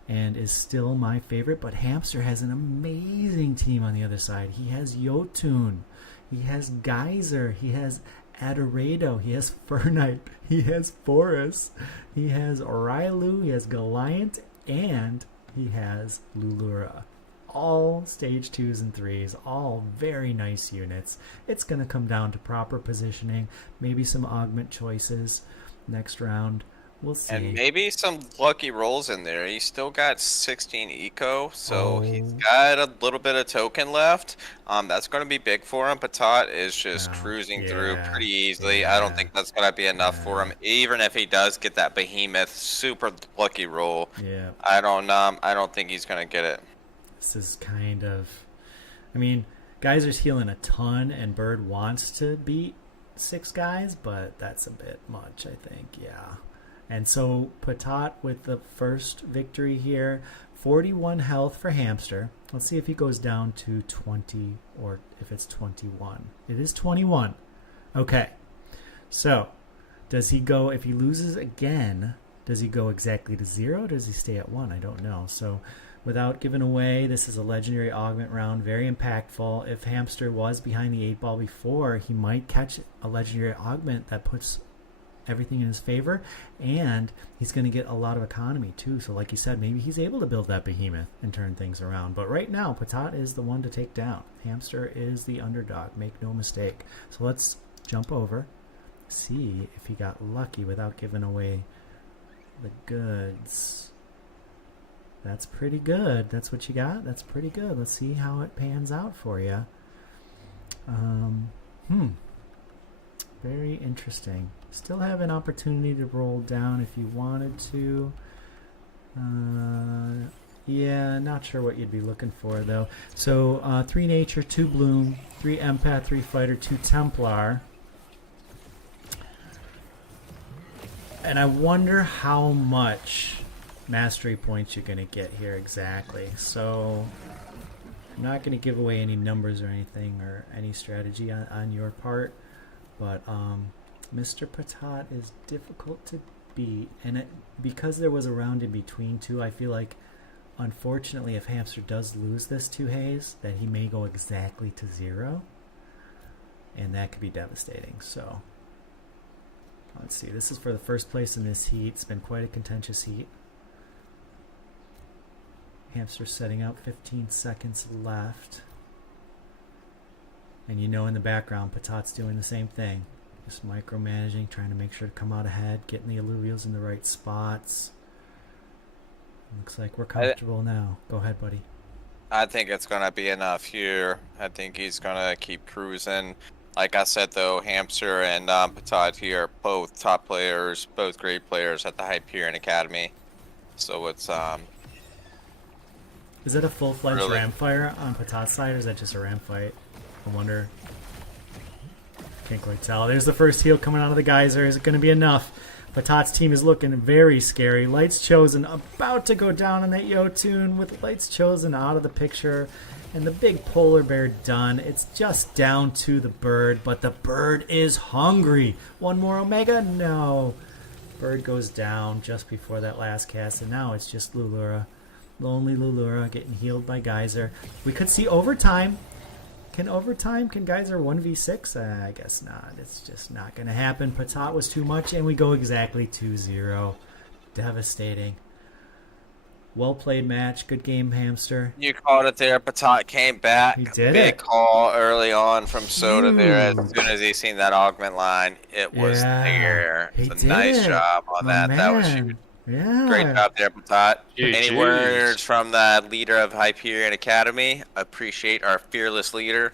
and is still my favorite. But Hamster has an amazing team on the other side. He has Jotun. He has Geyser. He has Adorado, he has Fernite, he has Forest, he has Rylu, he has Galiant, and he has Lulura. All stage 2s and 3s, all very nice units. It's going to come down to proper positioning, maybe some augment choices next round. We'll see. And maybe some lucky rolls in there. He's still got 16 eco, so he's got a little bit of token left. That's going to be big for him. Patat is just cruising through pretty easily. I don't think that's going to be enough for him, even if he does get that behemoth super lucky roll. Yeah. I don't think he's going to get it. This is kind of, I mean, Geyser's healing a ton, and Bird wants to beat 6 guys, but that's a bit much, I think. Yeah. And so Patat with the first victory here, 41 health for Hamster. Let's see if he goes down to 20 or if it's 21. It is 21. Okay. So does he go, if he loses again, does he go exactly to 0? Or does he stay at 1? I don't know. So without giving away, this is a legendary augment round, very impactful. If Hamster was behind the 8 ball before, he might catch a legendary augment that puts everything in his favor, and he's going to get a lot of economy too. So like you said, maybe he's able to build that behemoth and turn things around. But right now, Patat is the one to take down. Hamster is the underdog, make no mistake. So let's jump over, see if he got lucky without giving away the goods. That's pretty good. That's what you got? That's pretty good. Let's see how it pans out for you. Very interesting. Still have an opportunity to roll down if you wanted to. Yeah, not sure what you'd be looking for though. So 3 nature, 2 bloom, 3 empath, 3 fighter, 2 templar. And I wonder how much mastery points you're going to get here exactly. So I'm not going to give away any numbers or anything or any strategy on your part. But Mr. Patat is difficult to beat, and because there was a round in between too, I feel like, unfortunately, if Hamster does lose this to Hayes, that he may go exactly to 0, and that could be devastating. So let's see. This is for the first place in this heat. It's been quite a contentious heat. Hamster setting up. 15 seconds left. And you know in the background, Patat's doing the same thing. Just micromanaging, trying to make sure to come out ahead, getting the alluvials in the right spots. Looks like we're comfortable now. Go ahead, buddy. I think it's going to be enough here. I think he's going to keep cruising. Like I said, though, Hamster and Patat here, both top players, both great players at the Hyperion Academy. So it's... Is that a full-fledged ram fire on Patat's side, or is that just a ram fight? I wonder. Can't quite tell. There's the first heal coming out of the geyser. Is it going to be enough? Patat's team is looking very scary. Lights Chosen about to go down in that Yotun with Lights Chosen out of the picture. And the big polar bear done. It's just down to the bird, but the bird is hungry. One more Omega? No. Bird goes down just before that last cast, and now it's just Lulura. Lonely Lulura getting healed by Geyser. We could see overtime. Can Geyser 1v6? I guess not. It's just not going to happen. Patat was too much, and we go exactly 2-0. Devastating. Well played match. Good game, Hamster. You called it there. Patat came back. He did Big call early on from Soda there. As soon as he seen that augment line, it was there. It's a nice job on that. That was huge. Yeah. Great job there, Patat. GG's. Any words from the leader of Hyperion Academy? Appreciate our fearless leader.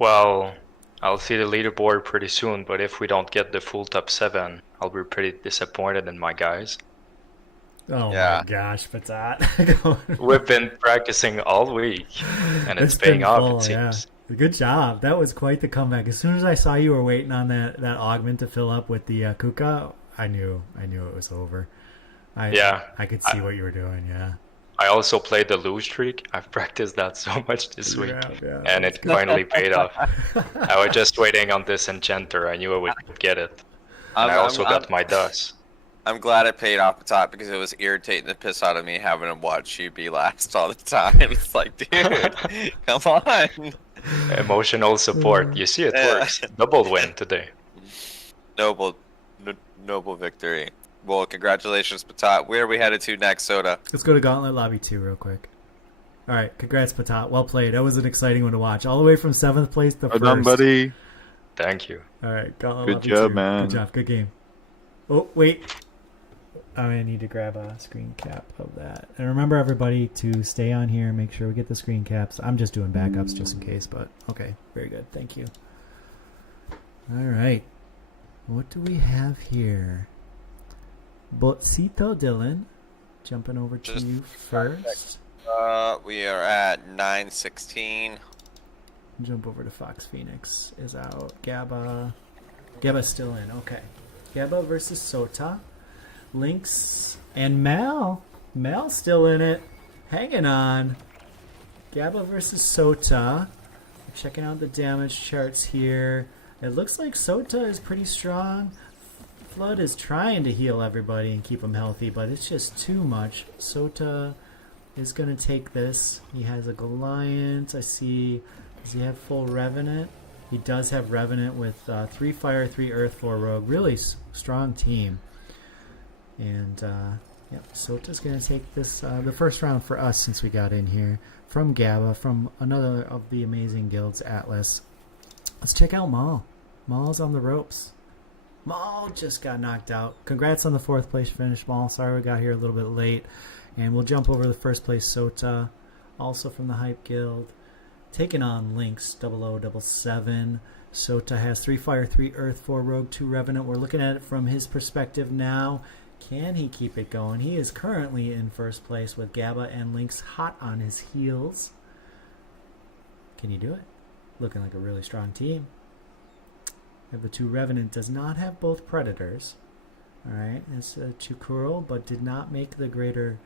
Well, I'll see the leaderboard pretty soon, but if we don't get the full top 7, I'll be pretty disappointed in my guys. Oh my gosh, Patat. We've been practicing all week, and it's paying off, it seems. Yeah. Good job. That was quite the comeback. As soon as I saw you were waiting on that augment to fill up with the Kuka, I knew it was over. I could see what you were doing, yeah. I also played the lose streak. I've practiced that so much this week, and it finally paid off. I was just waiting on this enchanter. I knew I would get it. And I also got my dust. I'm glad it paid off the top because it was irritating the piss out of me having to watch you be last all the time. It's like, dude, come on. Emotional support. You see, it works. Double win today. Noble victory. Well, congratulations, Patat. Where are we headed to next, Soda? Let's go to Gauntlet Lobby 2 real quick. All right, congrats, Patat. Well played. That was an exciting one to watch. All the way from 7th place to 1st. Well done, buddy. Thank you. All right, Gauntlet Good Lobby job, 2. man. Good job. Good game. Oh, wait. I need to grab a screen cap of that. And remember, everybody, to stay on here. Make sure we get the screen caps. I'm just doing backups just in case, but okay. Very good. Thank you. All right. What do we have here? Botsito Dylan, jumping over to you first. We are at 9:16. Jump over to Fox Phoenix is out. Gaba's still in. Okay. Gaba versus Sota. Lynx and Mal. Mal's still in it. Hanging on. Gaba versus Sota. Checking out the damage charts here. It looks like Sota is pretty strong. Flood is trying to heal everybody and keep them healthy, but it's just too much. Sota is going to take this. He has a Goliath. I see. Does he have full Revenant? He does have Revenant with 3 Fire, 3 Earth, 4 Rogue. Really strong team. And yep, Sota's going to take this, the first round for us since we got in here. From Gaba, from another of the amazing guilds, Atlas. Let's check out Maul. Maul's on the ropes. Maul just got knocked out. Congrats on the 4th place finish, Maul. Sorry we got here a little bit late. And we'll jump over to the 1st place Sota, also from the Hype Guild. Taking on Lynx 0077. Sota has 3 Fire, 3 Earth, 4 Rogue, 2 Revenant. We're looking at it from his perspective now. Can he keep it going? He is currently in 1st place with Gaba and Lynx hot on his heels. Can he do it? Looking like a really strong team. The 2 Revenant does not have both Predators. Alright, it's Chukuro, but did not make the greater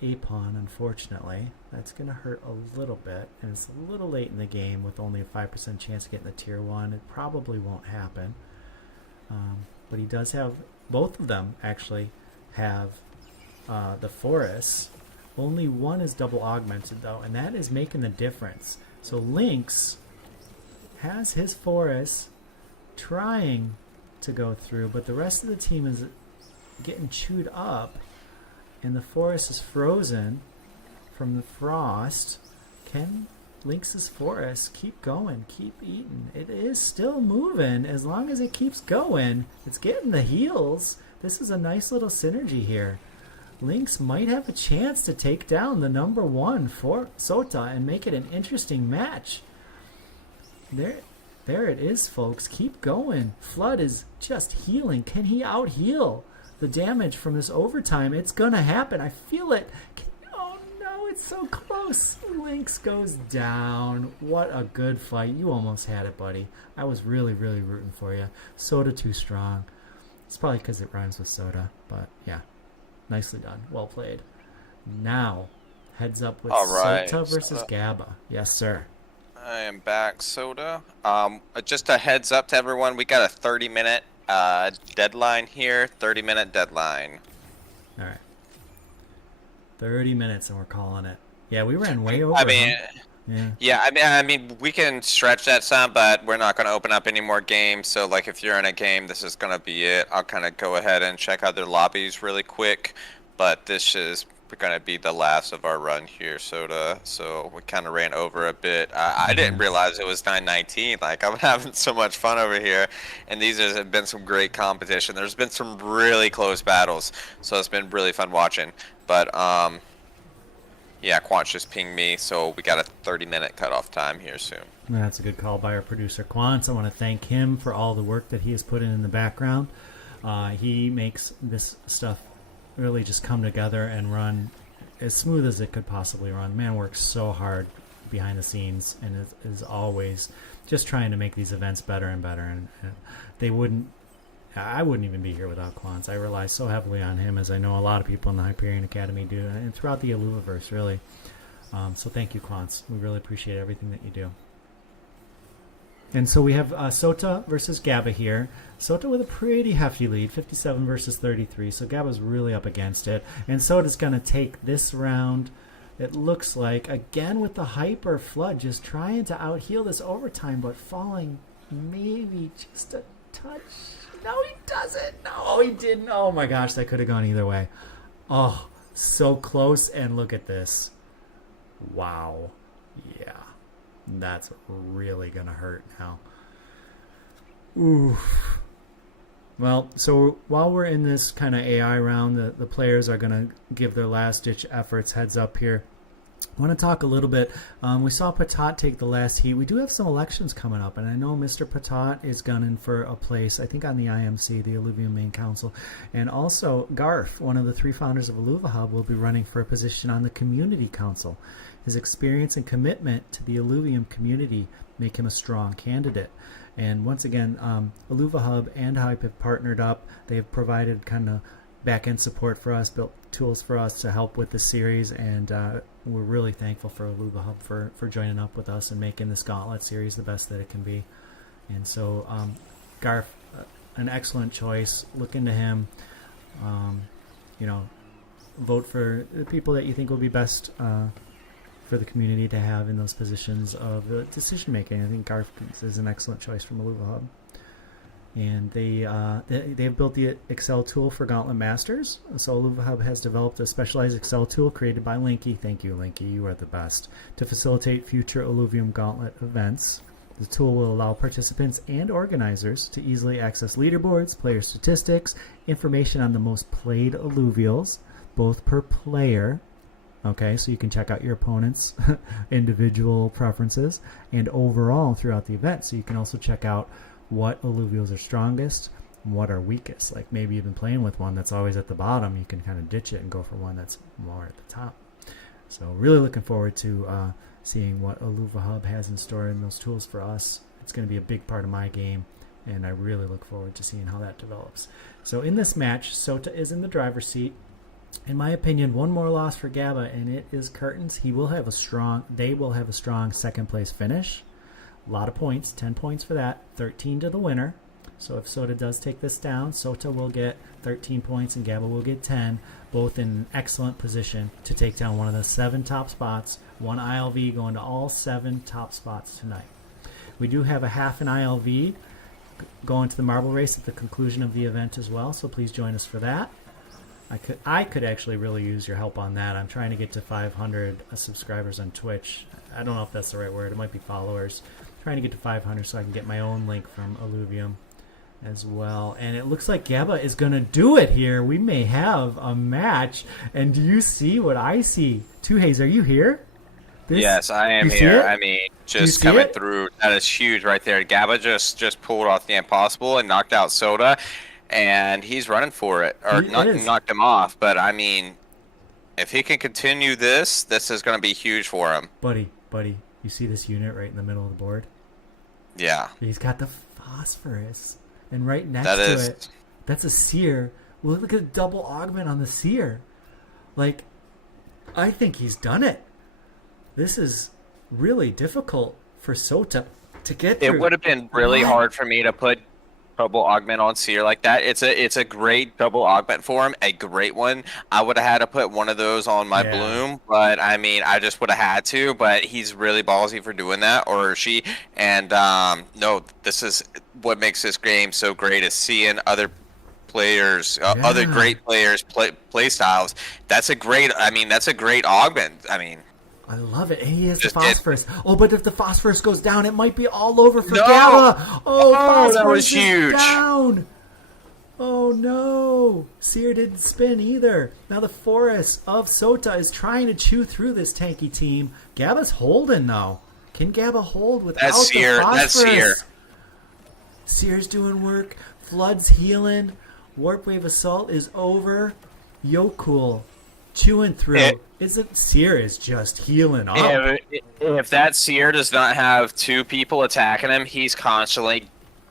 A-Pawn, unfortunately. That's going to hurt a little bit, and it's a little late in the game with only a 5% chance of getting the Tier 1. It probably won't happen. But he does have, both of them actually have the Forest. Only one is double augmented, though, and that is making the difference. So Lynx has his Forest trying to go through, but the rest of the team is getting chewed up, and the Forest is frozen from the frost. Can Lynx's Forest keep going, keep eating? It is still moving as long as it keeps going. It's getting the heals. This is a nice little synergy here. Lynx might have a chance to take down the number 1 for Sota and make it an interesting match. There it is, folks. Keep going. Flood is just healing. Can he out-heal the damage from this overtime? It's going to happen. I feel it. Oh, no, it's so close. Lynx goes down. What a good fight. You almost had it, buddy. I was really, really rooting for you. Sota too strong. It's probably because it rhymes with soda, but yeah. Nicely done. Well played. Now, heads up with Sota versus Gaba. Yes, sir. I am back, Soda. Just a heads up to everyone, we got a 30-minute deadline here. 30-minute deadline. All right. 30 minutes and we're calling it. Yeah, we ran way over. I mean, I mean, we can stretch that some, but we're not going to open up any more games. So, like, if you're in a game, this is going to be it. I'll kind of go ahead and check out their lobbies really quick, but this is going to be the last of our run here, Soda. So we kind of ran over a bit. I didn't realize it was 9:19. Like, I'm having so much fun over here, and these have been some great competition. There's been some really close battles, so it's been really fun watching. But yeah, Quantz just pinged me, so we got a 30-minute cutoff time here soon. That's a good call by our producer Quantz. I want to thank him for all the work that he has put in the background. He makes this stuff really just come together and run as smooth as it could possibly run. Man works so hard behind the scenes and is always just trying to make these events better and better. And I wouldn't even be here without Quantz. I rely so heavily on him, as I know a lot of people in the Hyperion Academy do, and throughout the Illuviverse, really. So thank you, Quantz. We really appreciate everything that you do. And so we have Sota versus Gaba here. Sota with a pretty hefty lead, 57 versus 33. So Gaba's really up against it. And Sota's going to take this round, it looks like, again with the Hyper Flood, just trying to out-heal this overtime, but falling maybe just a touch. No, he doesn't. No, he didn't. Oh my gosh, that could have gone either way. Oh, so close. And look at this. Wow. Yeah. That's really going to hurt now. Oof. Well, so while we're in this kind of AI round, the players are going to give their last-ditch efforts. Heads up here. I want to talk a little bit. We saw Patat take the last heat. We do have some elections coming up, and I know Mr. Patat is gunning for a place, I think, on the IMC, the Illuvium Main Council. And also, Garth, one of the 3 founders of Illuvahub, will be running for a position on the Community Council. His experience and commitment to the Illuvium community make him a strong candidate. And once again, Illuvahub and Hype have partnered up. They have provided kind of back-end support for us, built tools for us to help with the series, and we're really thankful for Illuvahub for joining up with us and making this Gauntlet series the best that it can be. And so, Garth, an excellent choice. Look into him. Vote for the people that you think will be best for the community to have in those positions of decision making. I think Garth is an excellent choice from Illuvahub. And they've built the Excel tool for Gauntlet Masters. So Illuvahub has developed a specialized Excel tool created by Linky. Thank you, Linky. You are the best. To facilitate future Illuvium Gauntlet events. The tool will allow participants and organizers to easily access leaderboards, player statistics, information on the most played Illuvials, both per player. Okay, so you can check out your opponent's individual preferences and overall throughout the event. So you can also check out what Illuvials are strongest and what are weakest. Like maybe you've been playing with one that's always at the bottom, you can kind of ditch it and go for one that's more at the top. So really looking forward to seeing what Illuvahub has in store in those tools for us. It's going to be a big part of my game, and I really look forward to seeing how that develops. So in this match, Sota is in the driver's seat. In my opinion, one more loss for Gabba, and it is curtains. They will have a strong second place finish. A lot of points, 10 points for that, 13 to the winner. So if Sota does take this down, Sota will get 13 points and Gabba will get 10, both in an excellent position to take down one of the 7 top spots, one ILV going to all 7 top spots tonight. We do have a half an ILV going to the marble race at the conclusion of the event as well, so please join us for that. I could actually really use your help on that. I'm trying to get to 500 subscribers on Twitch. I don't know if that's the right word. It might be followers. I'm trying to get to 500 so I can get my own link from Illuvium as well. And it looks like Gabba is going to do it here. We may have a match. And do you see what I see? Tuhays, are you here? Yes, I am here. I mean, just coming through. That is huge right there. Gabba just pulled off the impossible and knocked out Soda. And he's running for it. Or knocked him off. But, I mean, if he can continue this is going to be huge for him. Buddy, you see this unit right in the middle of the board? Yeah. He's got the phosphorus. And right next to it, that's a seer. Well, look at the double augment on the seer. Like, I think he's done it. This is really difficult for Sota to get through. It would have been really hard for me to put double augment on Seer like that. It's a great double augment for him, a great one. I would have had to put one of those on my Bloom, but I mean, I just would have had to. But he's really ballsy for doing that, or she. And no, this is what makes this game so great: is seeing other players, other great players play styles. That's a great. I mean, that's a great augment. I mean. I love it. And he has the phosphorus. But if the phosphorus goes down, it might be all over for Gabba. Oh, phosphorus that was huge. Down. Oh, no. Seer didn't spin either. Now the forest of Sota is trying to chew through this tanky team. Gabba's holding, though. Can Gabba hold without the phosphorus? That's Seer. Seer's doing work. Flood's healing. Warp Wave Assault is over. Yokul chewing through. Seer is just healing up. Yeah, if that Seer does not have 2 people attacking him, he's constantly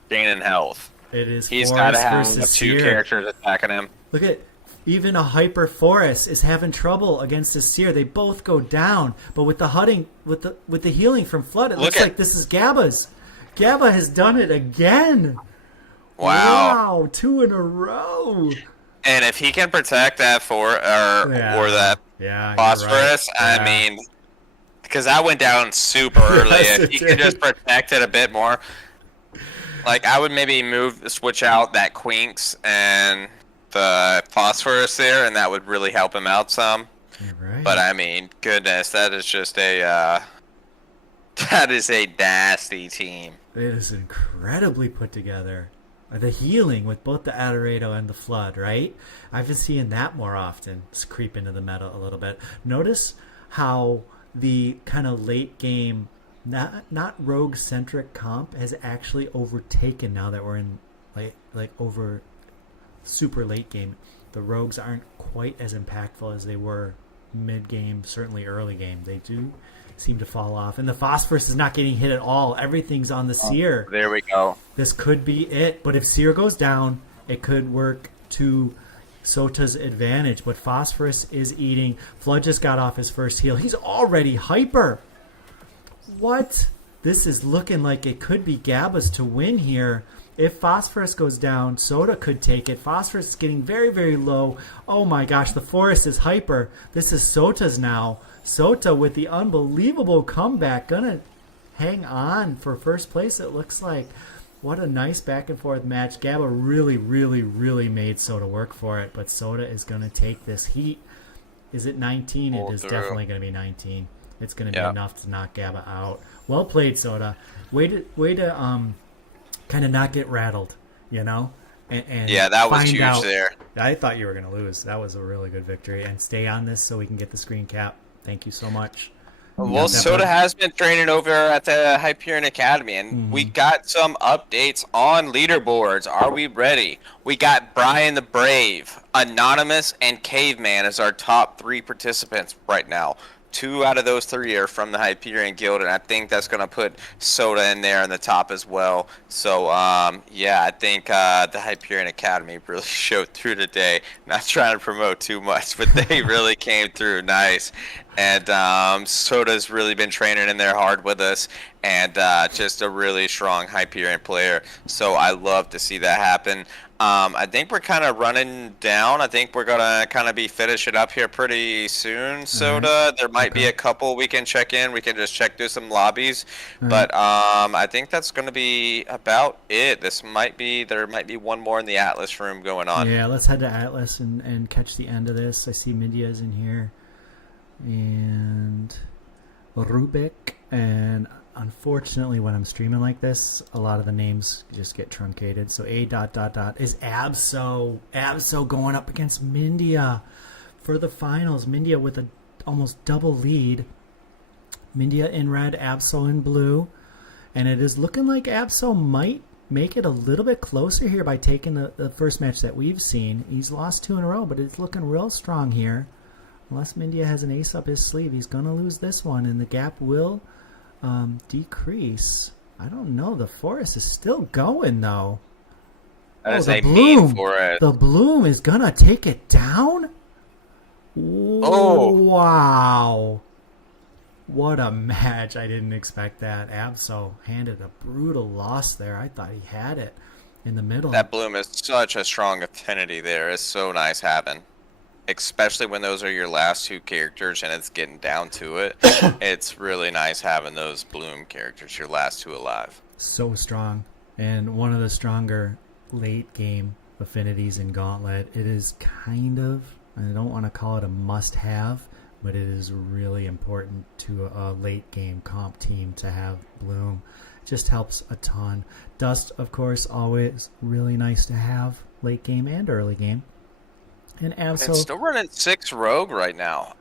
gaining health. He's got to have 2 characters attacking him. Look at even a Hyper Forest is having trouble against the Seer. They both go down, but with the healing from Flood, it looks like this is Gabba's. Gabba has done it again. Wow, 2 in a row. And if he can protect that or that phosphorus, right. I mean, because I went down super early. If he can just protect it a bit more, like I would maybe switch out that Quinks and the phosphorus there, and that would really help him out some. Right. But I mean, goodness, that is just that is a nasty team. It is incredibly put together. the healing with both the Adorado and the Flood, right? I've been seeing that more often. It's creep into the meta a little bit. Notice how the kind of late game, not rogue centric comp has actually overtaken now that we're in like over super late game. The rogues aren't quite as impactful as they were mid game, certainly early game. They do seem to fall off, and the phosphorus is not getting hit at all. Everything's on the seer. There we go. This could be it, but if seer goes down, it could work to Sota's advantage. But phosphorus is eating. Flood just got off his first heal. He's already hyper. What? This is looking like it could be Gabba's to win here. If phosphorus goes down, Sota could take it. Phosphorus is getting very, very low. Oh my gosh, the forest is hyper. This is Sota's now. Sota with the unbelievable comeback. Gonna hang on for first place, it looks like. What a nice back and forth match. Gabba really, really, really made Sota work for it, but Sota is gonna take this heat. Is it 19? It is definitely gonna be 19. It's gonna be enough to knock Gabba out. Well played, Sota. Way to kind of not get rattled, you know? And yeah, that was find huge out. there. I thought you were going to lose. That was a really good victory. And stay on this so we can get the screen cap. Thank you so much. Well, Sota has been training over at the Hyperion Academy, and we got some updates on leaderboards. Are we ready? We got Brian the Brave, Anonymous, and Caveman as our top 3 participants right now. 2 out of those 3 are from the Hyperion Guild, and I think that's going to put Sota in there in the top as well. So, yeah, I think the Hyperion Academy really showed through today. Not trying to promote too much, but they really came through nice. And Sota's really been training in there hard with us, and just a really strong Hyperion player. So I love to see that happen. I think we're kind of running down. I think we're going to kind of be finishing up here pretty soon, Sota. There might be a couple we can check in. We can just check through some lobbies. But I think that's going to be about it. There might be one more in the Atlas room going on. Yeah, let's head to Atlas and catch the end of this. I see Mindia's in here. And Rubik. And unfortunately, when I'm streaming like this, a lot of the names just get truncated. So A ... is Absol. Absol going up against Mindia for the finals. Mindia with a almost double lead. Mindia in red, Absol in blue. And it is looking like Absol might make it a little bit closer here by taking the first match that we've seen. He's lost 2 in a row, but it's looking real strong here. Unless Mindia has an ace up his sleeve, he's going to lose this one, and the gap will decrease. I don't know. The forest is still going, though. That is a mean forest. The bloom is going to take it down? Oh. Wow. What a match. I didn't expect that. Absol handed a brutal loss there. I thought he had it in the middle. That bloom is such a strong affinity there. It's so nice having. Especially when those are your last 2 characters and it's getting down to it. It's really nice having those bloom characters, your last 2 alive. So strong. And one of the stronger late game affinities in Gauntlet. It is kind of, I don't want to call it a must-have, but it is really important to a late game comp team to have bloom. It just helps a ton. Dust, of course, always really nice to have late game and early game. And Absol still running 6 rogue right now.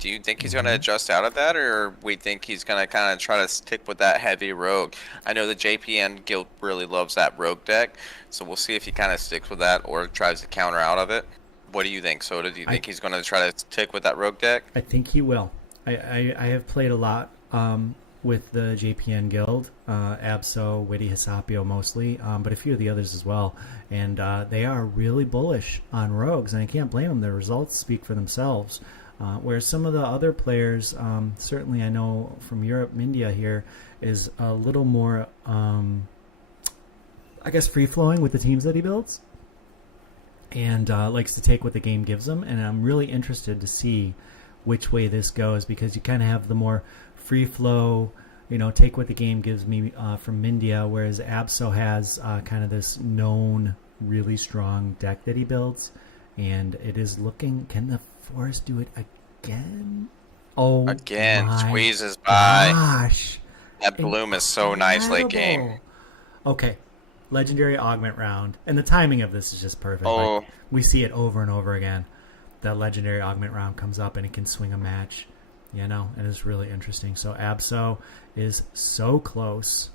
Do you think he's going to adjust out of that, or we think he's going to kind of try to stick with that heavy rogue? I know the JPN guild really loves that rogue deck, so we'll see if he kind of sticks with that or tries to counter out of it. What do you think, Sota? Do you think he's going to try to stick with that rogue deck? I think he will. I have played a lot with the JPN guild, Absol, Witty, Hisapio mostly, but a few of the others as well. And they are really bullish on rogues, and I can't blame them. Their results speak for themselves. Whereas some of the other players, certainly I know from Europe, Mindia here, is a little more, I guess, free-flowing with the teams that he builds. And likes to take what the game gives him. And I'm really interested to see which way this goes, because you kind of have the more free flow, take what the game gives me from Mindia, whereas Absol has kind of this known really strong deck that he builds, and it is looking, can the forest do it again? Oh, again, my squeezes by. Gosh. That bloom is so nice late game. Okay, legendary augment round, and the timing of this is just perfect. Oh. Like, we see it over and over again. That legendary augment round comes up and it can swing a match, you know, and it's really interesting. So Absol is so close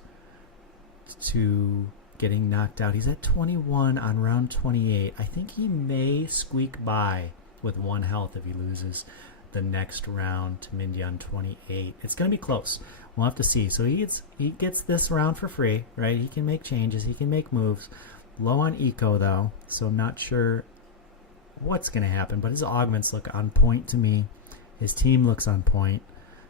to getting knocked out. He's at 21 on round 28. I think he may squeak by with 1 health if he loses the next round to Mindy on 28. It's going to be close. We'll have to see. So he gets this round for free, right? He can make changes. He can make moves. Low on eco, though, so I'm not sure what's going to happen. But his augments look on point to me. His team looks on point.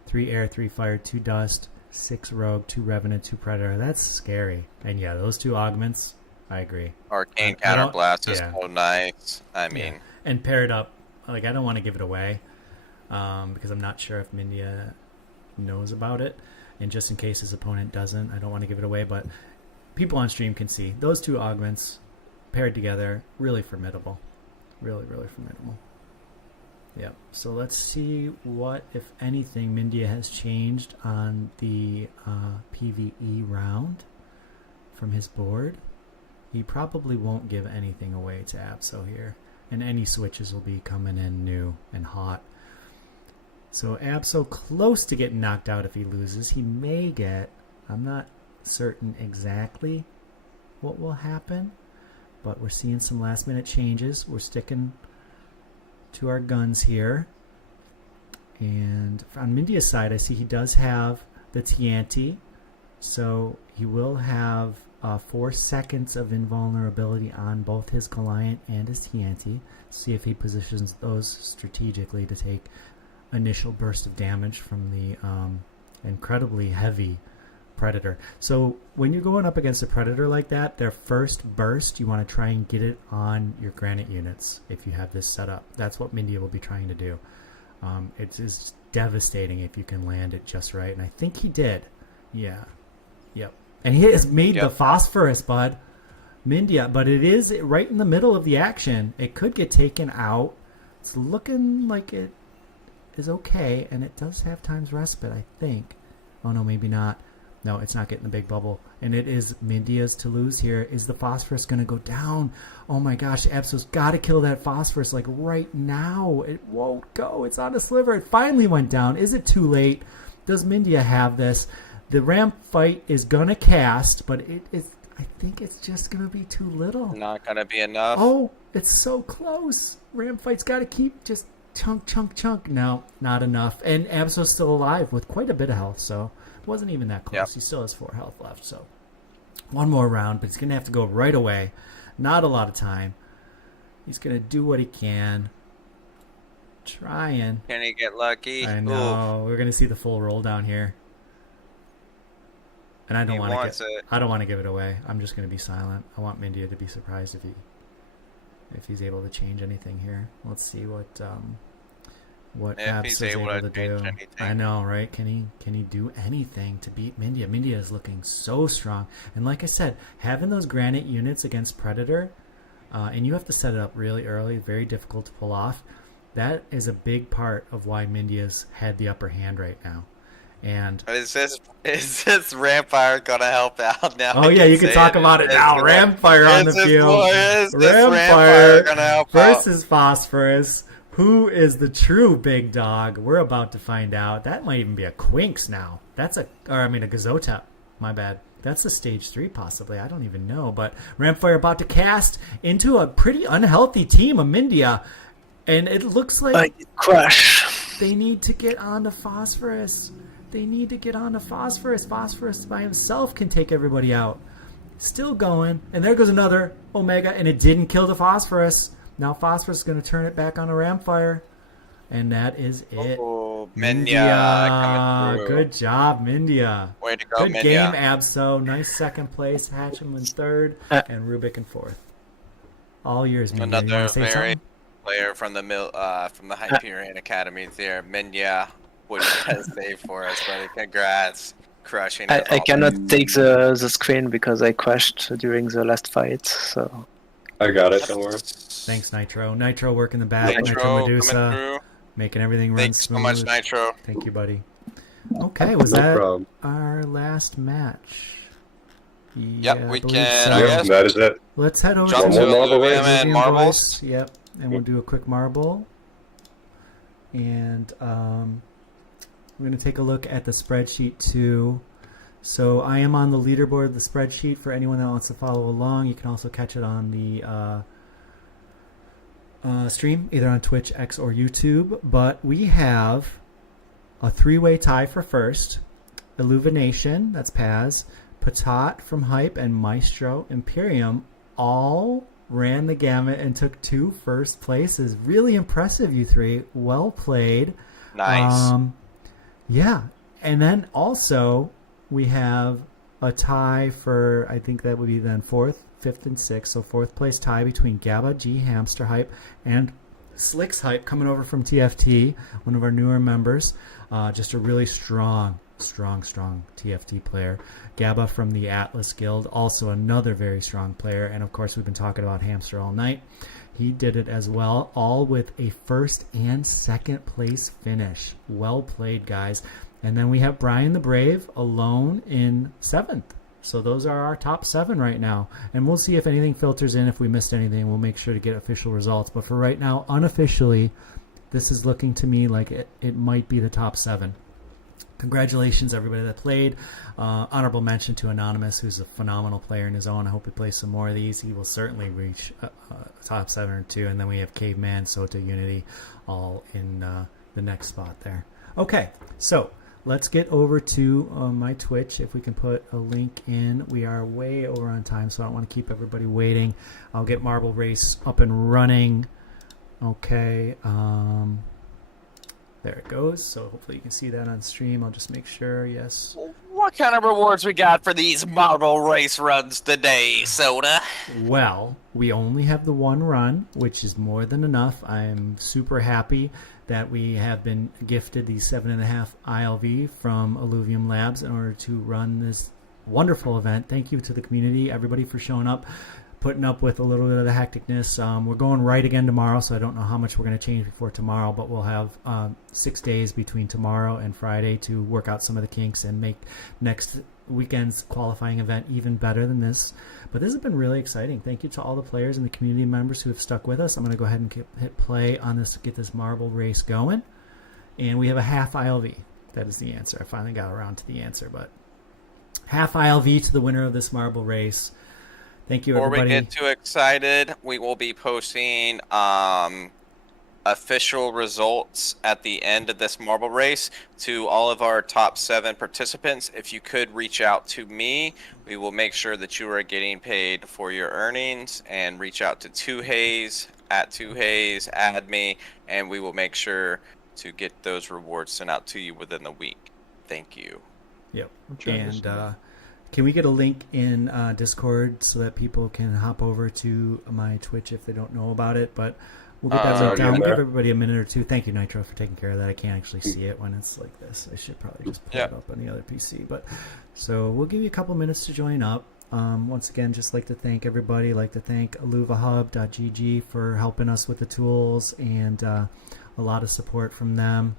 3 air, 3 fire, 2 dust, 6 rogue, 2 revenant, 2 predator. That's scary. And yeah, those 2 augments, I agree. Arcane Counterblast is so nice. I mean... Yeah. And paired up, like, I don't want to give it away because I'm not sure if Mindia knows about it. And just in case his opponent doesn't, I don't want to give it away. But people on stream can see those 2 augments paired together, really formidable. Really, really formidable. Yep. So let's see what, if anything, Mindia has changed on the PvE round from his board. He probably won't give anything away to Absol here. And any switches will be coming in new and hot. So Absol close to getting knocked out if he loses. He may get, I'm not certain exactly what will happen, but we're seeing some last minute changes. We're sticking to our guns here. And on Mindia's side, I see he does have the Tianti, so he will have 4 seconds of invulnerability on both his Goliath and his Tianti. See if he positions those strategically to take initial burst of damage from the incredibly heavy Predator. So when you're going up against a Predator like that, their first burst, you want to try and get it on your granite units if you have this set up. That's what Mindia will be trying to do. It is devastating if you can land it just right, and I think he did. Yeah. Yep. And he has made the phosphorus, bud. Mindia, but it is right in the middle of the action. It could get taken out. It's looking like it is okay, and it does have time's respite, I think. Oh, no, maybe not. No, it's not getting the big bubble. And it is Mindia's to lose here. Is the phosphorus going to go down? Oh my gosh, Absol's got to kill that phosphorus like right now. It won't go. It's on a sliver. It finally went down. Is it too late? Does Mindia have this? The ramp fight is going to cast, but it is. I think it's just going to be too little. Not going to be enough. Oh, it's so close. Ramp fight's got to keep just chunk. No, not enough. And Absol's still alive with quite a bit of health, so it wasn't even that close. Yep. He still has 4 health left, so one more round, but he's going to have to go right away. Not a lot of time. He's going to do what he can. Trying. Can he get lucky? I know. We're going to see the full roll down here. And I don't want to. I don't want to give it away. I'm just going to be silent. I want Mindia to be surprised if he's able to change anything here. Let's see what Abs is able to do. Anything. I know, right? Can he do anything to beat Mindia? Mindia is looking so strong. And like I said, having those granite units against Predator, and you have to set it up really early, very difficult to pull off. That is a big part of why Mindia's had the upper hand right now. And is this Rampire gonna help out now? Oh yeah, you can talk about it now. Rampire on the field. Rampire gonna help versus Phosphorus. Who is the true big dog? We're about to find out. That might even be a Quinks now. That's a Gazotep. My bad. That's a stage 3 possibly. I don't even know. But Rampire about to cast into a pretty unhealthy team of Mindia. And it looks like crash. They need to get on to Phosphorus. Phosphorus by himself can take everybody out. Still going. And there goes another Omega. And it didn't kill the Phosphorus. Now Phosphorus is going to turn it back on a Rampfire. And that is it. Oh, Mindia coming through. Good job, Mindia. Way to go, Good Mindia. game, Abso. Nice second place. Hatcham in third. And Rubik in fourth. All yours, Mindia. Another say very something? player from the Hyperion Academy there. Mindia, what do you guys say for us, buddy? Congrats. Crushing it. I cannot take the screen because I crashed during the last fight, so... I got it, don't worry. Thanks, Nitro. Nitro working the back. Nitro Medusa. Making everything run Thanks smooth. so much, Nitro. Thank you, buddy. Okay, was No that problem. our last match? Yeah, we I believe can. so. I Yep, guess that is it. Let's head over jump to to marble race. Illuvium and Illuvium marbles. Boys. Yep, and we'll do a quick marble. And we're going to take a look at the spreadsheet too. So I am on the leaderboard of the spreadsheet for anyone that wants to follow along. You can also catch it on the stream, either on Twitch, X, or YouTube. But we have a three-way tie for first. Illumination, that's Paz, Patat from Hype, and Maestro Imperium all ran the gamut and took 2 first places. Really impressive, you three. Well played. Nice. Yeah. And then also we have a tie for, I think that would be then 4th, 5th, and 6th. So 4th place tie between Gabba, G, Hamster Hype, and Slicks Hype coming over from TFT, one of our newer members. Just a really strong TFT player. Gabba from the Atlas Guild, also another very strong player. And of course, we've been talking about Hamster all night. He did it as well, all with a 1st and 2nd place finish. Well played, guys. And then we have Brian the Brave alone in 7th. So those are our top 7 right now. And we'll see if anything filters in. If we missed anything, we'll make sure to get official results. But for right now, unofficially, this is looking to me like it might be the top 7. Congratulations, everybody that played. Honorable mention to Anonymous, who's a phenomenal player in his own. I hope he plays some more of these. He will certainly reach top 7 or 2. And then we have Caveman, Sota, Unity, all in the next spot there. Okay, so let's get over to my Twitch. If we can put a link in. We are way over on time, so I don't want to keep everybody waiting. I'll get Marble Race up and running. Okay, there it goes. So hopefully you can see that on stream. I'll just make sure. Yes. What kind of rewards we got for these marble race runs today, Soda? Well, we only have the 1 run, which is more than enough. I'm super happy that we have been gifted the 7.5 ILV from Illuvium Labs in order to run this wonderful event. Thank you to the community, everybody, for showing up, putting up with a little bit of the hecticness. We're going right again tomorrow, so I don't know how much we're going to change before tomorrow, but we'll have 6 days between tomorrow and Friday to work out some of the kinks and make next weekend's qualifying event even better than this. But this has been really exciting. Thank you to all the players and the community members who have stuck with us. I'm going to go ahead and hit play on this to get this marble race going. And we have a half ILV. That is the answer. I finally got around to the answer, but half ILV to the winner of this marble race. Thank you, everybody. Before we get too excited, we will be posting official results at the end of this marble race to all of our top 7 participants. If you could reach out to me, we will make sure that you are getting paid for your earnings, and reach out to 2Hayes at 2Hayes, add me, and we will make sure to get those rewards sent out to you within the week. Thank you. Yep. And can we get a link in Discord so that people can hop over to my Twitch if they don't know about it? But we'll get that link down. We'll give everybody a minute or two. Thank you, Nitro, for taking care of that. I can't actually see it when it's like this. I should probably just pull it up on the other PC. But so we'll give you a couple minutes to join up. Once again, just like to thank everybody. Like to thank illuvahub.gg for helping us with the tools, and a lot of support from them.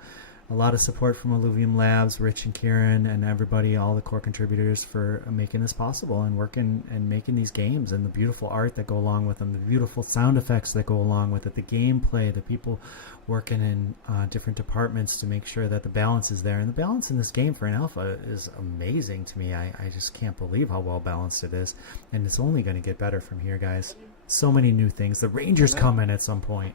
A lot of support from Illuvium Labs, Rich and Kieran, and everybody, all the core contributors for making this possible and working and making these games, and the beautiful art that go along with them, the beautiful sound effects that go along with it, the gameplay, the people working in different departments to make sure that the balance is there. And the balance in this game for an alpha is amazing to me. I just can't believe how well balanced it is. And it's only going to get better from here, guys. So many new things. The Rangers come in at some point.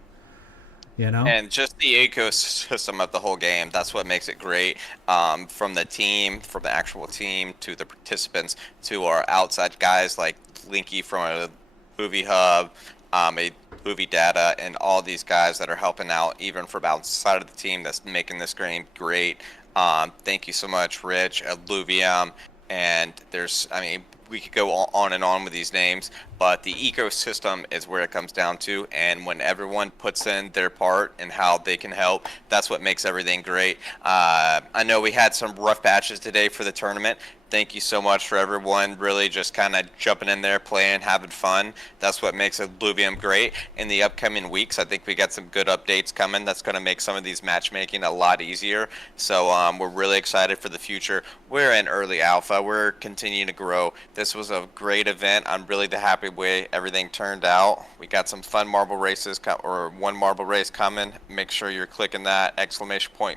You know? And just the ecosystem of the whole game, that's what makes it great. From the team, from the actual team, to the participants, to our outside guys like Linky from a Movie Hub, a Movie Data, and all these guys that are helping out, even from outside of the team, that's making this game great. Thank you so much, Rich, Illuvium, and there's, I mean, we could go on and on with these names, but the ecosystem is where it comes down to, and when everyone puts in their part and how they can help, that's what makes everything great. I know we had some rough patches today for the tournament. Thank you so much for everyone really just kind of jumping in there, playing, having fun. That's what makes Illuvium great. In the upcoming weeks, I think we got some good updates coming that's going to make some of these matchmaking a lot easier. So we're really excited for the future. We're in early alpha. We're continuing to grow. This was a great event. I'm really happy way everything turned out. We got some fun marble races, or one marble race coming. Make sure you're clicking that !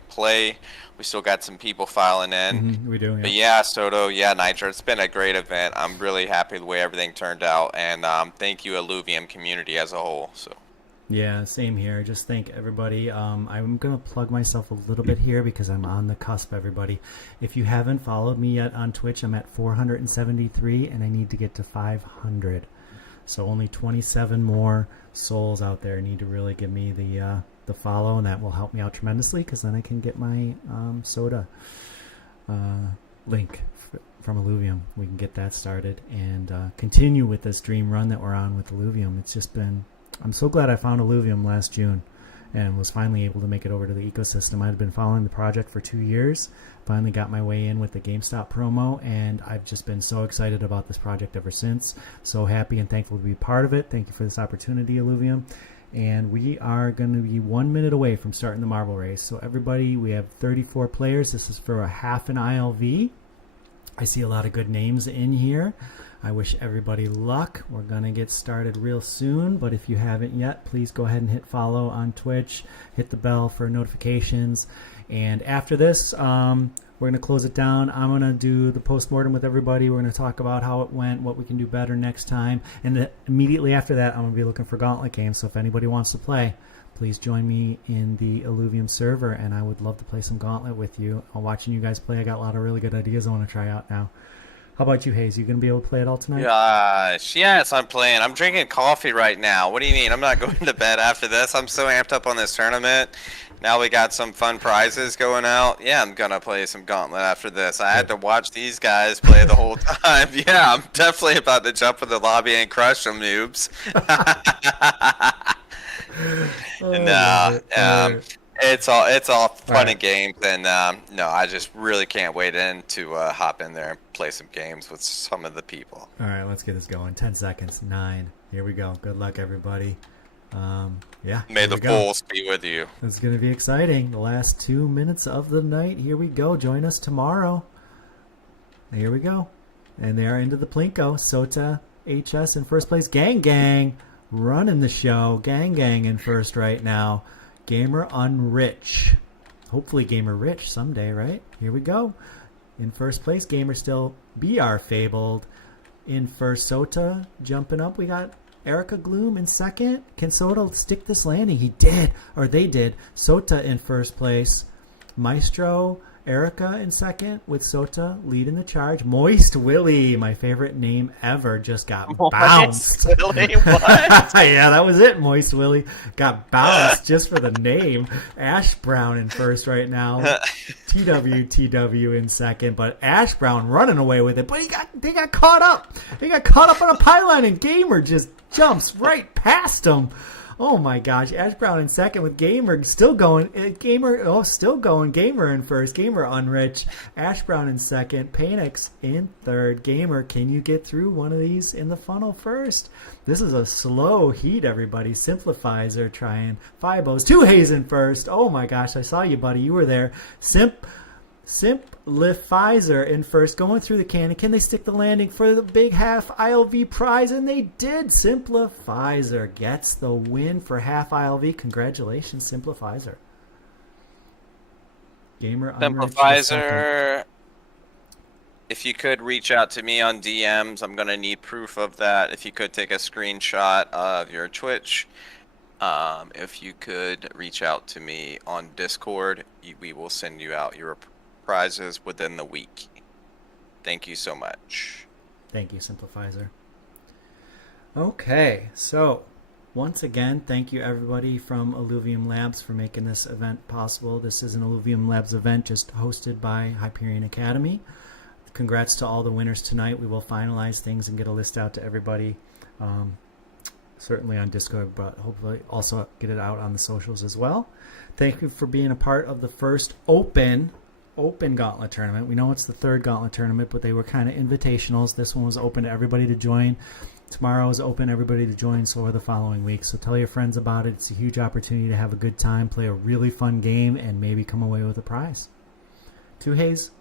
Play. We still got some people filing in. We do. Yeah. But yeah, Soto, yeah, Nitro, it's been a great event. I'm really happy the way everything turned out, and thank you, Illuvium community as a whole. So. Yeah, same here. Just thank everybody. I'm going to plug myself a little bit here because I'm on the cusp, everybody. If you haven't followed me yet on Twitch, I'm at 473, and I need to get to 500. So only 27 more souls out there need to really give me the follow, and that will help me out tremendously because then I can get my soda link from Illuvium. We can get that started and continue with this dream run that we're on with Illuvium. It's just been... I'm so glad I found Illuvium last June and was finally able to make it over to the ecosystem. I'd been following the project for 2 years, finally got my way in with the GameStop promo, and I've just been so excited about this project ever since. So happy and thankful to be part of it. Thank you for this opportunity, Illuvium. And we are going to be 1 minute away from starting the marble race. So everybody, we have 34 players. This is for a half an ILV. I see a lot of good names in here. I wish everybody luck. We're going to get started real soon, but if you haven't yet, please go ahead and hit follow on Twitch, hit the bell for notifications, and after this, we're going to close it down. I'm going to do the postmortem with everybody. We're going to talk about how it went, what we can do better next time, and immediately after that, I'm going to be looking for Gauntlet games, so if anybody wants to play, please join me in the Illuvium server, and I would love to play some Gauntlet with you. I'm watching you guys play. I got a lot of really good ideas I want to try out now. How about you, Hayes? You going to be able to play it all tonight? Gosh, yes, I'm playing. I'm drinking coffee right now. What do you mean? I'm not going to bed after this. I'm so amped up on this tournament. Now we got some fun prizes going out. Yeah, I'm going to play some Gauntlet after this. I had to watch these guys play the whole time. Yeah, I'm definitely about to jump in the lobby and crush some noobs. It's all fun and games, and no, I just really can't wait to hop in there and play some games with some of the people. All right, let's get this going. 10 seconds. 9. Here we go. Good luck, everybody. Yeah. May the Bulls be with you. It's going to be exciting. The last 2 minutes of the night. Here we go. Join us tomorrow. Here we go. And they are into the Plinko. Sota, HS in first place. Gang Gang running the show. Gang Gang in first right now. Gamer Unrich. Hopefully Gamer Rich someday, right? Here we go. In first place, Gamer still BR Fabled. In first, Sota jumping up. We got Erica Gloom in second. Can Sota stick this landing? He did, or they did. Sota in first place. Maestro, Erica in second with Sota leading the charge. Moist Willie, my favorite name ever, just got bounced. Moist Willie, what? Yeah, that was it. Moist Willie got bounced just for the name. Ash Brown in first right now. TW in second, but Ash Brown running away with it. But they got caught up. They got caught up on a pylon, and Gamer just jumps right past him. Oh my gosh, Ash Brown in second with Gamer still going. Still going. Gamer in first. Gamer Unrich. Ash Brown in second. Panix in third. Gamer, can you get through one of these in the funnel first? This is a slow heat, everybody. Simplifies are trying. Fibos. 2 Hayes in first. Oh my gosh, I saw you, buddy. You were there. Simplifizer in first, going through the cannon. Can they stick the landing for the big half ILV prize? And they did. Simplifizer gets the win for half ILV. Congratulations, Simplifizer. Gamer Simplifizer, if you could reach out to me on DMs, I'm going to need proof of that. If you could take a screenshot of your Twitch. If you could reach out to me on Discord, we will send you out your prizes within the week. Thank you so much. Thank you, Simplifizer. Okay, so once again, thank you everybody from Illuvium Labs for making this event possible. This is an Illuvium Labs event just hosted by Hyperion Academy. Congrats to all the winners tonight. We will finalize things and get a list out to everybody. Certainly on Discord, but hopefully also get it out on the socials as well. Thank you for being a part of the first open open Gauntlet Tournament. We know it's the third Gauntlet Tournament, but they were kind of invitationals. This one was open to everybody to join. Tomorrow is open everybody to join, so are the following week. So tell your friends about it. It's a huge opportunity to have a good time, play a really fun game, and maybe come away with a prize. Hayes,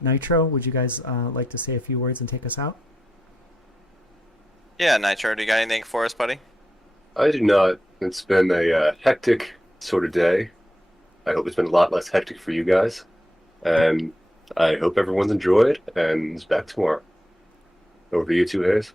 Nitro, would you guys like to say a few words and take us out? Yeah, Nitro, do you got anything for us, buddy? I do not. It's been a hectic sort of day. I hope it's been a lot less hectic for you guys. And I hope everyone's enjoyed and is back tomorrow. Over to you two, Hayes.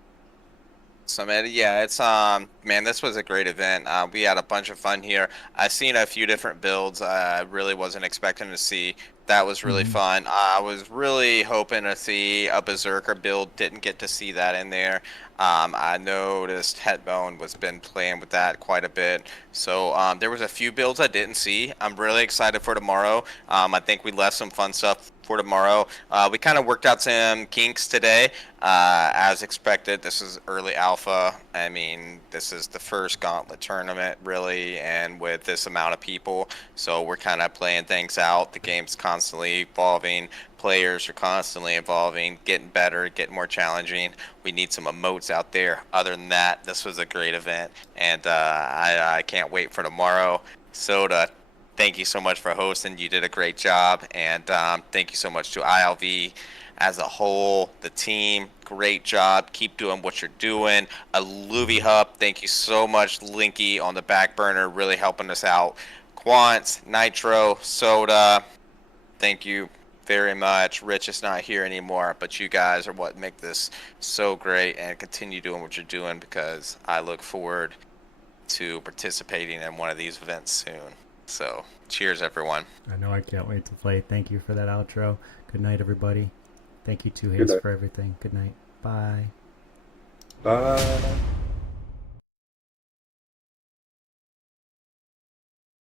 So man, yeah, it's man, this was a great event. We had a bunch of fun here. I've seen a few different builds I really wasn't expecting to see. That was really fun. I was really hoping to see a Berserker build. Didn't get to see that in there. I noticed Headbone was been playing with that quite a bit. So there was a few builds I didn't see. I'm really excited for tomorrow. I think we left some fun stuff for tomorrow. We kind of worked out some kinks today. As expected, this is early alpha. I mean, this is the first Gauntlet tournament, really, and with this amount of people. So we're kind of playing things out. The game's constantly evolving. Players are constantly evolving, getting better, getting more challenging. We need some emotes out there. Other than that, this was a great event, and I can't wait for tomorrow. Soda, thank you so much for hosting. You did a great job, and thank you so much to ILV as a whole, the team. Great job. Keep doing what you're doing. Illuvium Hub, thank you so much. Linky on the back burner, really helping us out. Quants, Nitro, Soda, thank you very much. Rich is not here anymore, but you guys are what make this so great, and continue doing what you're doing, because I look forward to participating in one of these events soon. So cheers, everyone. I know I can't wait to play. Thank you for that outro. Good night, everybody. Thank you, Hayes, for everything. Good night. Bye. Bye.